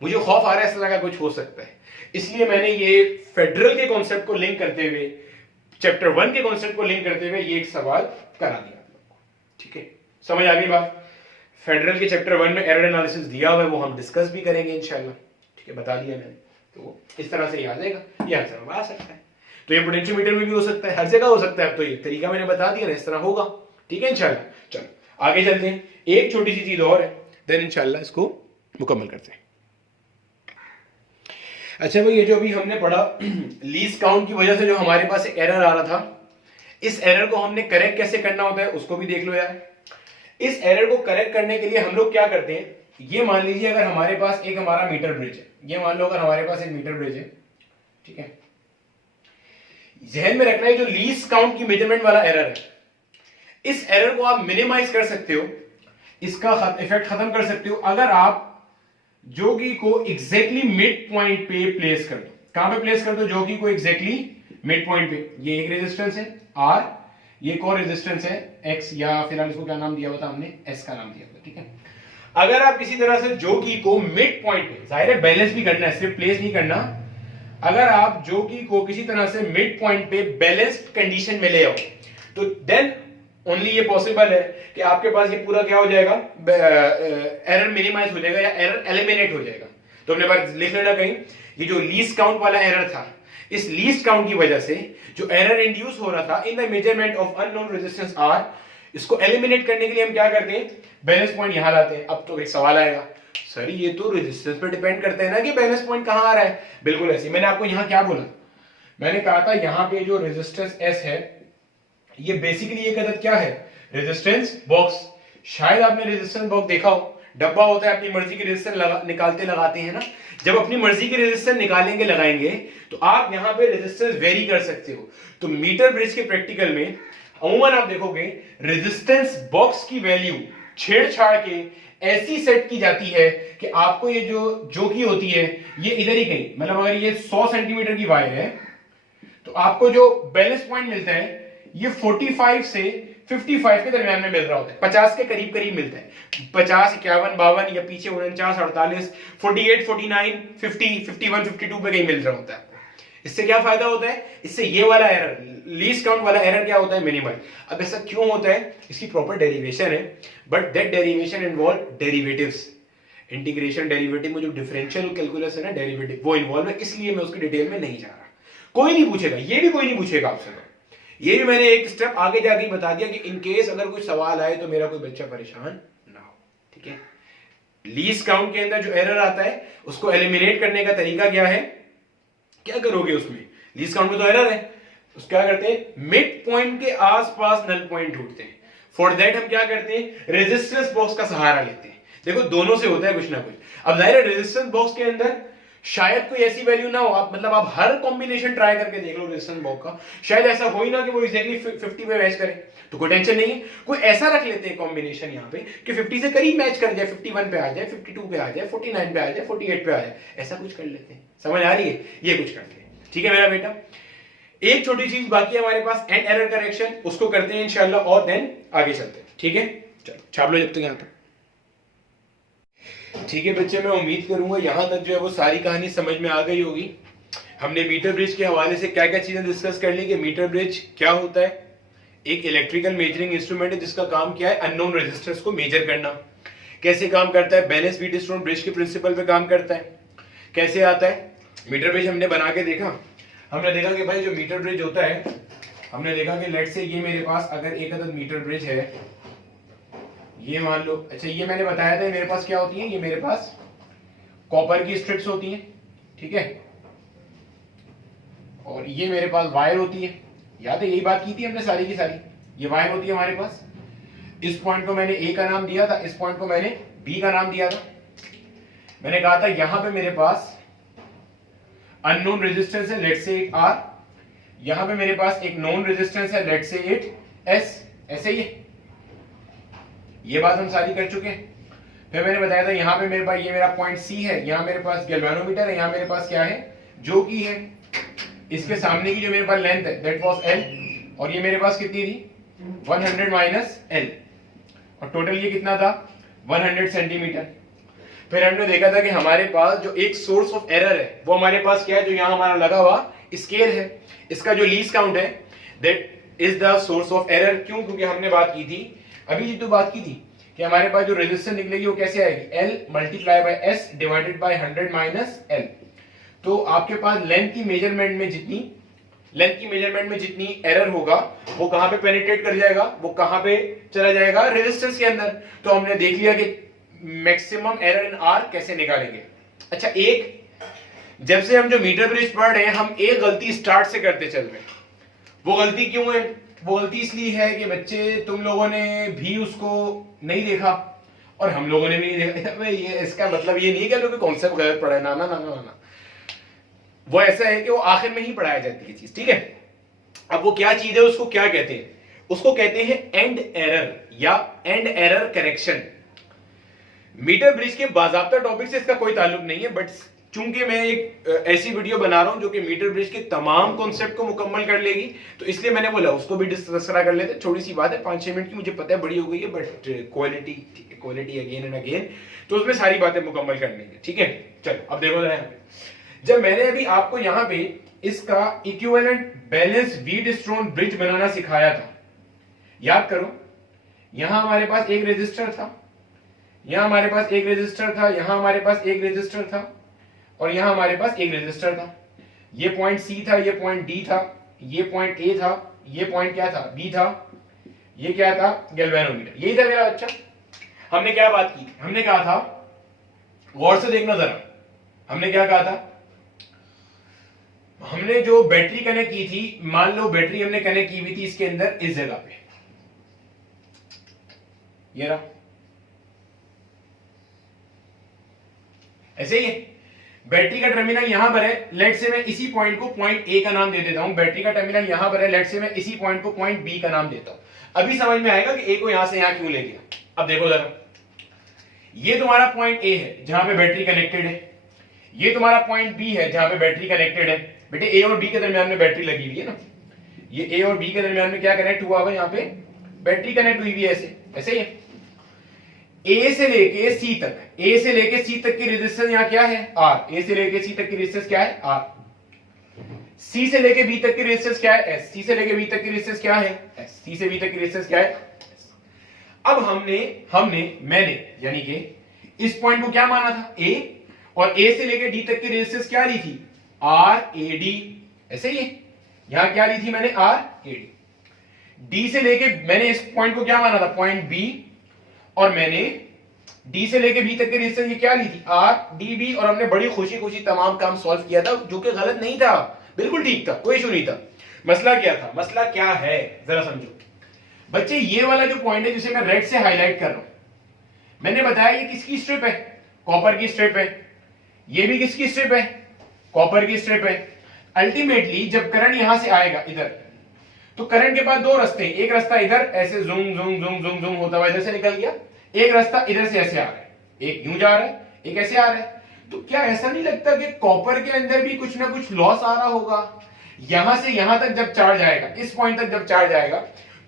मुझे खौफ आ रहा है ऐसा लगा कुछ हो सकता है, इसलिए मैंने ये फेडरल के कॉन्सेप्ट को लिंक करते हुए, चैप्टर 1 के कॉन्सेप्ट को लिंक करते हुए ये एक सवाल करा दिया आप लोगों को, ठीक है। समझ आ गई बात। फेडरल के चैप्टर 1 में एरर एनालिसिस दिया हुआ है, वो हम डिस्कस भी करेंगे इंशाल्लाह, ठीक है, बता दिया मैंने। तो इस तरह से ये आ जाएगा, ये आंसर आ सकता है। तो ये पोटेंशियोमीटर में भी हो सकता है, हर जगह हो सकता है। अब तो ये तरीका मैंने बता दिया ना, इस तरह होगा, ठीक है इंशाल्लाह। चलो आगे चलते हैं, एक छोटी सी चीज और है, देन इंशाल्लाह इसको मुकम्मल करते हैं। अच्छा भाई, ये जो अभी हमने पढ़ा लीस्ट काउंट की वजह से जो हमारे पास एक एरर आ रहा था, इस एरर को हमने करेक्ट कैसे करना होता है उसको भी देख लो यार। इस एरर को करेक्ट करने के लिए हम लोग क्या करते हैं, ये मान लीजिए अगर हमारे पास एक हमारा मीटर ब्रिज है, ये मान लो अगर हमारे पास एक मीटर ब्रिज है, ठीक है। ध्यान में रखना है जो लीस्ट काउंट की मेजरमेंट वाला एरर है, इस एरर को आप मिनिमाइज कर सकते हो, इसका इफेक्ट खत्म कर सकते हो अगर आप जोगी को एग्जैक्टली मिड पॉइंट पे प्लेस कर दो। कहां पे प्लेस कर दो जोगी को एग्जैक्टली मिड पॉइंट पे। ये एक रेजिस्टेंस है आर, ये एक और रेजिस्टेंस है एक्स, या फिलहाल इसको क्या नाम दिया हुआ था हमने, एस का नाम दिया हुआ, ठीक है। अगर आप किसी तरह से जोगी को मिड पॉइंट पे, जाहिर है बैलेंस भी करना है, सिर्फ प्लेस नहीं करना, अगर आप जोगी को किसी तरह से मिड पॉइंट पे बैलेंस्ड कंडीशन में ले आओ तो देन ओनली ये पॉसिबल है कि आपके पास ये पूरा क्या हो जाएगा, एरर मिनिमाइज हो जाएगा या एरर एलिमिनेट हो जाएगा। तो अपने पास लिख लेना कहीं, ये जो लीस्ट काउंट वाला एरर था, इस लीस्ट काउंट की वजह से जो एरर इंड्यूस हो रहा था इन the measurement of unknown resistance R, इसको एलिमिनेट करने के लिए हम क्या करते हैं, बैलेंस पॉइंट यहां लाते हैं। अब तो एक सवाल आएगा, सर ये तो रेजिस्टेंस पे डिपेंड करते हैं ना कि बैलेंस पॉइंट कहां आ रहा है। बिल्कुल ऐसे, मैंने आपको यहां क्या बोला, मैंने कहा था यहां पे जो रेजिस्टेंस एस है, ये बेसिकली एक अदद क्या है, रेजिस्टेंस बॉक्स। शायद आपने रेजिस्टेंस बॉक्स देखा हो, डब्बा होता है, अपनी मर्जी की रेजिस्टेंस निकालते लगाते हैं ना। जब अपनी मर्जी की रेजिस्टेंस निकालेंगे लगाएंगे तो आप यहां पे रेजिस्टेंस वेरी कर सकते हो। तो मीटर ब्रिज के प्रैक्टिकल में अमूमन आप देखोगे रेजिस्टेंस बॉक्स की वैल्यू छेड़छाड़ के ऐसी सेट की जाती है कि आपको ये जो की होती है ये इधर ही कहीं, मतलब अगर ये 100 सेंटीमीटर की वायर है तो आपको जो बैलेंस पॉइंट मिलता है ये 45 से 55 के दरमियान में मिल रहा होता है, 50 के करीब करीब मिलता है, 50 51 52 या पीछे 49 48 48 49 50 51 52 पे कहीं मिल रहा होता है। इससे क्या फायदा होता है, इससे ये वाला एरर, लीस्ट काउंट वाला एरर क्या होता है, मिनिमम। अब ऐसा क्यों होता है, इसकी प्रॉपर डेरिवेशन है, but that derivation involve derivatives, integration derivative में जो डिफरेंशियल कैलकुलस है ना, डेरिवेटिव वो इन्वॉल्व है, इसलिए मैं उसकी डिटेल में नहीं जा रहा। कोई नहीं पूछेगा, ये भी कोई नहीं पूछेगा आपसे, ये भी मैंने एक स्टेप आगे जाके बता दिया कि इन केस अगर कोई सवाल आए तो मेरा कोई बच्चा परेशान ना हो, ठीक है। लीस्ट काउंट के अंदर जो एरर आता है उसको एलिमिनेट करने का तरीका क्या है, क्या करोगे उसमें, लीस्ट काउंट में तो एरर है, उसको क्या करते हैं, मिड पॉइंट के आसपास नल पॉइंट ढूंढते हैं। फॉर दैट हम क्या करते हैं, रेजिस्टेंस बॉक्स का सहारा लेते हैं। देखो दोनों से होता है कुछ ना कुछ। अब जाहिर है रेजिस्टेंस बॉक्स के अंदर शायद कोई ऐसी वैल्यू ना हो, आप मतलब आप हर कॉम्बिनेशन ट्राई करके देख लो रेजिस्टेंस बॉक्स का, शायद ऐसा हो ही ना कि वो एग्जैक्टली 50 पे मैच करे, तो कोई टेंशन नहीं है। कोई ऐसा रख लेते हैं कॉम्बिनेशन यहाँ पे कि 50 से करीब मैच कर जाए, 51 पे आ जाए, 52 पे आ जाए, 49 पे आ जाए, 48 पे आ जाए, ऐसा कुछ कर लेते हैं। समझ आ रही है? ये कुछ करते हैं, ठीक है मेरा बेटा। एक छोटी चीज बाकी है हमारे पास, एंड एरर करेक्शन, उसको करते हैं इंशाल्लाह और देन आगे चलते हैं, ठीक है। चलो छाप लो जब तक यहाँ तक। ठीक है बच्चे, मैं उम्मीद करूंगा यहां तक जो है वो सारी कहानी समझ में आ गई होगी। हमने मीटर ब्रिज के हवाले से क्या क्या चीजें डिस्कस कर ली कि मीटर ब्रिज क्या होता है, एक इलेक्ट्रिकल मेजरिंग इंस्ट्रूमेंट है जिसका काम क्या है, अननोन रेजिस्टेंस को मेजर करना। कैसे काम करता है, बेनेस व्हीट स्टोन ब्रिज के प्रिंसिपल पे काम करता है। कैसे आता है मीटर ब्रिज, हमने बना के देखा। हमने देखा कि भाई जो मीटर ब्रिज होता है, हमने देखा कि लेट से ये मेरे पास अगर एक अदद मीटर ब्रिज है, ये मान लो, अच्छा ये मैंने बताया था मेरे पास क्या होती है, ये मेरे पास कॉपर की स्ट्रिप्स होती हैं, ठीक है, और ये मेरे पास वायर होती है। याद है यही बात की थी हमने सारी की सारी, ये वायर होती है हमारे पास। इस पॉइंट को मैंने ए का नाम दिया था, इस पॉइंट को मैंने बी का नाम दिया था। मैंने कहा था यहां पे मेरे पास अननोन रेजिस्टेंस है, लेट से इट आर, यहां पे मेरे पास एक नोन रेजिस्टेंस है, लेट से इट एस, ऐसे ही ये बात हम सारी कर चुके हैं। फिर मैंने बताया था यहाँ पे मेरे पास ये मेरा पॉइंट सी है, यहाँ मेरे पास गैल्वेनोमीटर है, यहाँ मेरे पास क्या है, जो कि है इसके सामने की जो मेरे पास लेंथ है दैट वाज एल, और ये मेरे पास कितनी थी 100 माइनस एल, और टोटल ये कितना था 100 सेंटीमीटर। फिर हमने देखा था कि हमारे पास जो एक सोर्स ऑफ एरर है वो हमारे पास क्या है, जो यहाँ हमारा लगा हुआ स्केल है, इसका जो लीस्ट काउंट है that is the source of error. क्यों? क्योंकि हमने बात की थी अभी जो बात की थी कि हमारे पास जो रेजिस्टेंस निकलेगी वो कैसे आएगी, L multiply by S divided by 100 minus L। तो आपके पास लेंथ की मेजरमेंट में जितनी एरर होगा वो कहां पे पेनिट्रेट कर जाएगा, वो कहां पे चला जाएगा, रेजिस्टेंस के अंदर। तो हमने देख लिया कि मैक्सिमम एरर इन R कैसे निकालेंगे। अच्छा, एक जब से हम जो मीटर ब्रिज पढ़ रहे हैं हम एक गलती स्टार्ट से करते चल रहे हैं। वो गलती क्यों है? वो गलती इसलिए है कि बच्चे तुम लोगों ने भी उसको नहीं देखा और हम लोगों ने भी नहीं देखा। ये इसका मतलब ये नहीं कि लोग कॉन्सेप्ट गलत पढ़ा है, ना ना ना ना ना, वो ऐसा है कि वो आखिर में ही पढ़ाया जाती है चीज, ठीक है। अब वो क्या चीज है, उसको क्या कहते हैं, उसको कहते हैं एंड एरर या end error correction. Metre bridge के बाज़ाब्ता टॉपिक से इसका कोई ताल्लुक नहीं है, बट चूंकि मैं एक ऐसी वीडियो बना रहा हूं जो कि मीटर ब्रिज के तमाम कॉन्सेप्ट को मुकम्मल कर लेगी, तो इसलिए मैंने बोला उसको भी डिस्कस कर लेते। छोटी सी बात है, 5-6 मिनट की, मुझे पता है बड़ी हो गई है, बट क्वालिटी, ठीक है, क्वालिटी अगेन एंड अगेन, तो उसमें सारी बातें मुकम्मल करनी है, ठीक है। चलो अब देखो जरा, जब मैंने अभी आपको यहाँ पे इसका equivalent balance Wheatstone bridge बनाना सिखाया था, याद करो, यहां हमारे पास एक रेजिस्टर था, यहां हमारे पास एक रेजिस्टर था, यहां हमारे पास एक रेजिस्टर था, और यहां हमारे पास एक रेजिस्टर था। ये पॉइंट सी था, ये पॉइंट डी था, ये पॉइंट ए था, ये पॉइंट क्या था, बी था, ये क्या था, गैल्वेनोमीटर। यही था मेरा बच्चा। हमने क्या बात की, हमने कहा था, गौर से देखना जरा, हमने क्या कहा था, हमने जो बैटरी कनेक्ट की थी, मान लो बैटरी हमने कनेक्ट की हुई थी इसके अंदर इस जगह पे, ये रहा, ऐसे ही है। बैटरी का टर्मिनल यहां पर है, लेट से मैं इसी पॉइंट को पॉइंट ए का नाम दे देता हूं। बैटरी का टर्मिनल यहां पर है, लेट से मैं इसी पॉइंट को पॉइंट बी का नाम देता हूं। अभी समझ में आएगा कि ए को यहां से यहां क्यों ले गया। अब देखो जरा, ये तुम्हारा पॉइंट ए है जहां पे बैटरी कनेक्टेड है, ये तुम्हारा पॉइंट बी है जहां पे बैटरी कनेक्टेड है। बेटे ए और बी के दरमियान में बैटरी लगी हुई है ना, ये ए और बी के दरमियान में क्या कनेक्ट हुआ हुआ, यहां पे बैटरी कनेक्ट हुई हुई है, ऐसे ऐसे ही है। ए से लेके सी तक, ए से लेके सी तक की रेजिस्टेंस यहां क्या है, आर। ए से लेके सी तक की रेजिस्टेंस क्या है, आर। सी से लेके बी तक की रेजिस्टेंस क्या है, एस। सी से लेके बी तक की रेजिस्टेंस क्या है, एस। सी से बी तक की रेजिस्टेंस क्या है, एस। अब मैंने यानी कि इस पॉइंट को क्या माना था, ए, और ए से लेके डी तक की रेजिस्टेंस क्या ली थी, आर ए डी, ऐसे ही है। यहां क्या ली थी मैंने, आर ए डी। डी से लेके मैंने इस पॉइंट को क्या माना था, पॉइंट बी, और मैंने डी से लेके बी तक की रेजिस्टेंस ये क्या ली थी, आर डी बी, और हमने बड़ी खुशी खुशी तमाम काम सॉल्व किया था, जो कि गलत नहीं था, बिल्कुल ठीक था, कोई इशू नहीं था। मसला क्या था, मसला क्या है, जरा समझो बच्चे। ये वाला जो पॉइंट है जिसे मैं रेड से हाईलाइट कर रहा हूं, मैंने बताया ये किसकी स्ट्रिप है, कॉपर की स्ट्रिप है। ये भी किसकी स्ट्रिप है? कॉपर की स्ट्रिप है। अल्टीमेटली जब करंट यहां से आएगा इधर, तो करंट के पास दो रास्ते हैं, एक रास्ता इधर ऐसे zoom zoom zoom zoom zoom होता हुआ इधर से निकल गया, एक रास्ता इधर से ऐसे आ रहा है, एक यूं जा रहा है, एक ऐसे आ रहा है। तो क्या ऐसा नहीं लगता कि कॉपर के अंदर भी कुछ ना कुछ लॉस आ रहा होगा? यहां से यहां तक जब चार्ज आएगा, इस पॉइंट तक जब चार्ज आएगा,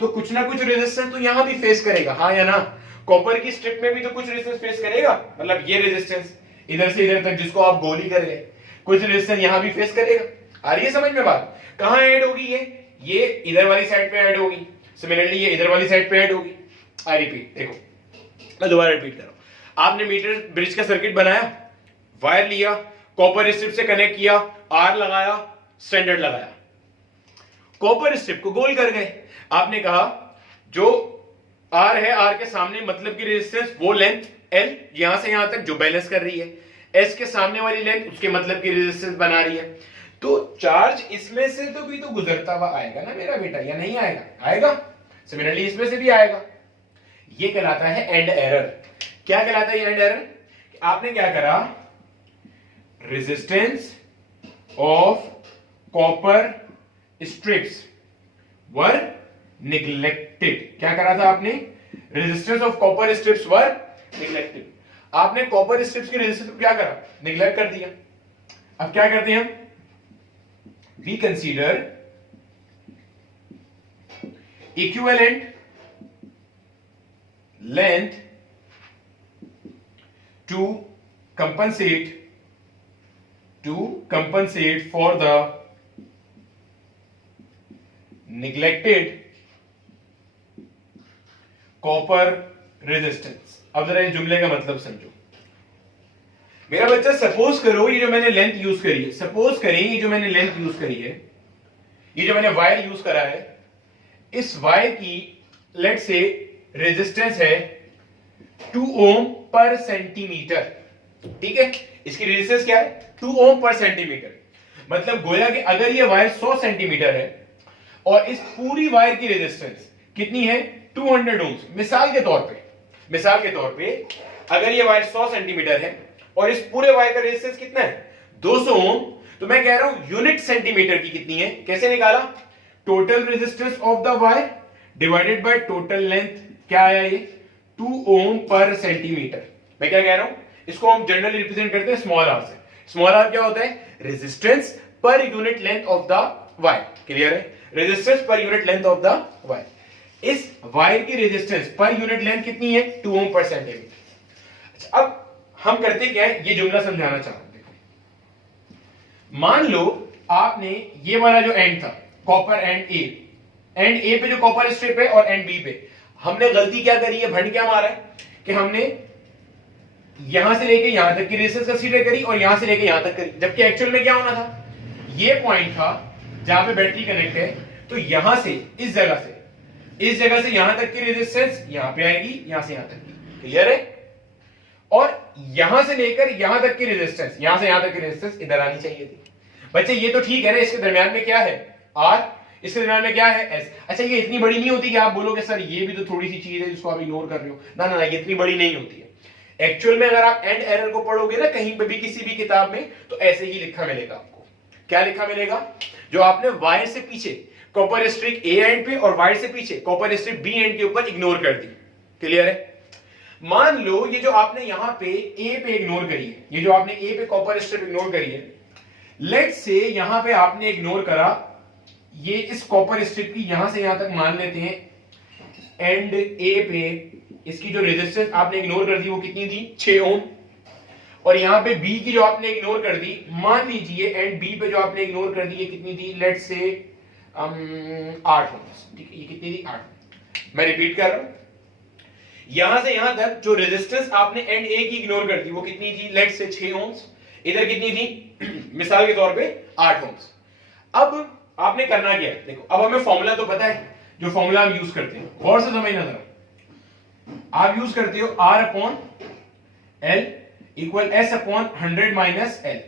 तो कुछ ना कुछ रेजिस्टेंस तो यहां भी फेस करेगा, हाँ या ना? कॉपर की स्ट्रिप में भी तो कुछ रेजिस्टेंस फेस करेगा, मतलब ये रेजिस्टेंस इधर से इधर तक जिसको आप गोली कर रहे, कुछ रेजिस्टेंस यहां भी फेस करेगा। आ रही है समझ में बात? कहां ऐड होगी ये इधर वाली साइड पे ऐड होगी, सिमिलरली ये इधर वाली साइड पे ऐड होगी। आई रिपीट, देखो मैं दोबारा रिपीट कर रहा हूं। आपने मीटर ब्रिज का सर्किट बनाया, वायर लिया, कॉपर स्ट्रिप से कनेक्ट किया, आर लगाया, स्टैंडर्ड लगाया, कॉपर स्ट्रिप को गोल कर गए। आपने कहा जो आर है, आर के सामने मतलब की रेजिस्टेंस वो लेंथ एल यहां से यहां तक जो बैलेंस कर रही है, एस के सामने वाली लेंथ उसके मतलब की रेजिस्टेंस बना रही है। तो चार्ज इसमें से तो भी तो गुजरता हुआ आएगा ना मेरा बेटा, या नहीं आएगा? आएगा। सिमिलरली इसमें से भी आएगा। ये कहलाता है एंड एरर। क्या कहलाता है ये एंड एरर? आपने क्या करा, resistance of copper strips were neglected. क्या करा था आपने? Resistance of copper strips were neglected. आपने कॉपर स्ट्रिप्स की रेजिस्टेंस को क्या करा? निग्लेक्ट कर दिया। अब क्या करते हैं हम? We consider equivalent length to compensate for the neglected copper resistance। अब जरा इस जुमले का मतलब समझो। मेरा बच्चा सपोज करो ये जो मैंने लेंथ यूज करी है, सपोज करें ये जो मैंने लेंथ यूज करी है, ये जो मैंने वायर यूज करा है, इस वायर की लेट से रेजिस्टेंस है 2 ओम पर सेंटीमीटर। ठीक है, इसकी रेजिस्टेंस क्या है? 2 ओम पर सेंटीमीटर। मतलब गोया कि अगर ये वायर 100 सेंटीमीटर है और इस पूरी वायर की रेजिस्टेंस कितनी है? 200 ओम्स। मिसाल के तौर पे अगर ये वायर 100 सेंटीमीटर है और इस पूरे वायर का रेजिस्टेंस कितना है? 200 ओम। तो मैं कह रहा हूं यूनिट सेंटीमीटर की कितनी है? कैसे निकाला? Total resistance of the wire divided by total length. क्या आया ये? 2 ओम पर सेंटीमीटर। मैं क्या कह रहा हूं? इसको हम जनरली रिप्रेजेंट करते हैं स्मॉल आर से। स्मॉल आर क्या होता है? Resistance per unit length of the wire. Clear है? Resistance per unit length of the wire. इस वायर की रेजिस्टेंस पर यूनिट लेंथ कितनी है? 2 ओम पर सेंटीमीटर। अच्छा, अब हम करते क्या है, ये जुमला समझाना चाह रहा हूं। देखो, मान लो आपने ये वाला जो एंड था, कॉपर एंड ए पे जो कॉपर स्ट्रिप है और एंड बी पे हमने गलती क्या करी है, भंड क्या मारा है कि हमने यहां से लेके यहां तक की रेजिस्टेंस कंसीडर करी और यहां से लेके यहां तक करी, जबकि एक्चुअल में क्या होना था, ये पॉइंट था जहां पे बैटरी कनेक्ट है, तो यहां से इस जगह से यहां तक की रेजिस्टेंस यहां पे आएगी, यहां से यहां तक की। क्लियर है? और यहां से लेकर यहां तक की रेजिस्टेंस, यहां से यहां तक की रेजिस्टेंस इधर आनी चाहिए थी। बच्चे ये तो ठीक है ना, इसके दरमियान में क्या है? आर, इसके दरमियान में क्या है? एस। अच्छा, ये इतनी बड़ी नहीं होती कि आप बोलोगे सर ये भी तो थोड़ी सी चीज है जिसको आप इग्नोर कर रहे हो। ना ना ना, ये इतनी बड़ी नहीं होती है। एक्चुअल में अगर आप एंड एरर को पढ़ोगे ना कहीं पे भी किसी भी किताब में, तो ऐसे ही लिखा मिलेगा आपको। क्या लिखा मिलेगा? जो आपने वायर से पीछे कॉपर स्ट्रिप ए एंड पे और वायर से पीछे कॉपर स्ट्रिप बी एंड के ऊपर इग्नोर कर दी। क्लियर है? मान लो ये जो आपने यहां पे ए पे इग्नोर करी है, ये जो आपने ए पे कॉपर स्ट्रिप इग्नोर करी है, लेट्स से यहां पे आपने इग्नोर करा ये इस कॉपर स्ट्रिप की यहां से यहां तक मान लेते हैं एंड ए पे इसकी जो रेजिस्टेंस आपने इग्नोर कर दी वो कितनी थी? 6 ओम। और यहां पे बी की जो आपने इग्नोर कर दी, मान लीजिए एंड बी पे जो आपने इग्नोर कर दी ये कितनी थी? लेट्स से 8 ओम। ठीक है, ये कितनी थी? 8। मैं रिपीट कर रहा हूं, यहां से यहां तक जो रेजिस्टेंस आपने एंड ए की इग्नोर कर दी वो कितनी थी? Let's say 6 ohms. इधर कितनी थी? मिसाल के तौर पे 8 ओम्स। अब आपने करना क्या है? देखो, अब हमें फॉर्मूला तो पता है, जो फॉर्मूला हम यूज करते हैं, गौर से समझना जरा। आप यूज करते हो R upon L equal S upon 100 minus L।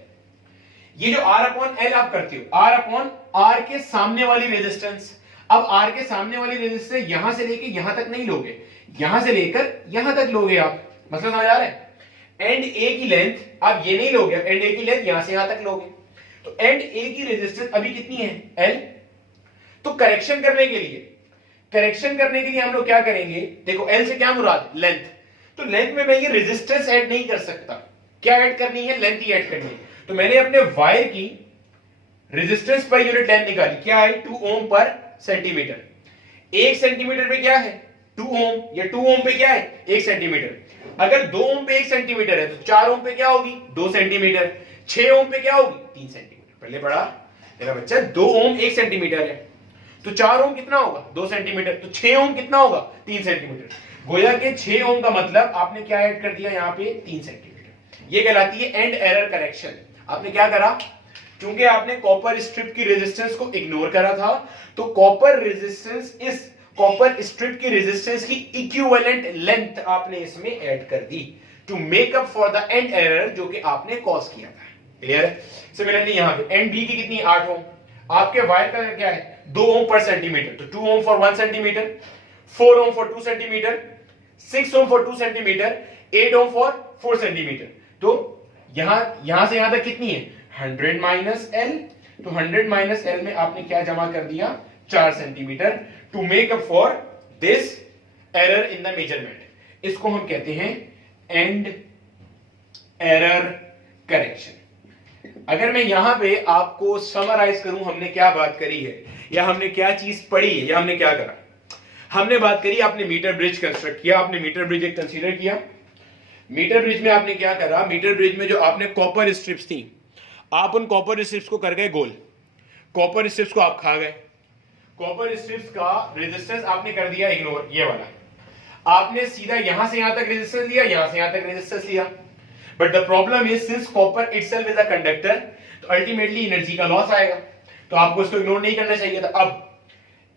ये जो R अपॉन L आप करते हो, R अपॉन R के सामने वाली रेजिस्टेंस। अब R के सामने वाली रेजिस्टेंस यहां से लेके यहां तक नहीं लोगे, यहां से लेकर यहां तक लोगे आप। मतलब समझ आ रहा है? एंड ए की लेंथ आप ये नहीं लोगे, एंड ए की लेंथ यहां से यहां तक लोगे, तो एंड ए की रेजिस्टेंस अभी कितनी है एल। तो करेक्शन करने के लिए हम लोग क्या करेंगे, देखो एल से क्या मुराद लेंथ, तो लेंथ में मैं ये रेजिस्टेंस ऐड नहीं कर सकता, क्या ऐड करनी है, लेंथ ही ऐड करनी है। तो मैंने अपने वायर की रेजिस्टेंस पर यूनिट लेंथ निकाली, क्या है 2 ओम पर सेंटीमीटर। 1 सेंटीमीटर पे क्या है 2 ओम, या 2 ओम पे क्या है 1 सेंटीमीटर। अगर 2 ओम पे 1 सेंटीमीटर है तो 4 ओम पे क्या होगी 2 सेंटीमीटर, 6 ओम पे क्या होगी 3 सेंटीमीटर। पहले पढ़ा मेरा बच्चा, 2 ओम 1 सेंटीमीटर है तो 4 ओम कितना होगा 2 सेंटीमीटर, तो 6 ओम कितना होगा 3 सेंटीमीटर। गोया के 6 ओम का मतलब आपने क्या ऐड कर दिया यहाँ पे 3 सेंटीमीटर। ये कहलाती है एंड एरर करेक्शन। आपने क्या करा, क्योंकि आपने कॉपर स्ट्रिप की रेजिस्टेंस को इग्नोर करा था, तो कॉपर रेजिस्टेंस इस कॉपर स्ट्रिप की रेजिस्टेंस की इक्विवेलेंट लेंथ आपने इसमें ऐड कर दी to make up for the end error जो कि आपने कॉज किया था। क्लियर है। सिमिलरली यहां पे एंड बी की कितनी 8 ओम, आपके वायर का क्या है 2 ओम पर सेंटीमीटर, तो 2 ohm for 1 centimetre, 4 ohm for 2 centimetre, 6 ohm for 2 centimetre, 8 ohm for 4 centimetre. तो यहां से यहां तक कितनी है 100 माइनस एल, तो 100 माइनस एल में आपने क्या जमा कर दिया 4 centimetre to make up for this error in the measurement. इसको हम कहते हैं एंड एरर करेक्शन। अगर मैं यहां पे आपको समराइज करूं हमने क्या बात करी है, या हमने क्या चीज पढ़ी है, या हमने क्या करा। हमने बात करी, आपने मीटर ब्रिज कंस्ट्रक्ट किया, आपने मीटर ब्रिज एक कंसीडर किया। मीटर ब्रिज में आपने क्या करा, मीटर ब्रिज में जो आपने कॉपर स्ट्रिप्स थी, आप उन कॉपर स्ट्रिप्स को कर गए गोल, कॉपर स्ट्रिप्स को आप खा गए। कॉपर स्ट्रिप्स का रेजिस्टेंस आपने कर दिया इग्नोर, ये वाला आपने सीधा यहां से यहां तक रेजिस्टेंस लिया, यहां से यहां तक रेजिस्टेंस लिया। But the problem is since copper itself is a conductor, तो अल्टीमेटली एनर्जी का लॉस आएगा, तो आपको इसको इग्नोर नहीं करना चाहिए था। अब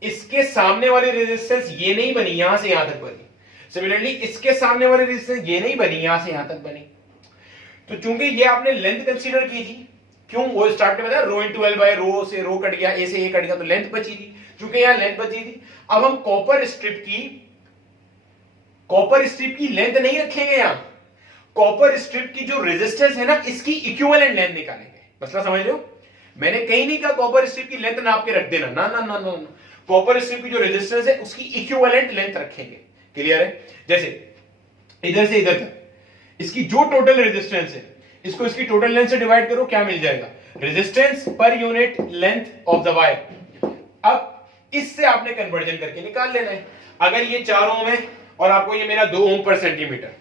इसके सामने वाली रेजिस्टेंस ये नहीं बनी, यहां से यहां तक बनी। सिमिलरली इसके सामने वाली रेजिस्टेंस ये नहीं बनी, यहां से यहां तक बनी। तो चूंकि ये आपने लेंथ कंसीडर की थी, क्यों वो स्टार्ट में बताया रो इनटू एल बाय रो से रो कट गया, ए से ए कट गया, तो लेंथ बची थी, चूंकि यहां लेंथ बची थी। अब हम कॉपर स्ट्रिप की लेंथ नहीं रखेंगे, यहां कॉपर स्ट्रिप की जो रेजिस्टेंस है ना इसकी इक्विवेलेंट लेंथ निकालेंगे। मसला समझ लो, मैंने कहीं नहीं कहा कॉपर स्ट्रिप की लेंथ नाप के रख देना, ना ना ना ना, ना। कॉपर स्ट्रिप की जो रेजिस्टेंस है उसकी इक्विवेलेंट लेंथ रखेंगे। क्लियर है। जैसे इधर से इधर तक इसकी जो टोटल रेजिस्टेंस है, इसको इसकी टोटल लेंथ से डिवाइड करो, क्या मिल जाएगा resistance per unit length of the wire. अब इससे आपने कन्वर्जन करके निकाल लेना है। अगर ये 4 ओम है और आपको ये मेरा 2 ओम पर सेंटीमीटर,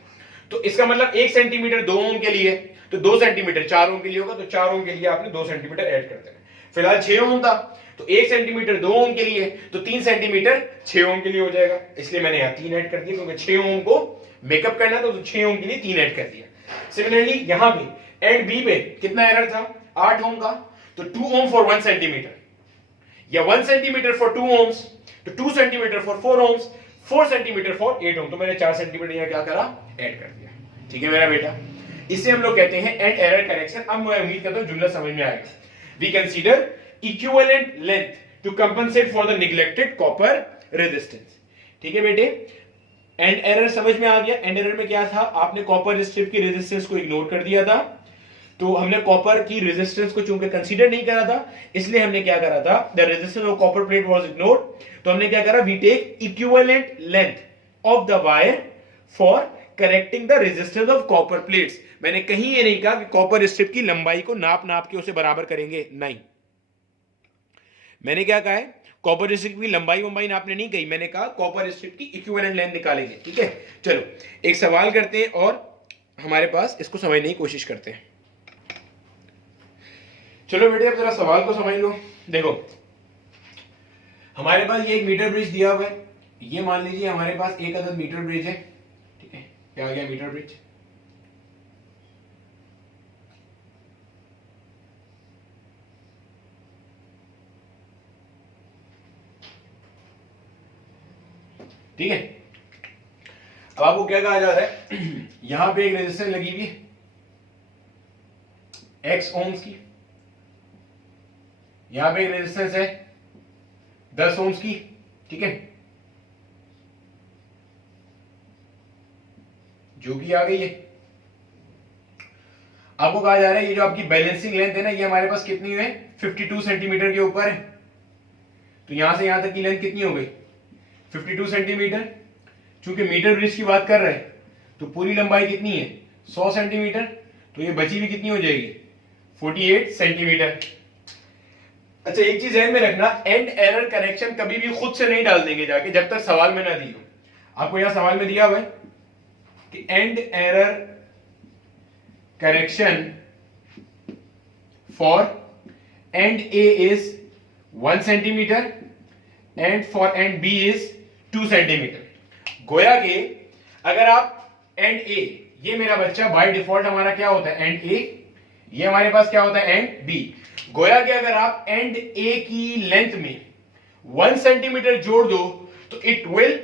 तो इसका मतलब 1 सेंटीमीटर 2 ओम के लिए, तो 2 सेंटीमीटर 4 ओम के लिए होगा, तो 4 ओम के लिए आपने 2 सेंटीमीटर ऐड कर देना। फिलहाल 6 ओम था, तो 1 सेंटीमीटर 2 ओम के लिए, तो 3 सेंटीमीटर 6 ओम के लिए हो जाएगा, इसलिए मैंने यहां 3 ऐड कर दिया, क्योंकि 6 ओम को मेकअप करना था, तो 6 ओम के लिए 3 ऐड कर दिया। सिमिलरली यहां पे एंड बी पे कितना एरर था 8 ओम का, तो 2 ओम फॉर 1 सेंटीमीटर, या 1 सेंटीमीटर फॉर 2 ओम्स, तो 2 centimetre for 4 ohms, 4 centimetre for 8 ohm, तो मैंने 4 सेंटीमीटर यहां क्या करा ऐड कर दिया। ठीक है मेरा बेटा, इसे हम लोग कहते हैं एंड एरर करेक्शन। अब मैं उम्मीद करता हूं जुमला समझ में आएगा। We consider equivalent length to compensate for the neglected copper resistance. ठीक है बेटे, एंड एरर समझ में आ गया। एंड एरर में क्या था, आपने कॉपर स्ट्रिप की रेजिस्टेंस को इग्नोर कर दिया था, तो हमने कॉपर की रेजिस्टेंस को चूंकि कंसीडर नहीं करा था, इसलिए हमने क्या करा था, the resistance of copper plate was ignored, तो हमने क्या करा, we take equivalent length of the wire for correcting the resistance of copper plates. मैंने कहीं ये नहीं कहा कि कॉपर स्ट्रिप की लंबाई को नाप नाप के उसे बराबर करेंगे, नहीं। मैंने क्या कहा है, कॉपर स्ट्रिप की लंबाई नापने नहीं कही, मैंने कहा कॉपर स्ट्रिप की इक्विवेलेंट लेंथ निकालेंगे। ठीक है, चलो एक सवाल करते हैं और हमारे पास इसको समझने की कोशिश करते हैं। चलो बेटे अब जरा सवाल को समझ लो। देखो हमारे पास ये एक मीटर ब्रिज दिया हुआ है, ये मान लीजिए हमारे पास एक अदद मीटर ब्रिज है। ठीक है, क्या आ गया मीटर ब्रिज। ठीक है, अब आपको क्या कहा जा रहा है, यहां पे एक रेजिस्टेंस लगी हुई है x ओम्स की, यहां पे एक रेजिस्टेंस है 10 ओम्स की। ठीक है, जो भी आ गई है आपको कहा जा रहा है ये जो आपकी बैलेंसिंग लेंथ है ना, ये हमारे पास कितनी है, 52 सेंटीमीटर के ऊपर है। तो यहां से यहां तक की लेंथ कितनी हो गई, 52 सेंटीमीटर। चूंकि मीटर ब्रिज की बात कर रहे हैं तो पूरी लंबाई कितनी है, 100 सेंटीमीटर। तो ये बची भी कितनी हो जाएगी, 48 सेंटीमीटर। अच्छा, एक चीज ध्यान में रखना, एंड एरर करेक्शन कभी भी खुद से नहीं डाल देंगे जाके, जब तक सवाल में ना दी हो। आपको यहां सवाल में दिया हुआ है कि end error correction for end A is 1 centimetre and for end B is 2 centimetre. गोया के अगर आप एंड ए, ये मेरा बच्चा बाय डिफॉल्ट हमारा क्या होता है, एंड ए, ये हमारे पास क्या होता है, एंड बी। गोया कि अगर आप एंड ए की लेंथ में 1 सेंटीमीटर जोड़ दो तो it will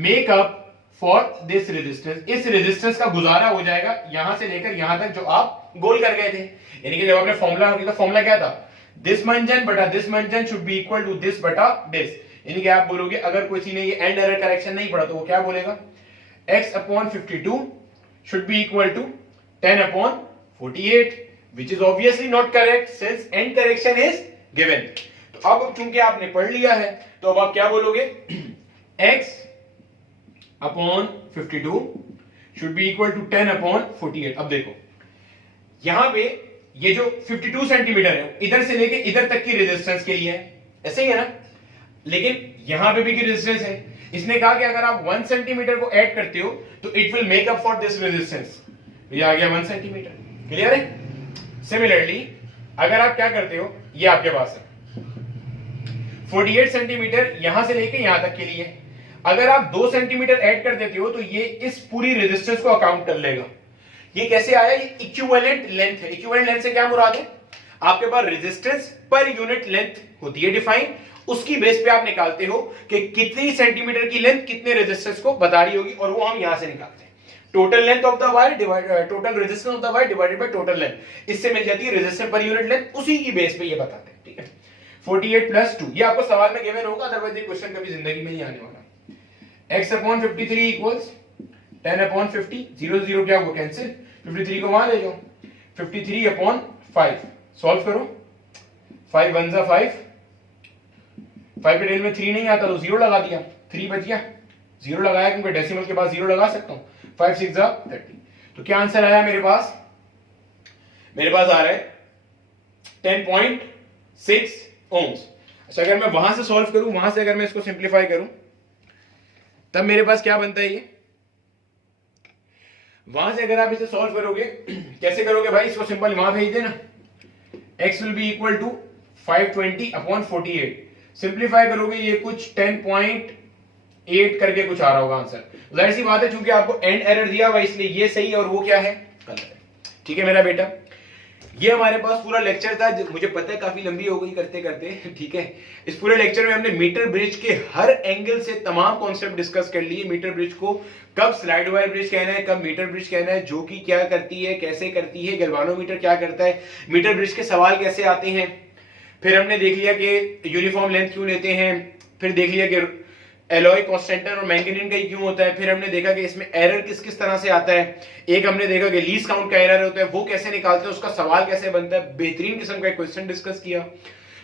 make up for this resistance. इस रेजिस्टेंस का गुजारा हो जाएगा यहां से लेकर यहां तक जो आप गोल कर गए थे। यानी कि जब आपने फॉर्मूला तो फॉर्मूला क्या था, दिस मंजन बटा दिस मंजन should be equal to this बटा दिस। यानी कि आप बोलोगे अगर किसी ने ये एंड एरर करेक्शन नहीं पढ़ा तो वो क्या बोलेगा, x upon 52 should be equal to 10 upon 48, which is obviously not correct since end correction is given। तो अब चूंकि आपने पढ़ लिया है तो अब आप क्या बोलोगे, x upon 52 should be equal to 10 upon 48। अब देखो यहां पे ये जो 52 सेंटीमीटर है इधर से लेके इधर तक की रेजिस्टेंस के लिए है, ऐसे ही है ना, लेकिन यहां पे भी की रेजिस्टेंस है। इसने कहा कि अगर आप 1 सेंटीमीटर को ऐड करते हो तो it will make up for this resistance. ये आ गया 1 सेंटीमीटर, क्लियर है। सिमिलरली अगर आप क्या करते हो, ये आपके पास है 48 सेंटीमीटर यहां से लेके यहां तक के लिए, अगर आप 2 सेंटीमीटर ऐड कर देते हो तो ये इस पूरी रेजिस्टेंस को अकाउंट कर लेगा। ये कैसे आया, ये इक्विवेलेंट लेंथ है। इक्विवेलेंट लेंथ से क्या मुराद है, आपके पास रेजिस्टेंस पर यूनिट लेंथ होती है डिफाइन, उसकी बेस पे आप निकालते हो कि कितनी सेंटीमीटर की लेंथ कितने रेजिस्टेंस को बता रही होगी, और वो हम यहां से निकालते हैं। Total length of the wire total resistance of the wire divided by total length, इससे मिल जाती है रेजिस्टेंस पर यूनिट लेंथ, उसी की बेस पे ये बताते हैं। ठीक है, 48 प्लस 2 ये आपको सवाल में गिवन होगा, अदरवाइज ये क्वेश्चन कभी जिंदगी में नहीं आने वाला। x upon 53 इक्वल्स 10 upon 50, 0 0 क्या हुआ, कैंसिल, 53 को वहां ले जाओ, 53 upon 5 सॉल्व करो, 5 1 जा 5, 5 के टेल में 3 नहीं आता तो 0 लगा दिया, 3 बच गया, 0 लगाया क्योंकि डेसिमल के बाद 0 लगा सकता हूं, 5 6 जा 30। तो क्या आंसर आया मेरे पास, मेरे पास आ रहा है 10.6 ओम्स। अच्छा, अगर मैं वहां से सॉल्व करूं, वहां से अगर मैं इसको सिंप्लीफाई करूं तब मेरे पास क्या बनता है, ये वहां से अगर आप इसे सॉल्व करोगे कैसे करोगे भाई, इसको सिंपल वहां भेज देना, x will be equal to 520 upon 48, simplify करोगे ये कुछ 10.8 करके कुछ आ रहा होगा आंसर। जाहिर सी बात है चूंकि आपको एंड एरर दिया हुआ इसलिए ये सही है और वो क्या है, गलत है। ठीक है मेरा बेटा, ये हमारे पास पूरा लेक्चर था, मुझे पता है काफी लंबी हो गई करते करते। ठीक है, इस पूरे लेक्चर में हमने मीटर ब्रिज के हर एंगल से तमाम कॉन्सेप्ट डिस्कस कर लिए। मीटर ब्रिज को कब स्लाइड वायर ब्रिज कहना है, कब मीटर ब्रिज कहना है, जो कि क्या करती है, कैसे करती है, गैल्वानोमीटर क्या करता है, मीटर ब्रिज के सवाल कैसे आते हैं। फिर हमने देख लिया कि यूनिफॉर्म लेंथ क्यों लेते हैं, फिर देख लिया कि एलॉय कॉन्स्टेंटन और मैंगनीज का क्यों होता है, फिर हमने देखा कि इसमें एरर किस किस तरह से आता है, एक हमने देखा कि लीस्ट काउंट का एरर होता है वो कैसे निकालते हैं, उसका सवाल कैसे बनता है, बेहतरीन किस्म का क्वेश्चन डिस्कस किया।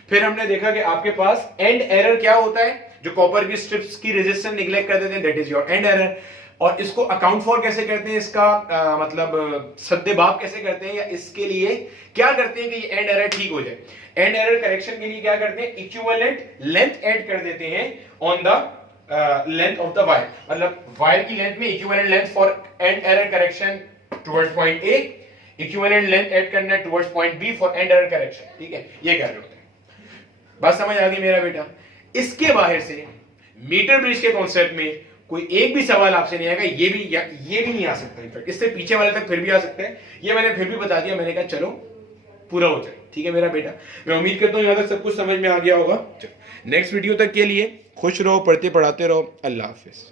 फिर हमने देखा कि आपके पास एंड एरर क्या होता है, जो कॉपर की स्ट्रिप्स की रेजिस्टेंस निगलेक्ट कर देते हैं, that is your and error. और इसको अकाउंट फॉर कैसे करते हैं, इसका मतलब सद्देबाप कैसे करते हैं, या इसके लिए क्या करते हैं कि ये एंड एरर ठीक हो जाए। एंड एरर करेक्शन के लिए क्या करते हैं, इक्विवेलेंट लेंथ ऐड कर देते हैं on the length of the wire, मतलब वायर की लेंथ में equivalent length for end error correction towards point A, equivalent length add करना है towards point B for end error correction. ठीक है, ये कर रहे होते हैं। बात समझ आ गई मेरा बेटा। इसके बाहर से मीटर ब्रिज के कॉन्सेप्ट में कोई एक भी सवाल आपसे नहीं आएगा, ये भी नहीं आ सकता, इनफैक्ट इससे पीछे वाले तक फिर भी आ सकता है। ये मैंने फिर भी बता दिया, मैंने कहा चलो पूरा हो जाए। ठीक है मेरा बेटा, मैं उम्मीद करता हूं यहां तक सब कुछ समझ में आ गया होगा। नेक्स्ट वीडियो तक के लिए खुश रहो, पढ़ते पढ़ाते रहो। अल्लाह हाफिज।